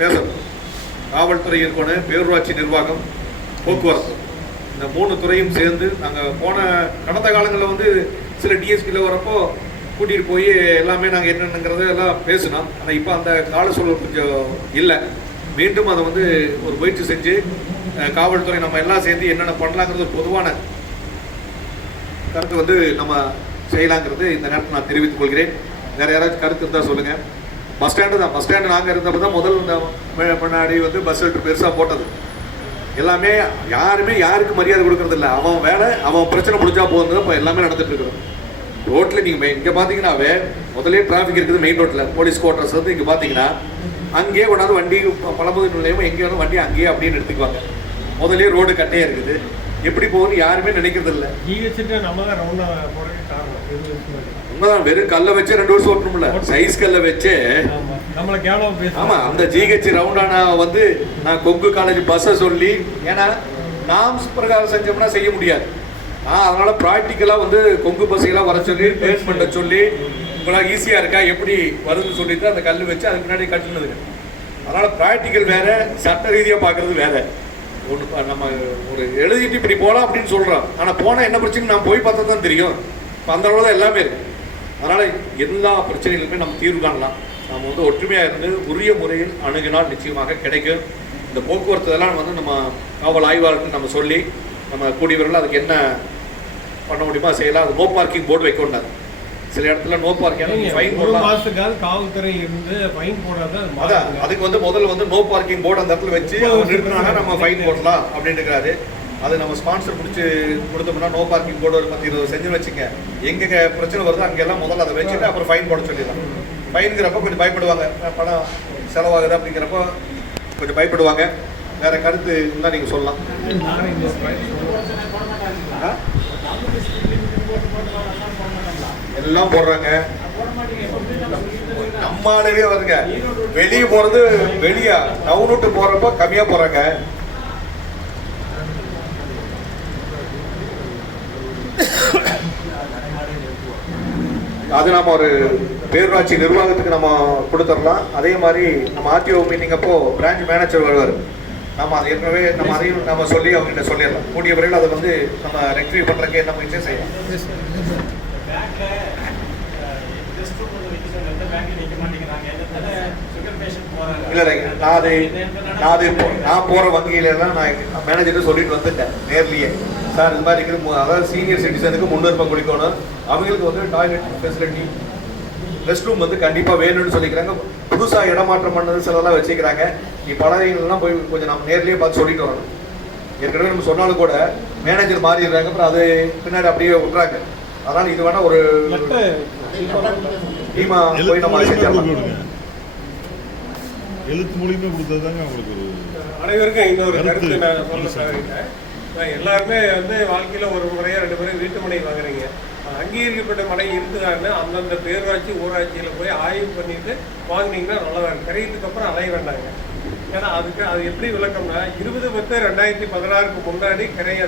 பேசணும். காவல்துறை இருக்கணும், பேரூராட்சி நிர்வாகம், போக்குவரத்து, இந்த 3 துறையும் சேர்ந்து நாங்கள் கடந்த காலங்களில் வந்து சில டிஎஸ்பியில் வரப்போ கூட்டிகிட்டு போய் எல்லாமே நாங்கள் என்னென்னங்கிறத எல்லாம் பேசினோம். ஆனால் இப்போ அந்த கால சூழல் கொஞ்சம் இல்லை. மீண்டும் அதை வந்து ஒரு முயற்சி செஞ்சு காவல்துறை நம்ம எல்லாம் சேர்ந்து என்னென்ன பண்ணலாங்கிறது ஒரு பொதுவான கருத்து வந்து நம்ம செய்யலாங்கிறது இந்த நேரத்தில் நான் தெரிவித்துக் கொள்கிறேன். வேறு யாராச்சும் கருத்து இருந்தால் சொல்லுங்கள். பஸ் ஸ்டாண்டு தான், பஸ் ஸ்டாண்டு நாங்கள் இருந்தப்போ தான் முதல் இந்த முன்னாடி வந்து பஸ் ஷெல்டர் பெருசாக போட்டது. எல்லாமே யாருமே யாருக்கு மரியாதை கொடுக்கறது இல்லை. அவன் வேலை அவன் பிரச்சனை முடிஞ்சா போகுது. இப்போ எல்லாமே நடந்துட்டு இருக்கிறோம். ரோட்டில் நீங்கள் இங்கே பார்த்தீங்கன்னாவே முதலே டிராஃபிக் இருக்குது. மெயின் ரோட்டில் போலீஸ் குவார்டர்ஸ் வந்து இங்கே பார்த்தீங்கன்னா அங்கேயே கொண்டாந்து வண்டி பழமுதிர் நிலையமும் எங்கேயோ வண்டி அங்கேயே அப்படின்னு எடுத்துக்குவாங்க. முதலே ரோடு கட்டையாக இருக்குது. எப்படி போகுதுன்னு யாருமே நினைக்கிறது இல்லை. உண்மைதான், வெறும் கல்லை வச்சு 2 வருஷம் ஓட்டணும்ல, சைஸ் கல்லை வச்சு. ஆமா, அந்த ஜிஹெச் ரவுண்டானா வந்து நான் கொங்கு காலேஜ் பஸ்ஸை சொல்லி, ஏன்னா நாம்ஸ் பிரகாரம் செஞ்சோம்னா செய்ய முடியாது. அதனால ப்ராக்டிக்கலா வந்து கொங்கு பஸ்ஸெல்லாம் வர சொல்லி ட்ரெயின் பண்ண சொல்லி உங்களால் ஈஸியா இருக்கா எப்படி வருதுன்னு சொல்லிட்டு அந்த கல் வச்சு அதுக்கு முன்னாடி கட்டுனதுங்க. அதனால ப்ராக்டிக்கல் வேற, சட்ட ரீதியா பாக்குறது வேற. ஒன்று நம்ம ஒரு எழுதிட்டு இப்படி போகலாம் அப்படின்னு சொல்றோம். ஆனால் போனால் என்ன பிரச்சனை நான் போய் பார்த்தா தான் தெரியும். இப்போ அந்த அளவு தான் எல்லாமே இருக்கு. அதனால எல்லா பிரச்சனைகளுமே நம்ம தீர்வு காணலாம். நம்ம வந்து ஒற்றுமையாக இருந்து உரிய முறையில் அணுகினால் நிச்சயமாக கிடைக்கும். இந்த போக்குவரத்து இதெல்லாம் வந்து நம்ம காவல் ஆய்வாளருக்கு நம்ம சொல்லி நம்ம கூடியவர்கள் அதுக்கு என்ன பண்ண முடியுமா செய்யலாம். அது நோ பார்க்கிங் போர்டு வைக்கணும். சில இடத்துல நோ பார்க்கிங் ஃபைன் போடலாம். காவல்துறை இருந்து ஃபைன் போடாத அதான் அதுக்கு வந்து முதல்ல வந்து நோ பார்க்கிங் போர்டு அந்த இடத்துல வச்சு நிறுத்தினா நம்ம ஃபைன் போடலாம் அப்படின்னு இருக்காரு. அது நம்ம ஸ்பான்சர் பிடிச்சி கொடுத்தோம்னா நோ பார்க்கிங் போர்டு ஒரு 10-20 செஞ்சு வச்சுங்க. எங்கே பிரச்சனை வருதோ அங்கெல்லாம் முதல்ல அதை வச்சுட்டு அப்புறம் ஃபைன் போட சொல்லிடலாம். ஃபைனுங்கிறப்ப கொஞ்சம் பயப்படுவாங்க, பணம் செலவாகுது அப்படிங்கிறப்ப கொஞ்சம் பயப்படுவாங்க. வேற கருத்து இருந்தால் நீங்கள் சொல்லலாம். எல்லாம் போடுறாங்க, நம்ம ஆளுவே வருங்க. வெளியே போறது வெளியே டவுன் விட்டு போறப்ப கம்மியா போறாங்க. அது நம்ம ஒரு பேரூராட்சி நிர்வாகத்துக்கு நம்ம கொடுத்துடலாம். அதே மாதிரி நம்ம ஆர்டிஓ மீட்டிங் அப்போ பிரான்ச் மேனேஜர் வருவார். நம்ம அதை ஏற்கனவே அதையும் நம்ம சொல்லி அவர்கிட்ட சொல்லிடலாம். கூடிய விரைவில் அதை வந்து நம்ம ரெக்டிஃபை பண்ணுறதுக்கு என்ன முயற்சியும் செய்யலாம். இல்லை நான் போகிற வங்கியிலலாம் நான் மேனேஜர்கிட்ட சொல்லிட்டு வந்துட்டேன் நேர்லேயே. சார் இது மாதிரி இருக்குது, அதாவது சீனியர் சிட்டிசனுக்கு முன்னுரிமை கொடுக்கணும், அவங்களுக்கு வந்து டாய்லெட் ஃபெசிலிட்டி ரெஸ்ட் ரூம் வந்து கண்டிப்பாக வேணும்னு சொல்லிக்கிறாங்க. புதுசாக இடமாற்றம் பண்ணது சிலதெல்லாம் வச்சுக்கிறாங்க. நீ பழையலாம் போய் கொஞ்சம் நம்ம நேர்லேயே பார்த்து சொல்லிட்டு வரணும். ஏற்கனவே நம்ம சொன்னாலும் கூட மேனேஜர் மாறிடுறாங்க, அப்புறம் அது பின்னாடி அப்படியே விட்றாங்க. அதனால் இது வேணால் ஒரு டீமா போய் நம்ம செஞ்சிடலாம். எழுத்து மூலியமே கொடுத்ததுதாங்க அவங்களுக்கு ஒரு அனைவருக்கும் இன்னொரு கருத்து நான் சொல்ல தவறிட்டேன். எல்லாருமே வந்து வாழ்க்கையில் ஒரு முறையோ 2 முறை வீட்டு மனை வாங்குறீங்க. அங்கீகரிக்கப்பட்ட மனை இருக்குதான்னு அந்தந்த பேரூராட்சி ஊராட்சியில் போய் ஆய்வு பண்ணிட்டு வாங்கினீங்கன்னா நல்லதாக இருக்கும். கரையத்துக்கு அப்புறம் அலைய வேண்டாங்க. ஏன்னா அது எப்படி விளக்கம்னா 20/10/2016 முன்னாடி கிரையா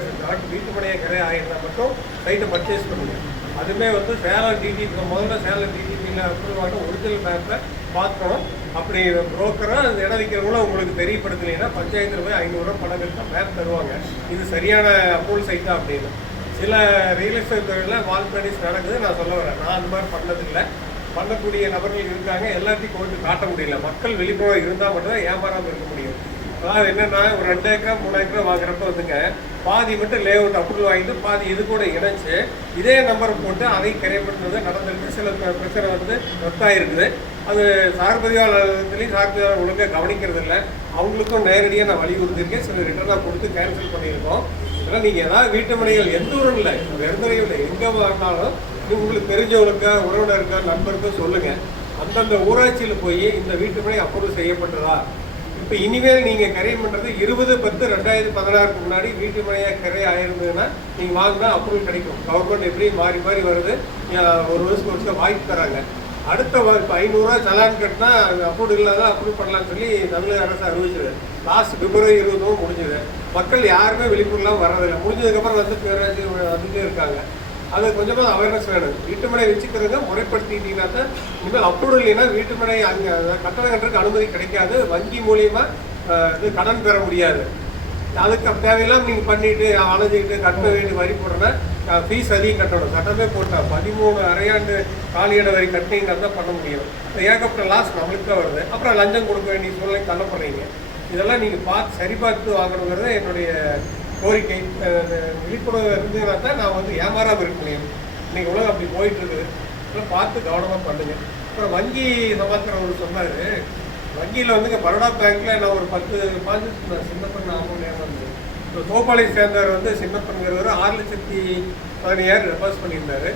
வீட்டு மனையை கிரை ஆகிருந்தால் மட்டும் சைட்டை பர்ச்சேஸ் பண்ணுங்க. அதுவுமே வந்து சேலம் டிடிபி முதல்ல சேலம் டிடிபியில் அப்ரூவ் ஆகணும், ஒரிஜினல் பேங்க்கில் பார்க்கணும். அப்படி புரோக்கராக அது இடம் விற்கிறவங்களும் உங்களுக்கு தெரியப்படுத்தலைன்னா பஞ்சாயத்தில் போய் 500 ரூபா பணம் கட்டினா மேப் தருவாங்க, இது சரியான அப்ரூவல் சைட் தான் அப்படின்னு. சில ரியல் எஸ்டேட் தொழிலில் வால் ப்ராக்டிஸ் நடக்குது. நான் சொல்ல வரேன், நான் அந்த மாதிரி பண்ணதில்லை. பண்ணக்கூடிய நபர்கள் இருக்காங்க, எல்லாத்தையும் கொண்டு காட்ட முடியல. மக்கள் விழிப்புணர்வு இருந்தால் மட்டும்தான் ஏமாறாமல் இருக்க முடியும். அதாவது என்னென்னா ஒரு 2 ஏக்கரா 3 ஏக்கரா வாங்குறப்ப வந்துங்க பாதி மட்டும் லே அவுட் அப்ரூவல் வாங்கிட்டு பாதி இது கூட இணைச்சு இதே நம்பரை போட்டு அதை கரையப்படுறது நடந்திருக்கு. சில பிரச்சனை வந்து ரத்தாயிருக்குது. அது சார்பதிவாளர்களையும் சார்பதிவாளர் ஒழுங்காக கவனிக்கிறது இல்லை. அவங்களுக்கும் நேரடியாக நான் வலியுறுத்திருக்கேன். சில ரிட்டர்னாக கொடுத்து கேன்சல் பண்ணியிருக்கோம். அதனால் நீங்கள் ஏதாவது வீட்டு மனைகள் எந்த ஊரும் இல்லை, வெறுந்தரையும் இல்லை, எங்கே வாங்கினாலும் உங்களுக்கு தெரிஞ்சவங்களுக்கா உறவினருக்கா நண்பருக்கோ சொல்லுங்கள். அந்தந்த ஊராட்சியில் போய் இந்த வீட்டு மனை அப்ரூவல் செய்யப்பட்டதா. இப்போ இனிமேல் நீங்கள் கரையம் பண்ணுறது 20/10/2016 முன்னாடி வீட்டு மனையாக கரை ஆயிருந்ததுன்னா நீங்கள் வாங்கினா அப்ரூவல் கிடைக்கும். கவர்மெண்ட் எப்படி மாறி மாறி வருது, ஒரு வருஷம் வாய்ப்பு தராங்க. அடுத்த இப்போ 500 ரூபா சலான் கட்டினா அப்ரூவ் இல்லாத அப்ரூவ் பண்ணலான்னு சொல்லி தமிழக அரசு அறிவிச்சிது. லாஸ்ட் February 20 முடிஞ்சுது. மக்கள் யாருமே விழிப்புணர்வு வர்றதில்லை. முடிஞ்சதுக்கப்புறம் வந்து பேராட்சி வந்துட்டே இருக்காங்க. அது கொஞ்சமாக அவேர்னஸ் வேணும். வீட்டு மனை வச்சுக்கிறத முறைப்படுத்திட்டீங்கன்னா தான் இனிமேல் அப்ரூவல் இல்லைன்னா வீட்டு மனை அங்கே கட்டணம் கட்டுறதுக்கு அனுமதி கிடைக்காது. வங்கி மூலியமாக இது கடன் பெற முடியாது. அதுக்கு தேவையெல்லாம் நீங்கள் பண்ணிட்டு அலைஞ்சிக்கிட்டு கட்ட வேண்டிய வரி போடுறேன்னா ஃபீஸ் அதிகம் கட்டணும். சட்டமே போட்டால் 13 அரையாண்டு காலியிட வரி கட்டினீங்கன்னா தான் பண்ண முடியும். ஏகப்பட்ட லாஸ் நம்மளுக்கு தான் வருது. அப்புறம் லஞ்சம் கொடுக்க வேண்டிய சூழ்நிலை தள்ளப்படுறீங்க. இதெல்லாம் நீங்கள் சரி பார்த்து வாங்கணுங்கிறது என்னுடைய கோரிக்கை. விழிப்புணர்வு இருந்ததுன்னா தான் நான் வந்து ஏமாறாமல் இருக்க முடியும். இன்றைக்கி உலகம் அப்படி போயிட்டுருக்குது. இதெல்லாம் பார்த்து கவனமாக பண்ணுங்க. அப்புறம் வங்கி சமாச்சாரம் ஒரு சொன்னார். வங்கியில் வந்துங்க பரோடா பேங்க்கில் நான் ஒரு 10 சின்னப்பன் இருந்தது. இப்போ தோப்பாளை சேர்ந்தவர் வந்து சின்னப்பன்கிறவர் 6,17,000 டெபாசிட் பண்ணியிருந்தார்.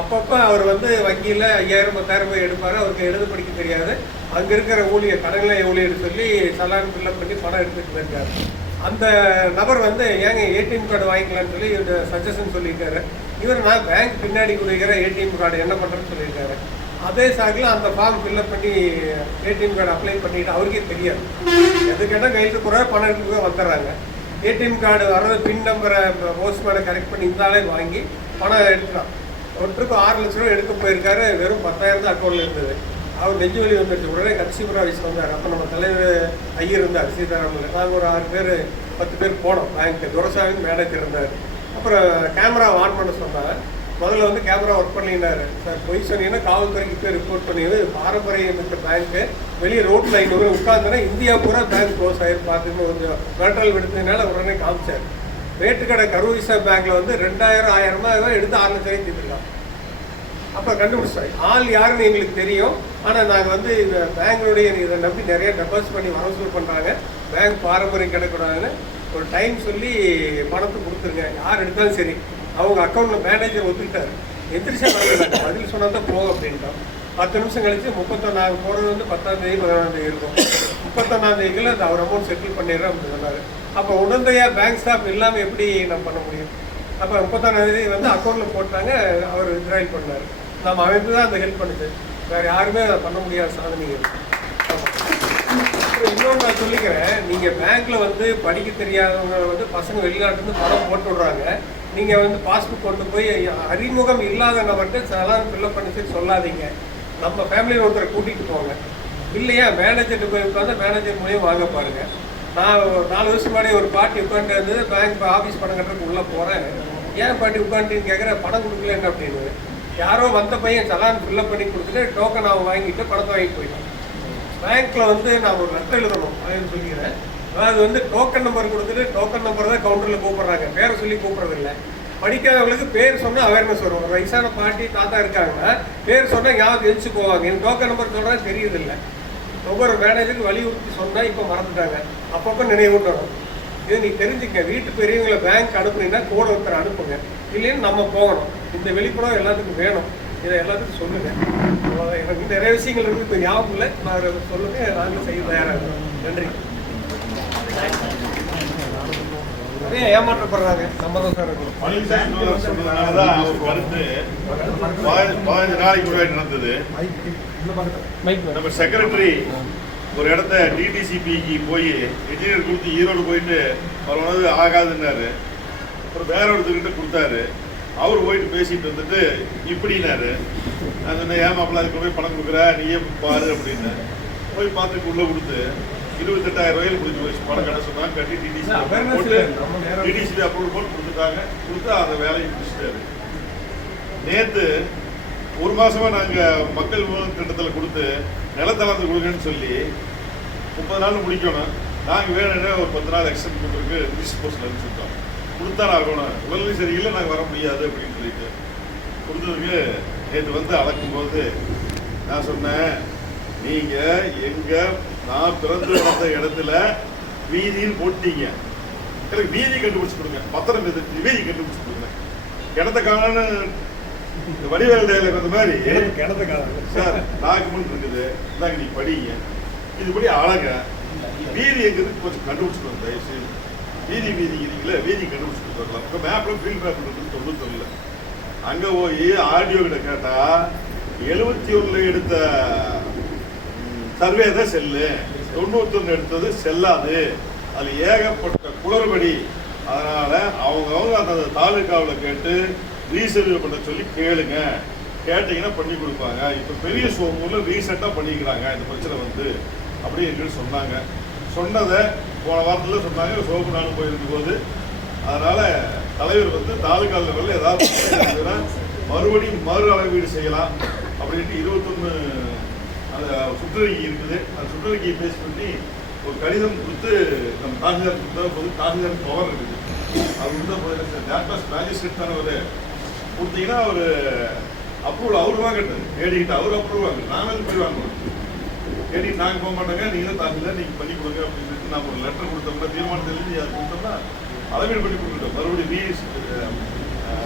அப்பப்போ அவர் வந்து வங்கியில் 5,000 10,000 எடுப்பார். அவருக்கு எழுத படிக்க தெரியாது. அங்கே இருக்கிற ஊழியர் கடனிலை ஊழியர் சொல்லி சலான் ஃபில்லப் பண்ணி பணம் எடுத்துகிட்டு போயிருக்காரு. அந்த நபர் வந்து ஏங்க ஏடிஎம் கார்டு வாங்கிக்கலான்னு சொல்லி சஜஷன் சொல்லியிருக்காரு. இவர் நான் பேங்க் பின்னாடி கொடுக்குற ஏடிஎம் கார்டு என்ன பண்ணுறேன்னு சொல்லியிருக்காரு. அதே சாக்கில் அந்த ஃபார்ம் ஃபில்லப் பண்ணி ஏடிஎம் கார்டு அப்ளை பண்ணிட்டு அவருக்கே தெரியாது. எது கேட்டால் கையில் கூட பணம் எடுத்து வந்துடுறாங்க. ஏடிஎம் கார்டு வர்றது பின் நம்பரை போஸ்ட்மேனை கரெக்ட் பண்ணி இருந்தாலே வாங்கி பணம் எடுத்துக்கலாம். ஒருத்தருக்கு 6 லட்ச ரூபா எடுக்க போயிருக்காரு. வெறும் 10,000 தான் அக்கௌண்ட்டில் இருந்தது. அவர் நெஞ்சு வலி வந்துடுச்சு. உடனே கன்சியூமர் ஆஃபீஸ் வந்தார். அப்போ நம்ம தலைவர் ஐயர் இருந்தார் சீதாராமனில். நாங்கள் ஒரு 6 பேர் 10 பேர் போனோம் பேங்க்கு. துரசாமின்னு மேனேஜர் இருந்தார். அப்புறம் கேமரா ஆன் பண்ண சொன்னாங்க. முதல்ல வந்து கேமரா ஒர்க் பண்ணினார். சார் பொய் சொன்னீங்கன்னா காவல்துறைக்கு போய் ரிப்போர்ட் பண்ணிடுது. பாரம்பரியம் இருக்க பேங்க்கு வெளியே ரோட்டில் 500 பேர் உட்காந்துன்னா இந்தியா பூரா பேங்க் க்ளோஸ் ஆகிரு பார்த்துன்னு கொஞ்சம் மிரட்டல் விடுத்ததுனால உடனே காமிச்சார். ரேட்டு கடை கரூர் விசா பேங்க்கில் வந்து 2,000 1000 எடுத்து 6 லட்சம் வரைக்கும் தீர்த்துருக்கான். அப்போ கண்டுபிடிச்சாங்க ஆள் யாருன்னு எங்களுக்கு தெரியும். ஆனால் நாங்கள் வந்து இந்த பேங்களுடைய இதை நம்பி நிறைய டெபாசிட் பண்ணி வசூல் பண்ணுறாங்க. பேங்க் பாரம்பரியம் கிடைக்கூடாதுன்னு ஒரு டைம் சொல்லி பணத்தை கொடுத்துருங்க. யார் எடுத்தாலும் சரி. அவங்க அக்கௌண்ட்டில் மேனேஜர் ஒத்துக்கிட்டார். எந்திரிச்சா வரல பதில் சொன்னால் தான் போகும் அப்படின்ட்டோம். 10 நிமிஷம் கழிச்சு 31 போகிறது வந்து 10ஆம் தேதி 11ஆம் தேதி இருக்கும். 31ஆம் தேதிக்குள்ள அது அவர் அமௌண்ட் செட்டில் பண்ணிடுறோம் அப்படின்னு சொன்னார். அப்போ உடந்தையாக பேங்க் ஸ்டாஃப் இல்லாமல் எப்படி நம்ம பண்ண முடியும்? அப்போ 31ஆம் தேதி வந்து அக்கௌண்ட்டில் போட்டாங்க. அவர் வித்ட்ராயல் பண்ணார். நம்ம அமைப்பு தான் அந்த ஹெல்ப் பண்ணுது. வேறு யாருமே அதை பண்ண முடியாத சாதனைகள். இன்னொன்று நான் சொல்லிக்கிறேன். நீங்கள் பேங்க்கில் வந்து படிக்க தெரியாதவங்க வந்து பசங்க வெளிநாட்டுலேருந்து பணம் போட்டு விட்றாங்க. நீங்கள் வந்து பாஸ்புக் கொண்டு போய் அறிமுகம் இல்லாத நபர்கிட்ட சலான் ஃபில்லப் பண்ணி சொல்லாதீங்க. நம்ம ஃபேமிலியில் ஒருத்தரை கூட்டிகிட்டு போங்க. இல்லையா மேனேஜர்கிட்ட போய் உட்காந்து மேனேஜர் மூலியம் வாங்க பாருங்கள். நான் ஒரு 4 வருஷம் முன்னாடி ஒரு பாட்டி உட்காந்து இருந்தது, பேங்க் ஆஃபீஸ் பணம் கட்டுறதுக்கு உள்ளே போகிறேன். ஏன் பாட்டி உட்காந்துன்னு கேட்குறேன், பணம் கொடுக்கல என்ன அப்படின்னு. யாரோ வந்த பையன் சலான் ஃபில்லப் பண்ணி கொடுத்துட்டு டோக்கன் அவன் வாங்கிட்டு பணத்தை வாங்கிட்டு போயிட்டான். பேங்க்கில் வந்து நான் ஒரு லெட்டர் எழுதணும் அப்படின்னு சொல்லிக்கிறேன். அது வந்து டோக்கன் நம்பர் கொடுத்துட்டு டோக்கன் நம்பர் தான் கவுண்டரில் கூப்பிட்றாங்க, பேரை சொல்லி கூப்பிட்றது இல்லை. படிக்காதவங்களுக்கு பேர் சொன்னால் அவேர்னஸ் வரும். ஒரு வயசான பாட்டி தாத்தா இருக்காங்கன்னா பேர் சொன்னால் ஞாபகம் எழுச்சு போவாங்க. எனக்கு டோக்கன் நம்பர் சொல்கிறேன் தெரியுதில்லை. ஒவ்வொரு மேனேஜருக்கு வலியுறுத்தி சொன்னால் இப்போ மறந்துட்டாங்க. அப்பப்போ நினைவுட்டணும். இதை நீ தெரிஞ்சுக்க. வீட்டு பெரியவங்களை பேங்க் அனுப்புனீங்கன்னா கூட ஒருத்தர் அனுப்புங்க, இல்லைன்னு நம்ம போகணும். இந்த வெளிப்படம் எல்லாத்துக்கும் வேணும். இதை எல்லாத்துக்கும் சொல்லுங்கள். எனக்கு நிறைய விஷயங்கள் இருக்குது, இப்போ ஞாபகம் இல்லை. நான் சொல்லுங்கள், நாங்கள் செய்ய தயாராக இருக்கோம். நன்றி. நிறைய ஏமாற்றப்படுறாங்க. நம்ம தான் சார் இருக்கணும். சொன்னதுனாலதான் அவர் கருத்து 15 நாளைக்கு முன்னாடி நடந்தது. நம்ம செக்ரட்டரி ஒரு இடத்த டிடிசிபிக்கு போய் இன்ஜினியர் கொடுத்து ஈரோடு போயிட்டு அவர் வந்து ஆகாதுன்னாரு. அப்புறம் வேற ஒருத்தர்கிட்ட கொடுத்தாரு. அவர் போயிட்டு பேசிட்டு வந்துட்டு இப்படின்னாரு. நான் சொன்னேன், ஏமாப்பிள்ள அதுக்கு போய் பணம் கொடுக்குற, நீயே பாரு அப்படின்னு. போய் பார்த்துட்டு உள்ள கொடுத்து 28,000 ரூபாயில் முடிஞ்சு போச்சு. பணம் கட்ட சொன்னாங்க, கட்டி டிடிசிபி அப்ரூவல் போட்டு கொடுத்துட்டாங்க. கொடுத்து அந்த வேலையை முடிச்சுட்டாரு. நேற்று ஒரு மாசமா நாங்கள் மக்கள் உணவு திட்டத்தில் கொடுத்து நிலத்தளர்ந்து கொடுங்கன்னு சொல்லி 30 நாள் முடிக்கணும். நாங்கள் வேணும்னா ஒரு 10 நாள் எக்ஸ்டெண்ட் பண்ணுறதுக்கு ரிஜிஸ்டர் போஸ்ட்ல அனுப்பிச்சுட்டோம். கொடுத்தா ஆகணும், உடல்நிலை சரியில்லை, நாங்கள் வர முடியாது அப்படின்னு சொல்லிட்டு கொடுத்ததுக்கு நேற்று வந்து அளக்கும் போது நான் சொன்னேன், நீங்கள் எங்கள் நான் பிறந்து வந்த இடத்துல வீதின்னு போட்டீங்க, எனக்கு வீதி கண்டுபிடிச்சு கொடுங்க, பத்திரம் வீதி கண்டுபிடிச்சு கொடுங்க. இடத்த காணன்னு வடிவேல் டயலாக் அந்த மாதிரி சார் டாக்குமெண்ட் இருக்குது, இந்தாங்க நீங்க படிங்க, இதுபடி அழக வீதி எங்கிறது கொஞ்சம் கண்டுபிடிச்சுக்கணும் தயவுசெய்து. வீதிங்கிறீங்களே, வீதி கண்டுபிடிச்சு கொடுத்துடலாம். இப்போ மேப்ல ஃபீல்ட் மேப் இருக்குன்னு தொண்ணூத்தொன்னுல அங்கே போய் ஆர்டிஓ கிட்ட கேட்டா 71 எடுத்த சர்வே தான் செல்லு, 91 எடுத்தது செல்லாது, அது ஏகப்பட்ட குளறுபடி. அதனால அவங்க அந்த தாலுக்காவில் கேட்டு ரீசர்வே பண்ண சொல்லி கேளுங்க, கேட்டீங்கன்னா பண்ணி கொடுப்பாங்க. இப்போ பெரிய சோமூரில் ரீசெண்டாக பண்ணிக்கிறாங்க இந்த பிரச்சனை வந்து அப்படின்னு சொன்னாங்க. சொன்னதை போன வாரத்தில் சொன்னாங்க, சோப்பு நானும் போயிருக்கும் போது. அதனால தலைவர் வந்து தாலுகா லெவலில் ஏதாவது மறுபடியும் மறு அளவீடு செய்யலாம் அப்படின்ட்டு 21 அந்த சுற்றறிக்கை இருக்குது. அந்த சுற்றறிக்கையை பேஸ் பண்ணி ஒரு கடிதம் கொடுத்து நம்ம தாசில்தார் கொடுத்தா போது தாசில்தார் பவர் இருக்குது. அது வந்து டேரக்டர் மேஜிஸ்ட்ரேட் தானே ஒரு கொடுத்தீங்கன்னா அவர் அப்ரூவல் அவர் வாங்கட்டது, ஏடிக்கிட்ட அவர் அப்ரூவல் வாங்க, நாங்கள் போய் வாங்கணும். ஏடிக்கிட்டு நாங்கள் போக மாட்டோங்க, நீங்களும் தாசில்தார் நீங்கள் பண்ணி கொடுங்க அப்படின்னு சொல்லிட்டு நான் ஒரு லெட்டர் கொடுத்தோம்னா தீர்மானத்தில் அது கொடுத்தோம்னா அளவீடு பண்ணி கொடுத்துட்டோம். மறுபடியும்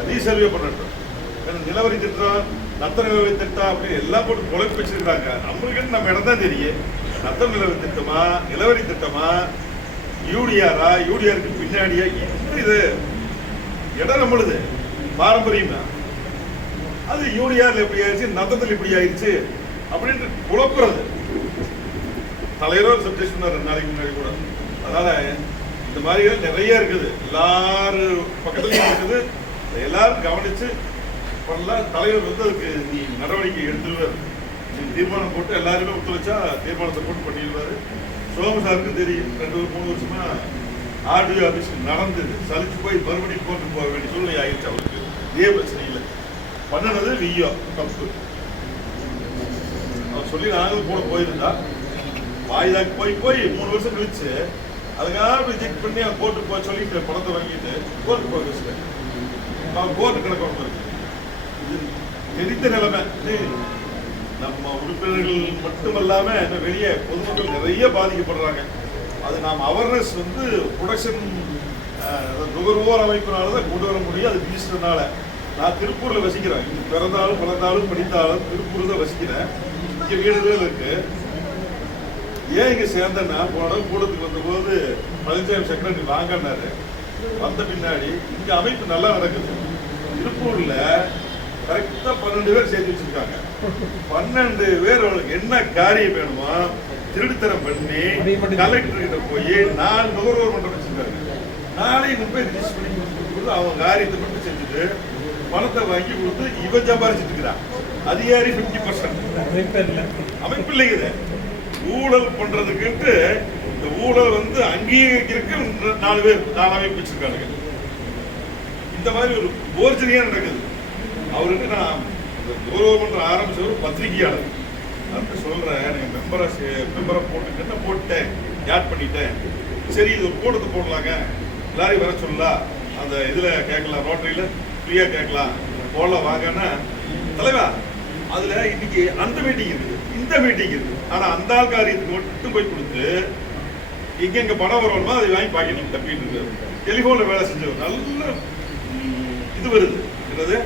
ரீசர்வே பண்ணட்டும். நிலவரி திட்டம், நத்த நிலவரி திட்டம் அப்படின்னு எல்லாம் போட்டு குழப்பி வச்சிருக்காங்க. நம்மளுக்கு நம்ம இடம் தான் தெரியும். நத்த நிலவரி திட்டமா, நிலவரி திட்டமா, யூடிஆரா, யூடிஆருக்கு பின்னாடியா, இது இடம் நம்மளுது பாரம்பரியம் தான். அது யூடிஆர்ல எப்படி ஆயிடுச்சு, நத்தத்தில் இப்படி ஆயிடுச்சு அப்படின்ட்டு குழப்புறது. தலைவரும் சப்ஜெக்ட் பண்ணார் 2 நாளைக்கு முன்னாடி கூட. அதனால இந்த மாதிரிகள் நிறைய இருக்குது, எல்லாரும் பக்கத்துலயும் இருக்குது. எல்லாரும் கவனிச்சு பண்ணலாம். தலைவர் வந்து அதுக்கு நீ நடவடிக்கை எடுத்துருவார். நீ தீர்மானம் போட்டு எல்லாருமே ஒத்துழைச்சா தீர்மானத்தை போட்டு பண்ணிடுவாரு. சோமு சாருக்கு தெரியும், 2-3 வருஷமா ஆர்டிஓ ஆஃபீஸ்க்கு நடந்தது, சலிச்சு போய் மறுபடியும் கோர்ட்டு போக வேண்டிய சூழ்நிலை ஆயிடுச்சு. அவருக்கு இதே பிரச்சனை இல்லை, பண்ணினது வியோ தப்பு. அவர் சொல்லி நாங்களும் கூட போயிருந்தா வாய்தாக்கு போய் 3 வருஷம் கழிச்சு அதுக்காக ரிஜெக்ட் பண்ணி அவன் கோர்ட்டுக்கு போய் சொல்லிட்டு பணத்தை வாங்கிட்டு கோர்ட்டு போக வச்சுட்டேன். அவன் கோர்ட்டு கிடக்க இருக்கு. இது தெரிந்த நிலைமை. நம்ம உறுப்பினர்கள் மட்டுமல்லாம வெளியே பொதுமக்கள் நிறைய பாதிக்கப்படுறாங்க. அது நாம் அவேர்னஸ் வந்து ப்ரொடக்ஷன் நுகர்வோர் அமைப்பினால்தான் கொண்டு வர முடியும். அது ரிஜிஸ்டர்னால. நான் திருப்பூர்ல வசிக்கிறேன். இங்க பிறந்தாலும் வளர்ந்தாலும் படித்தாலும் திருப்பூர் தான் வசிக்கிறேன். இங்க வீடுகள் இருக்கு. ஏன் இங்க சேர்ந்தேன்னா, போன கூடத்துக்கு வந்தபோது பழனிசாமி செக்ரட்டரி வாங்கினாரு. வந்த பின்னாடி இங்க அமைப்பு நல்லா நடக்குது. திருப்பூர்ல கரெக்டா 12 பேர் சேர்த்து வச்சிருக்காங்க. 12 பேர் அவங்களுக்கு என்ன காரியம் வேணுமோ திருடுத்தரம் பண்ணி கலெக்டர் கிட்ட போய் 4 நுகர்வோர் மன்றம் வச்சிருக்காங்க. 4 போய் ரிஜிஸ்டர் பண்ணி கொடுத்து அவங்க காரியத்தை மட்டும் செஞ்சுட்டு பணத்தை வாங்கி கொடுத்து இவன் சம்பாரிச்சிட்டு இருக்கிறான். அதிகாரி 50% அமைப்பு இல்லைங்குது. ஊழல் பண்றதுக்கு இந்த ஊழல் வந்து அங்கீகரிக்கிறதுக்கு 4 பேர் 4 அமைப்பு வச்சிருக்காங்க. இந்த மாதிரி ஒரு போர்ஜனியா நடக்குது. அவருக்கு நான் கௌரவமன்ற ஆரம்பிச்ச ஒரு பத்திரிகையாளர் அப்படி சொல்றேன், நீங்க மெம்பரை போட்டுக்கிட்ட போட்டேன், ஆட் பண்ணிட்டேன். சரி இது ஒரு கூட்டத்தை போடலாங்க, எல்லாரையும் வர சொல்லலாம், அந்த இதுல கேட்கலாம், ரோட்டரியில ஃப்ரீயா கேட்கலாம், போடலாம் வாங்கன்னா தலைவா அதுல இன்னைக்கு அந்த மீட்டிங் இருக்குது, இந்த மீட்டிங் இருக்குது. ஆனா அந்த ஆள்காரியத்துக்கு மட்டும் போய் கொடுத்து எங்க பணம் வரணுமோ அதை வாங்கி பாக்கெட்ல தப்பிட்டு இருக்காரு. டெலிபோன்ல வேலை செஞ்சவர் நல்ல இது வருது, என்னது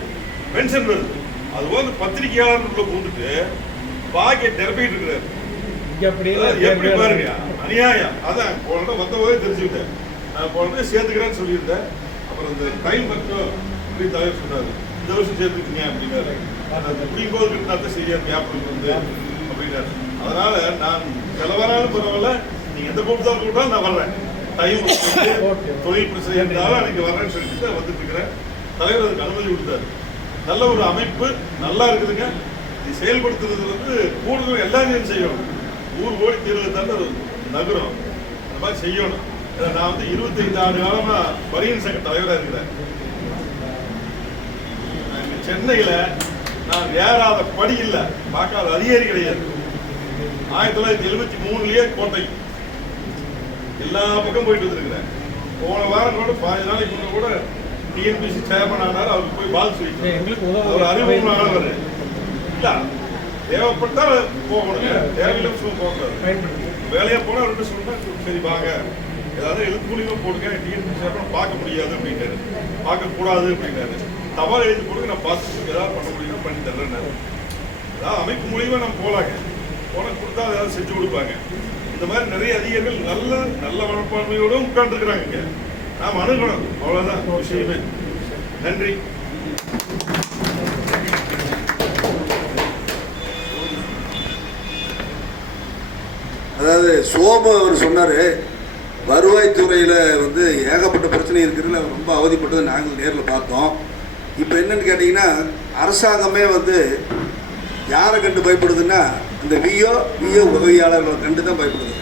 பென்ஷன் வருது. அது போல பத்திரிகையாளர்களுக்குள்ள பூந்துட்டு பாக்கெட் நிரப்பிட்டு இருக்கிறாரு. எப்படி பாருங்க அநியாயம். அதான் போன வந்தவரே தெரிஞ்சுக்கிட்டேன், நான் போனதே சேர்த்துக்கிறேன்னு சொல்லியிருந்தேன். அப்புறம் இந்த டைம் மட்டும் அப்படி தலைவர் சொன்னாரு, இந்த வருஷம் சேர்த்துக்குங்க அப்படின்னாரு. குடிக்கோது கிட்ட சரியா ஞாபகம் வந்து அப்படின்னாரு. அதனால நான் செலவராலும் பரவாயில்ல, நீங்க எந்த கூட்டத்தால் கூட்டாலும் நான் வர்றேன். டைம் தொழில் பிரச்சனை இருந்தாலும் அன்னைக்கு வர்றேன்னு சொல்லிட்டு வந்துட்டு இருக்கிறேன். தலைவர் அதுக்கு அனுமதி கொடுத்தாரு. நல்ல ஒரு அமைப்பு நல்லா இருக்குதுங்க. இது செயல்படுத்துறது வந்து கூடுதல் எல்லாரையும் செய்யணும். ஊர் கோடி தீர்வு தானே நகரம், அந்த மாதிரி செய்யணும். நான் வந்து 25 ஆண்டு காலமா பரியன் சங்க தலைவராக இருக்கிறேன். சென்னையில நான் ஏறாத படி இல்லை, பார்க்காத அதிகாரி கிடையாது. 1973லயே கோட்டை எல்லா பக்கம் போயிட்டு வந்துருக்கிறேன். போன வாரம் கூட 5 நாளைக்கு முன்ன கூட டிஎன்பிசி சேர்மன் ஆனார், அவருக்கு போய் வாழ்த்து சொல்லிட்டு ஒரு அறிமுகமானவர் இல்ல, தேவைப்பட்டா போகணுங்க, தேவையில்லை போகக்கூடாது. வேலையா போனா 2 சொன்னா சரி வாங்க, ஏதாவது எழுத்து மூலியமா போடுங்க, டிஎன்பிசி சேர்மன் பார்க்க முடியாது அப்படின்னாரு, பார்க்க கூடாது அப்படின்னாரு. தபால் எழுதி கொடுங்க, நான் பார்த்து ஏதாவது பண்ண முடியுமோ பண்ணி தர்றேன். ஏதாவது அமைப்பு மூலியமா நம்ம போலாங்க, போன கொடுத்தா ஏதாவது செஞ்சு கொடுப்பாங்க. இந்த மாதிரி நிறைய அதிகாரிகள் நல்ல மனப்பான்மையோடு உட்கார்ந்துருக்கிறாங்க. நாம் அணுகணும், அவ்வளவுதான் விஷயமே. நன்றி. அதாவது சோமு அவர் சொன்னார், வருவாய்த்துறையில் வந்து ஏகப்பட்ட பிரச்சனை இருக்குதுன்னு ரொம்ப அவதிப்பட்டது நாங்கள் நேரில் பார்த்தோம். இப்போ என்னன்னு கேட்டிங்கன்னா, அரசாங்கமே வந்து யாரை கண்டு பயப்படுதுன்னா இந்த விஓ உதவியாளர்களை கண்டு தான் பயப்படுது.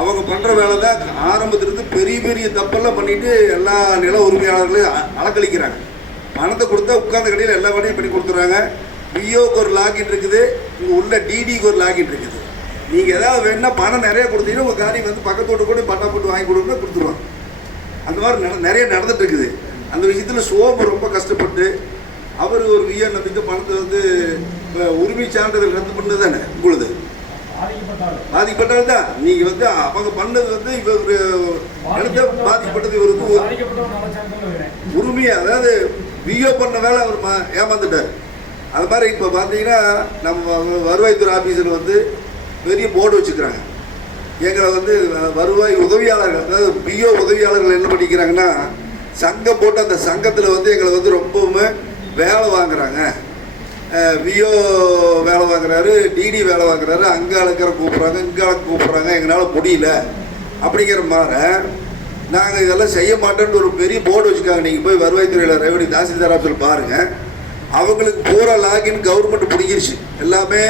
அவங்க பண்ணுற வேலை தான் ஆரம்பத்திலிருந்து பெரிய பெரிய தப்பெல்லாம் பண்ணிட்டு எல்லா நில உரிமையாளர்களையும் அலக்களிக்கிறாங்க. பணத்தை கொடுத்தா உட்கார்ந்த கடையில் எல்லா வேலையும் பண்ணி கொடுத்துட்றாங்க. விஓக்கு ஒரு லாகின் இருக்குது, இங்கே உள்ள டிடிக்கு ஒரு லாகின் இருக்குது. நீங்கள் ஏதாவது வேணுன்னா பணம் நிறைய கொடுத்தீங்கன்னா உங்கள் காரியம் வந்து பக்கத்தோடு கூட பணம் போட்டு வாங்கி கொடுக்குன்னா கொடுத்துருவாங்க. அந்த மாதிரி நிறைய நடந்துட்டு இருக்குது. அந்த விஷயத்தில் சோமு ரொம்ப கஷ்டப்பட்டு அவர் ஒரு விஓ நம்பிட்டு பணத்தை வந்து உரிமை சான்றிதழ் ரத்து பண்ணது தானே உங்களுது பாதிக்கப்பட்டது தான். நீங்கள் வந்து அவங்க பண்ணது வந்து இவர் இடத்த பாதிக்கப்பட்டது இவருக்கு உரிமையா, அதாவது விஓ பண்ண வேலை அவர் ஏமாந்துட்டார். அது மாதிரி இப்போ பார்த்தீங்கன்னா நம்ம வருவாய்த்துறை ஆஃபீஸில் வந்து பெரிய போர்டு வச்சுக்கிறாங்க. எங்களை வந்து வருவாய் உதவியாளர்கள், அதாவது பிஓ உதவியாளர்கள் என்ன பண்ணிக்கிறாங்கன்னா சங்கம் போட்டு அந்த சங்கத்தில் வந்து எங்களை வந்து ரொம்பவுமே வேலை வாங்குறாங்க. விஓ வேலை வாங்குறாரு, டிடி வேலை வாங்குறாரு, அங்கே அழைக்கிற கூப்பிட்றாங்க, இங்கே கூப்பிட்றாங்க, எங்களால் முடியல அப்படிங்கிற மாதிரி நாங்கள் இதெல்லாம் செய்ய மாட்டோன்னு ஒரு பெரிய போர்டு வச்சுக்காங்க. நீங்கள் போய் வருவாய்த்துறையில் ரெவன்யூ தாசில்தார் ஆஃபீஸில் பாருங்கள். அவங்களுக்கு பூரா லாகின் கவர்மெண்ட் பிடிக்கிருச்சு. எல்லாமே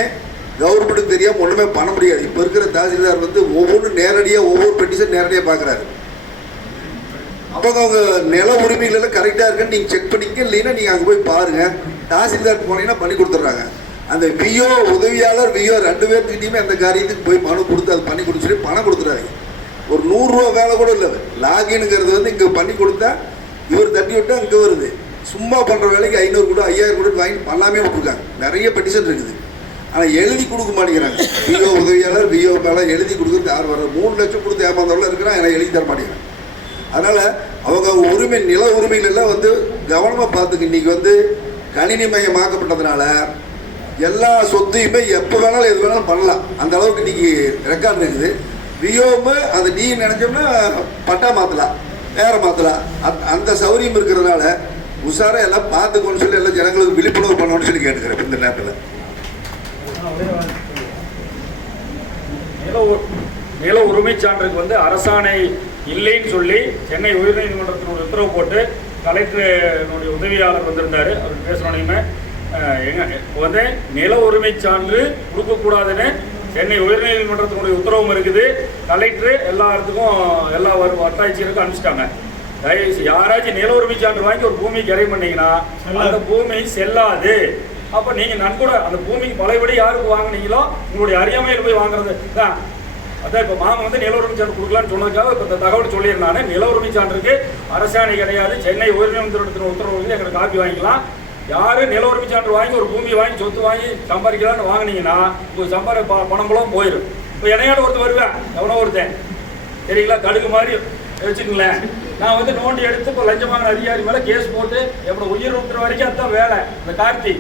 கவர்மெண்ட்டுக்கு தெரியாமல் ஒன்றுமே பண்ண முடியாது. இப்போ இருக்கிற தாசில்தார் வந்து ஒவ்வொன்றும் நேரடியாக ஒவ்வொரு பெட்டிஷன் நேரடியாக பார்க்குறாரு. அவங்க நில உரிமைகளெல்லாம் கரெக்டாக இருக்குன்னு நீங்கள் செக் பண்ணிக்க, இல்லைன்னா நீங்கள் அங்கே போய் பாருங்கள். தாசில்தார் போனீங்கன்னா பண்ணி கொடுத்துட்றாங்க. அந்த விஓ உதவியாளர் விஓ 2 பேர்த்துக்கிட்டையுமே அந்த காரியத்துக்கு போய் மனு கொடுத்து அது பண்ணி கொடுத்துட்டு பணம் கொடுத்துறாரு. ஒரு 100 ரூபா வேலை கூட இல்லை. லாகின்ங்கிறது வந்து இங்கே பண்ணி கொடுத்தா இவர் தட்டி விட்டா இங்கே வருது. சும்மா பண்ணுற வேலைக்கு 500 கூட 5000 கூட வாங்கி பண்ணாமே விட்டுருக்காங்க. நிறைய பெட்டிஷன் இருக்குது, ஆனால் எழுதி கொடுக்க மாட்டேங்கிறாங்க. விஓ உதவியாளர் விஓ மேலே எழுதி கொடுக்குறது யார் வர 3 லட்சம் கொடுத்து ஏமாந்தவர்கள் இருக்கிறான், எனக்கு எழுதி தர மாட்டேங்கிறாங்க. அதனால் அவங்க உரிமை நில உரிமைகளெல்லாம் வந்து கவனமாக பார்த்துக்கு. இன்றைக்கி வந்து கணினி மயமாக்கப்பட்டதுனால எல்லா சொத்தையுமே எப்போ வேணாலும் எது வேணாலும் பண்ணலாம். அந்த அளவுக்கு இன்றைக்கி ரெக்கார்டு இருக்குது. விஓமு அந்த டி நினைச்சோம்னா பட்டா மாற்றலாம், வேற மாற்றலாம். அந்த சௌகரியம் இருக்கிறதுனால உஷாராக எல்லாம் பார்த்துக்கணும்னு சொல்லி எல்லாம் ஜனங்களுக்கு விழிப்புணர்வு பண்ணணும்னு சொல்லி கேட்டுக்கிறேன் இந்த நேரத்தில். நில உரிமை சான்றுக்கு வந்து அரசாணை இல்லைன்னு சொல்லி சென்னை உயர்நீதிமன்றத்தில் ஒரு உத்தரவு போட்டு கலெக்டருடைய உதவியாளர் வந்திருந்தார். அவர் பேசுகிறோனையுமே வந்து நில உரிமை சான்று கொடுக்கக்கூடாதுன்னு சென்னை உயர்நீதிமன்றத்தினுடைய உத்தரவும் இருக்குது. கலெக்டர் எல்லா இடத்துக்கும் எல்லா வட்டாட்சியருக்கும் அனுப்பிச்சிட்டாங்க. தயவுசெய்து யாராச்சும் நில உரிமை சான்று வாங்கி ஒரு பூமி கரை பண்ணீங்கன்னா அந்த பூமி செல்லாது. அப்போ நீங்கள் நன்கூட அந்த பூமிக்கு பழையபடி யாருக்கு வாங்கினீங்களோ உங்களுடைய அறியாமையில் போய் வாங்குறது தான். அதான் இப்போ மாமா வந்து நில உரிமை சான்று கொடுக்கலான்னு சொன்னதுக்காக இப்போ இந்த தகவல் சொல்லியிருந்தானே. நில உரிமை சான்றுக்கு அரசாணை கிடையாது. சென்னை உயர்நீதிமன்றத்தின் உத்தரவு எங்களுக்கு காப்பி வாங்கிக்கலாம். யாரு நில உரிமை சான்று வாங்கி ஒரு பூமி வாங்கி சொத்து வாங்கி சம்பாதிக்கலான்னு வாங்கினீங்கன்னா உங்களுக்கு பணம் மூலம் போயிடும். இப்போ என்னையோட ஒருத்தர் வருவேன், எவனோ ஒருத்தன் சரிங்களா, கடுகு மாதிரி வச்சுக்கங்களேன். நான் வந்து நோண்டி எடுத்து இப்போ லஞ்சமான அதிகாரி மேலே கேஸ் போட்டு எப்படி உயிர் விட்டுற வரைக்கும் அதுதான் வேலை. இந்த கார்த்தி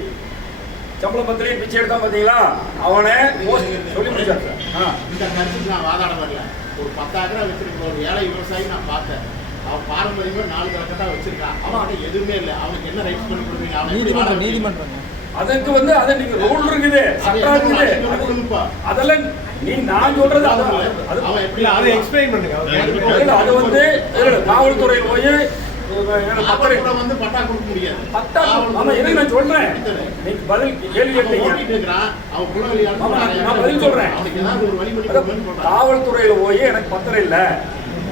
சம்பளம் பத்திரிகை பிச்சை எடுத்தா பார்த்தீங்களா, அவனை சொல்லி முடிச்சார். இந்த கருத்துக்கு நான் வாதாட வரல. ஒரு 10 ஏக்கரா வச்சிருக்க ஒரு ஏழை விவசாயி நான் பார்த்தேன். அவன் பாரம்பரியமே 4 கரெக்டாக வச்சிருக்கான். அவன் எதுவுமே இல்லை. அவனுக்கு என்ன ரைட்ஸ் பண்ணி கொடுப்பீங்க? நீதிமன்றம் அதுக்கு வந்து அதை நீங்க ரூல் இருக்குது, சட்டம் இருக்குது. அதெல்லாம் நீ நான் சொல்றது அதை எக்ஸ்பிளைன் பண்ணுங்க. அது வந்து காவல்துறை போய் வந்து பட்டா கொடுக்க முடியாது. பட்டா ஆமா என்ன நான் சொல்றேன், நீங்க பதில் கேள்வி கேட்டீங்க. நான் பதில் சொல்றேன். காவல்துறையில போய் எனக்கு பத்திரம் இல்ல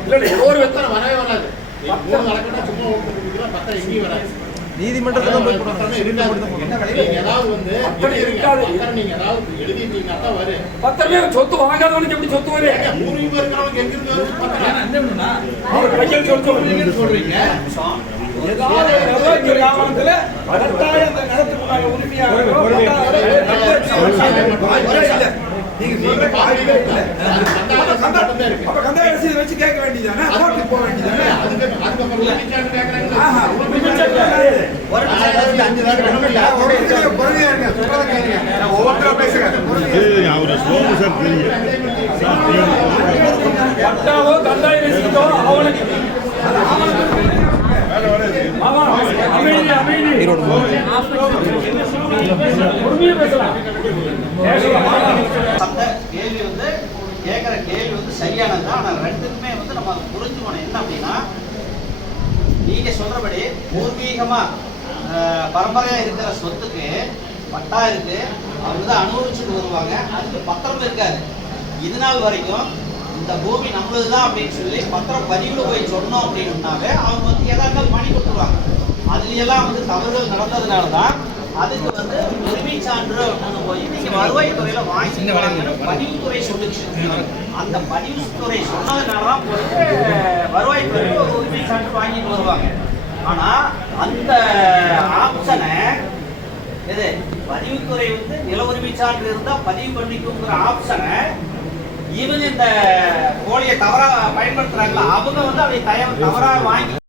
இல்ல ஏதோ ஒரு பத்திரம் வரவே வராது. சும்மா பத்திரம் எங்கேயும் வராது. நீதிமன்றத்துல ஏதாவது வந்து நீங்க ஏதாவது எழுதிட்டீங்கன்னா தான் வரும். பத்திரமே சொத்து வாங்காதவனுக்கு எப்படி சொத்து வரும்? உரிமை இருக்கிறவனுக்கு எங்கிருந்து வரும் பத்திரம்? சொல்றீங்க வச்சு கேட்க வேண்டியதானே, போக வேண்டியதானே. ஒவ்வொருத்தரும் பேசுறேன். பட்டாவோ கந்தாய ரசீதோ அவனுக்கு கேள்வி வந்து கேட்குற கேள்வி வந்து சரியானது தான். ஆனால் ரெண்டுக்குமே வந்து நம்ம அதை புரிஞ்சுக்கணும். என்ன அப்படின்னா, நீங்க சொல்றபடி பூர்வீகமா பரம்பரையா இருக்கிற சொத்துக்கு பட்டா இருக்கு, அவங்க தான் அனுபவிச்சுட்டு வருவாங்க. அதுக்கு பத்திரம் இருக்காது. இது நாள் வரைக்கும் இந்த பூமி நம்மளுதுதான் அப்படின்னு சொல்லி பத்திரம் பதிவுல போய் சொன்னோம் அப்படின்னாவே அவங்க வந்து ஏதாவது பண்ணி கொடுத்துருவாங்க. அதுலயெல்லாம் வந்து தவறுகள் நடந்ததுனால தான் அதுக்கு வந்து உரிமை சான்று அப்படின்னு போய் நீங்க வருவாய்த்துறையில வாங்கிட்டு பதிவுத்துறை சொல்லுச்சு. அந்த பதிவுத்துறை சொன்னதுனாலதான் போயிட்டு வருவாய்த்துறையில ஒரு உரிமை சான்று வாங்கிட்டு வருவாங்க. ஆனா அந்த ஆப்ஷனை எது பதிவுத்துறை வந்து நில உரிமை சான்று இருந்தா பதிவு பண்ணிக்குங்கிற ஆப்ஷனை இவங்க இந்த போலியை தவறா பயன்படுத்துறாங்களா, அவங்க வந்து அதை தவறா வாங்கி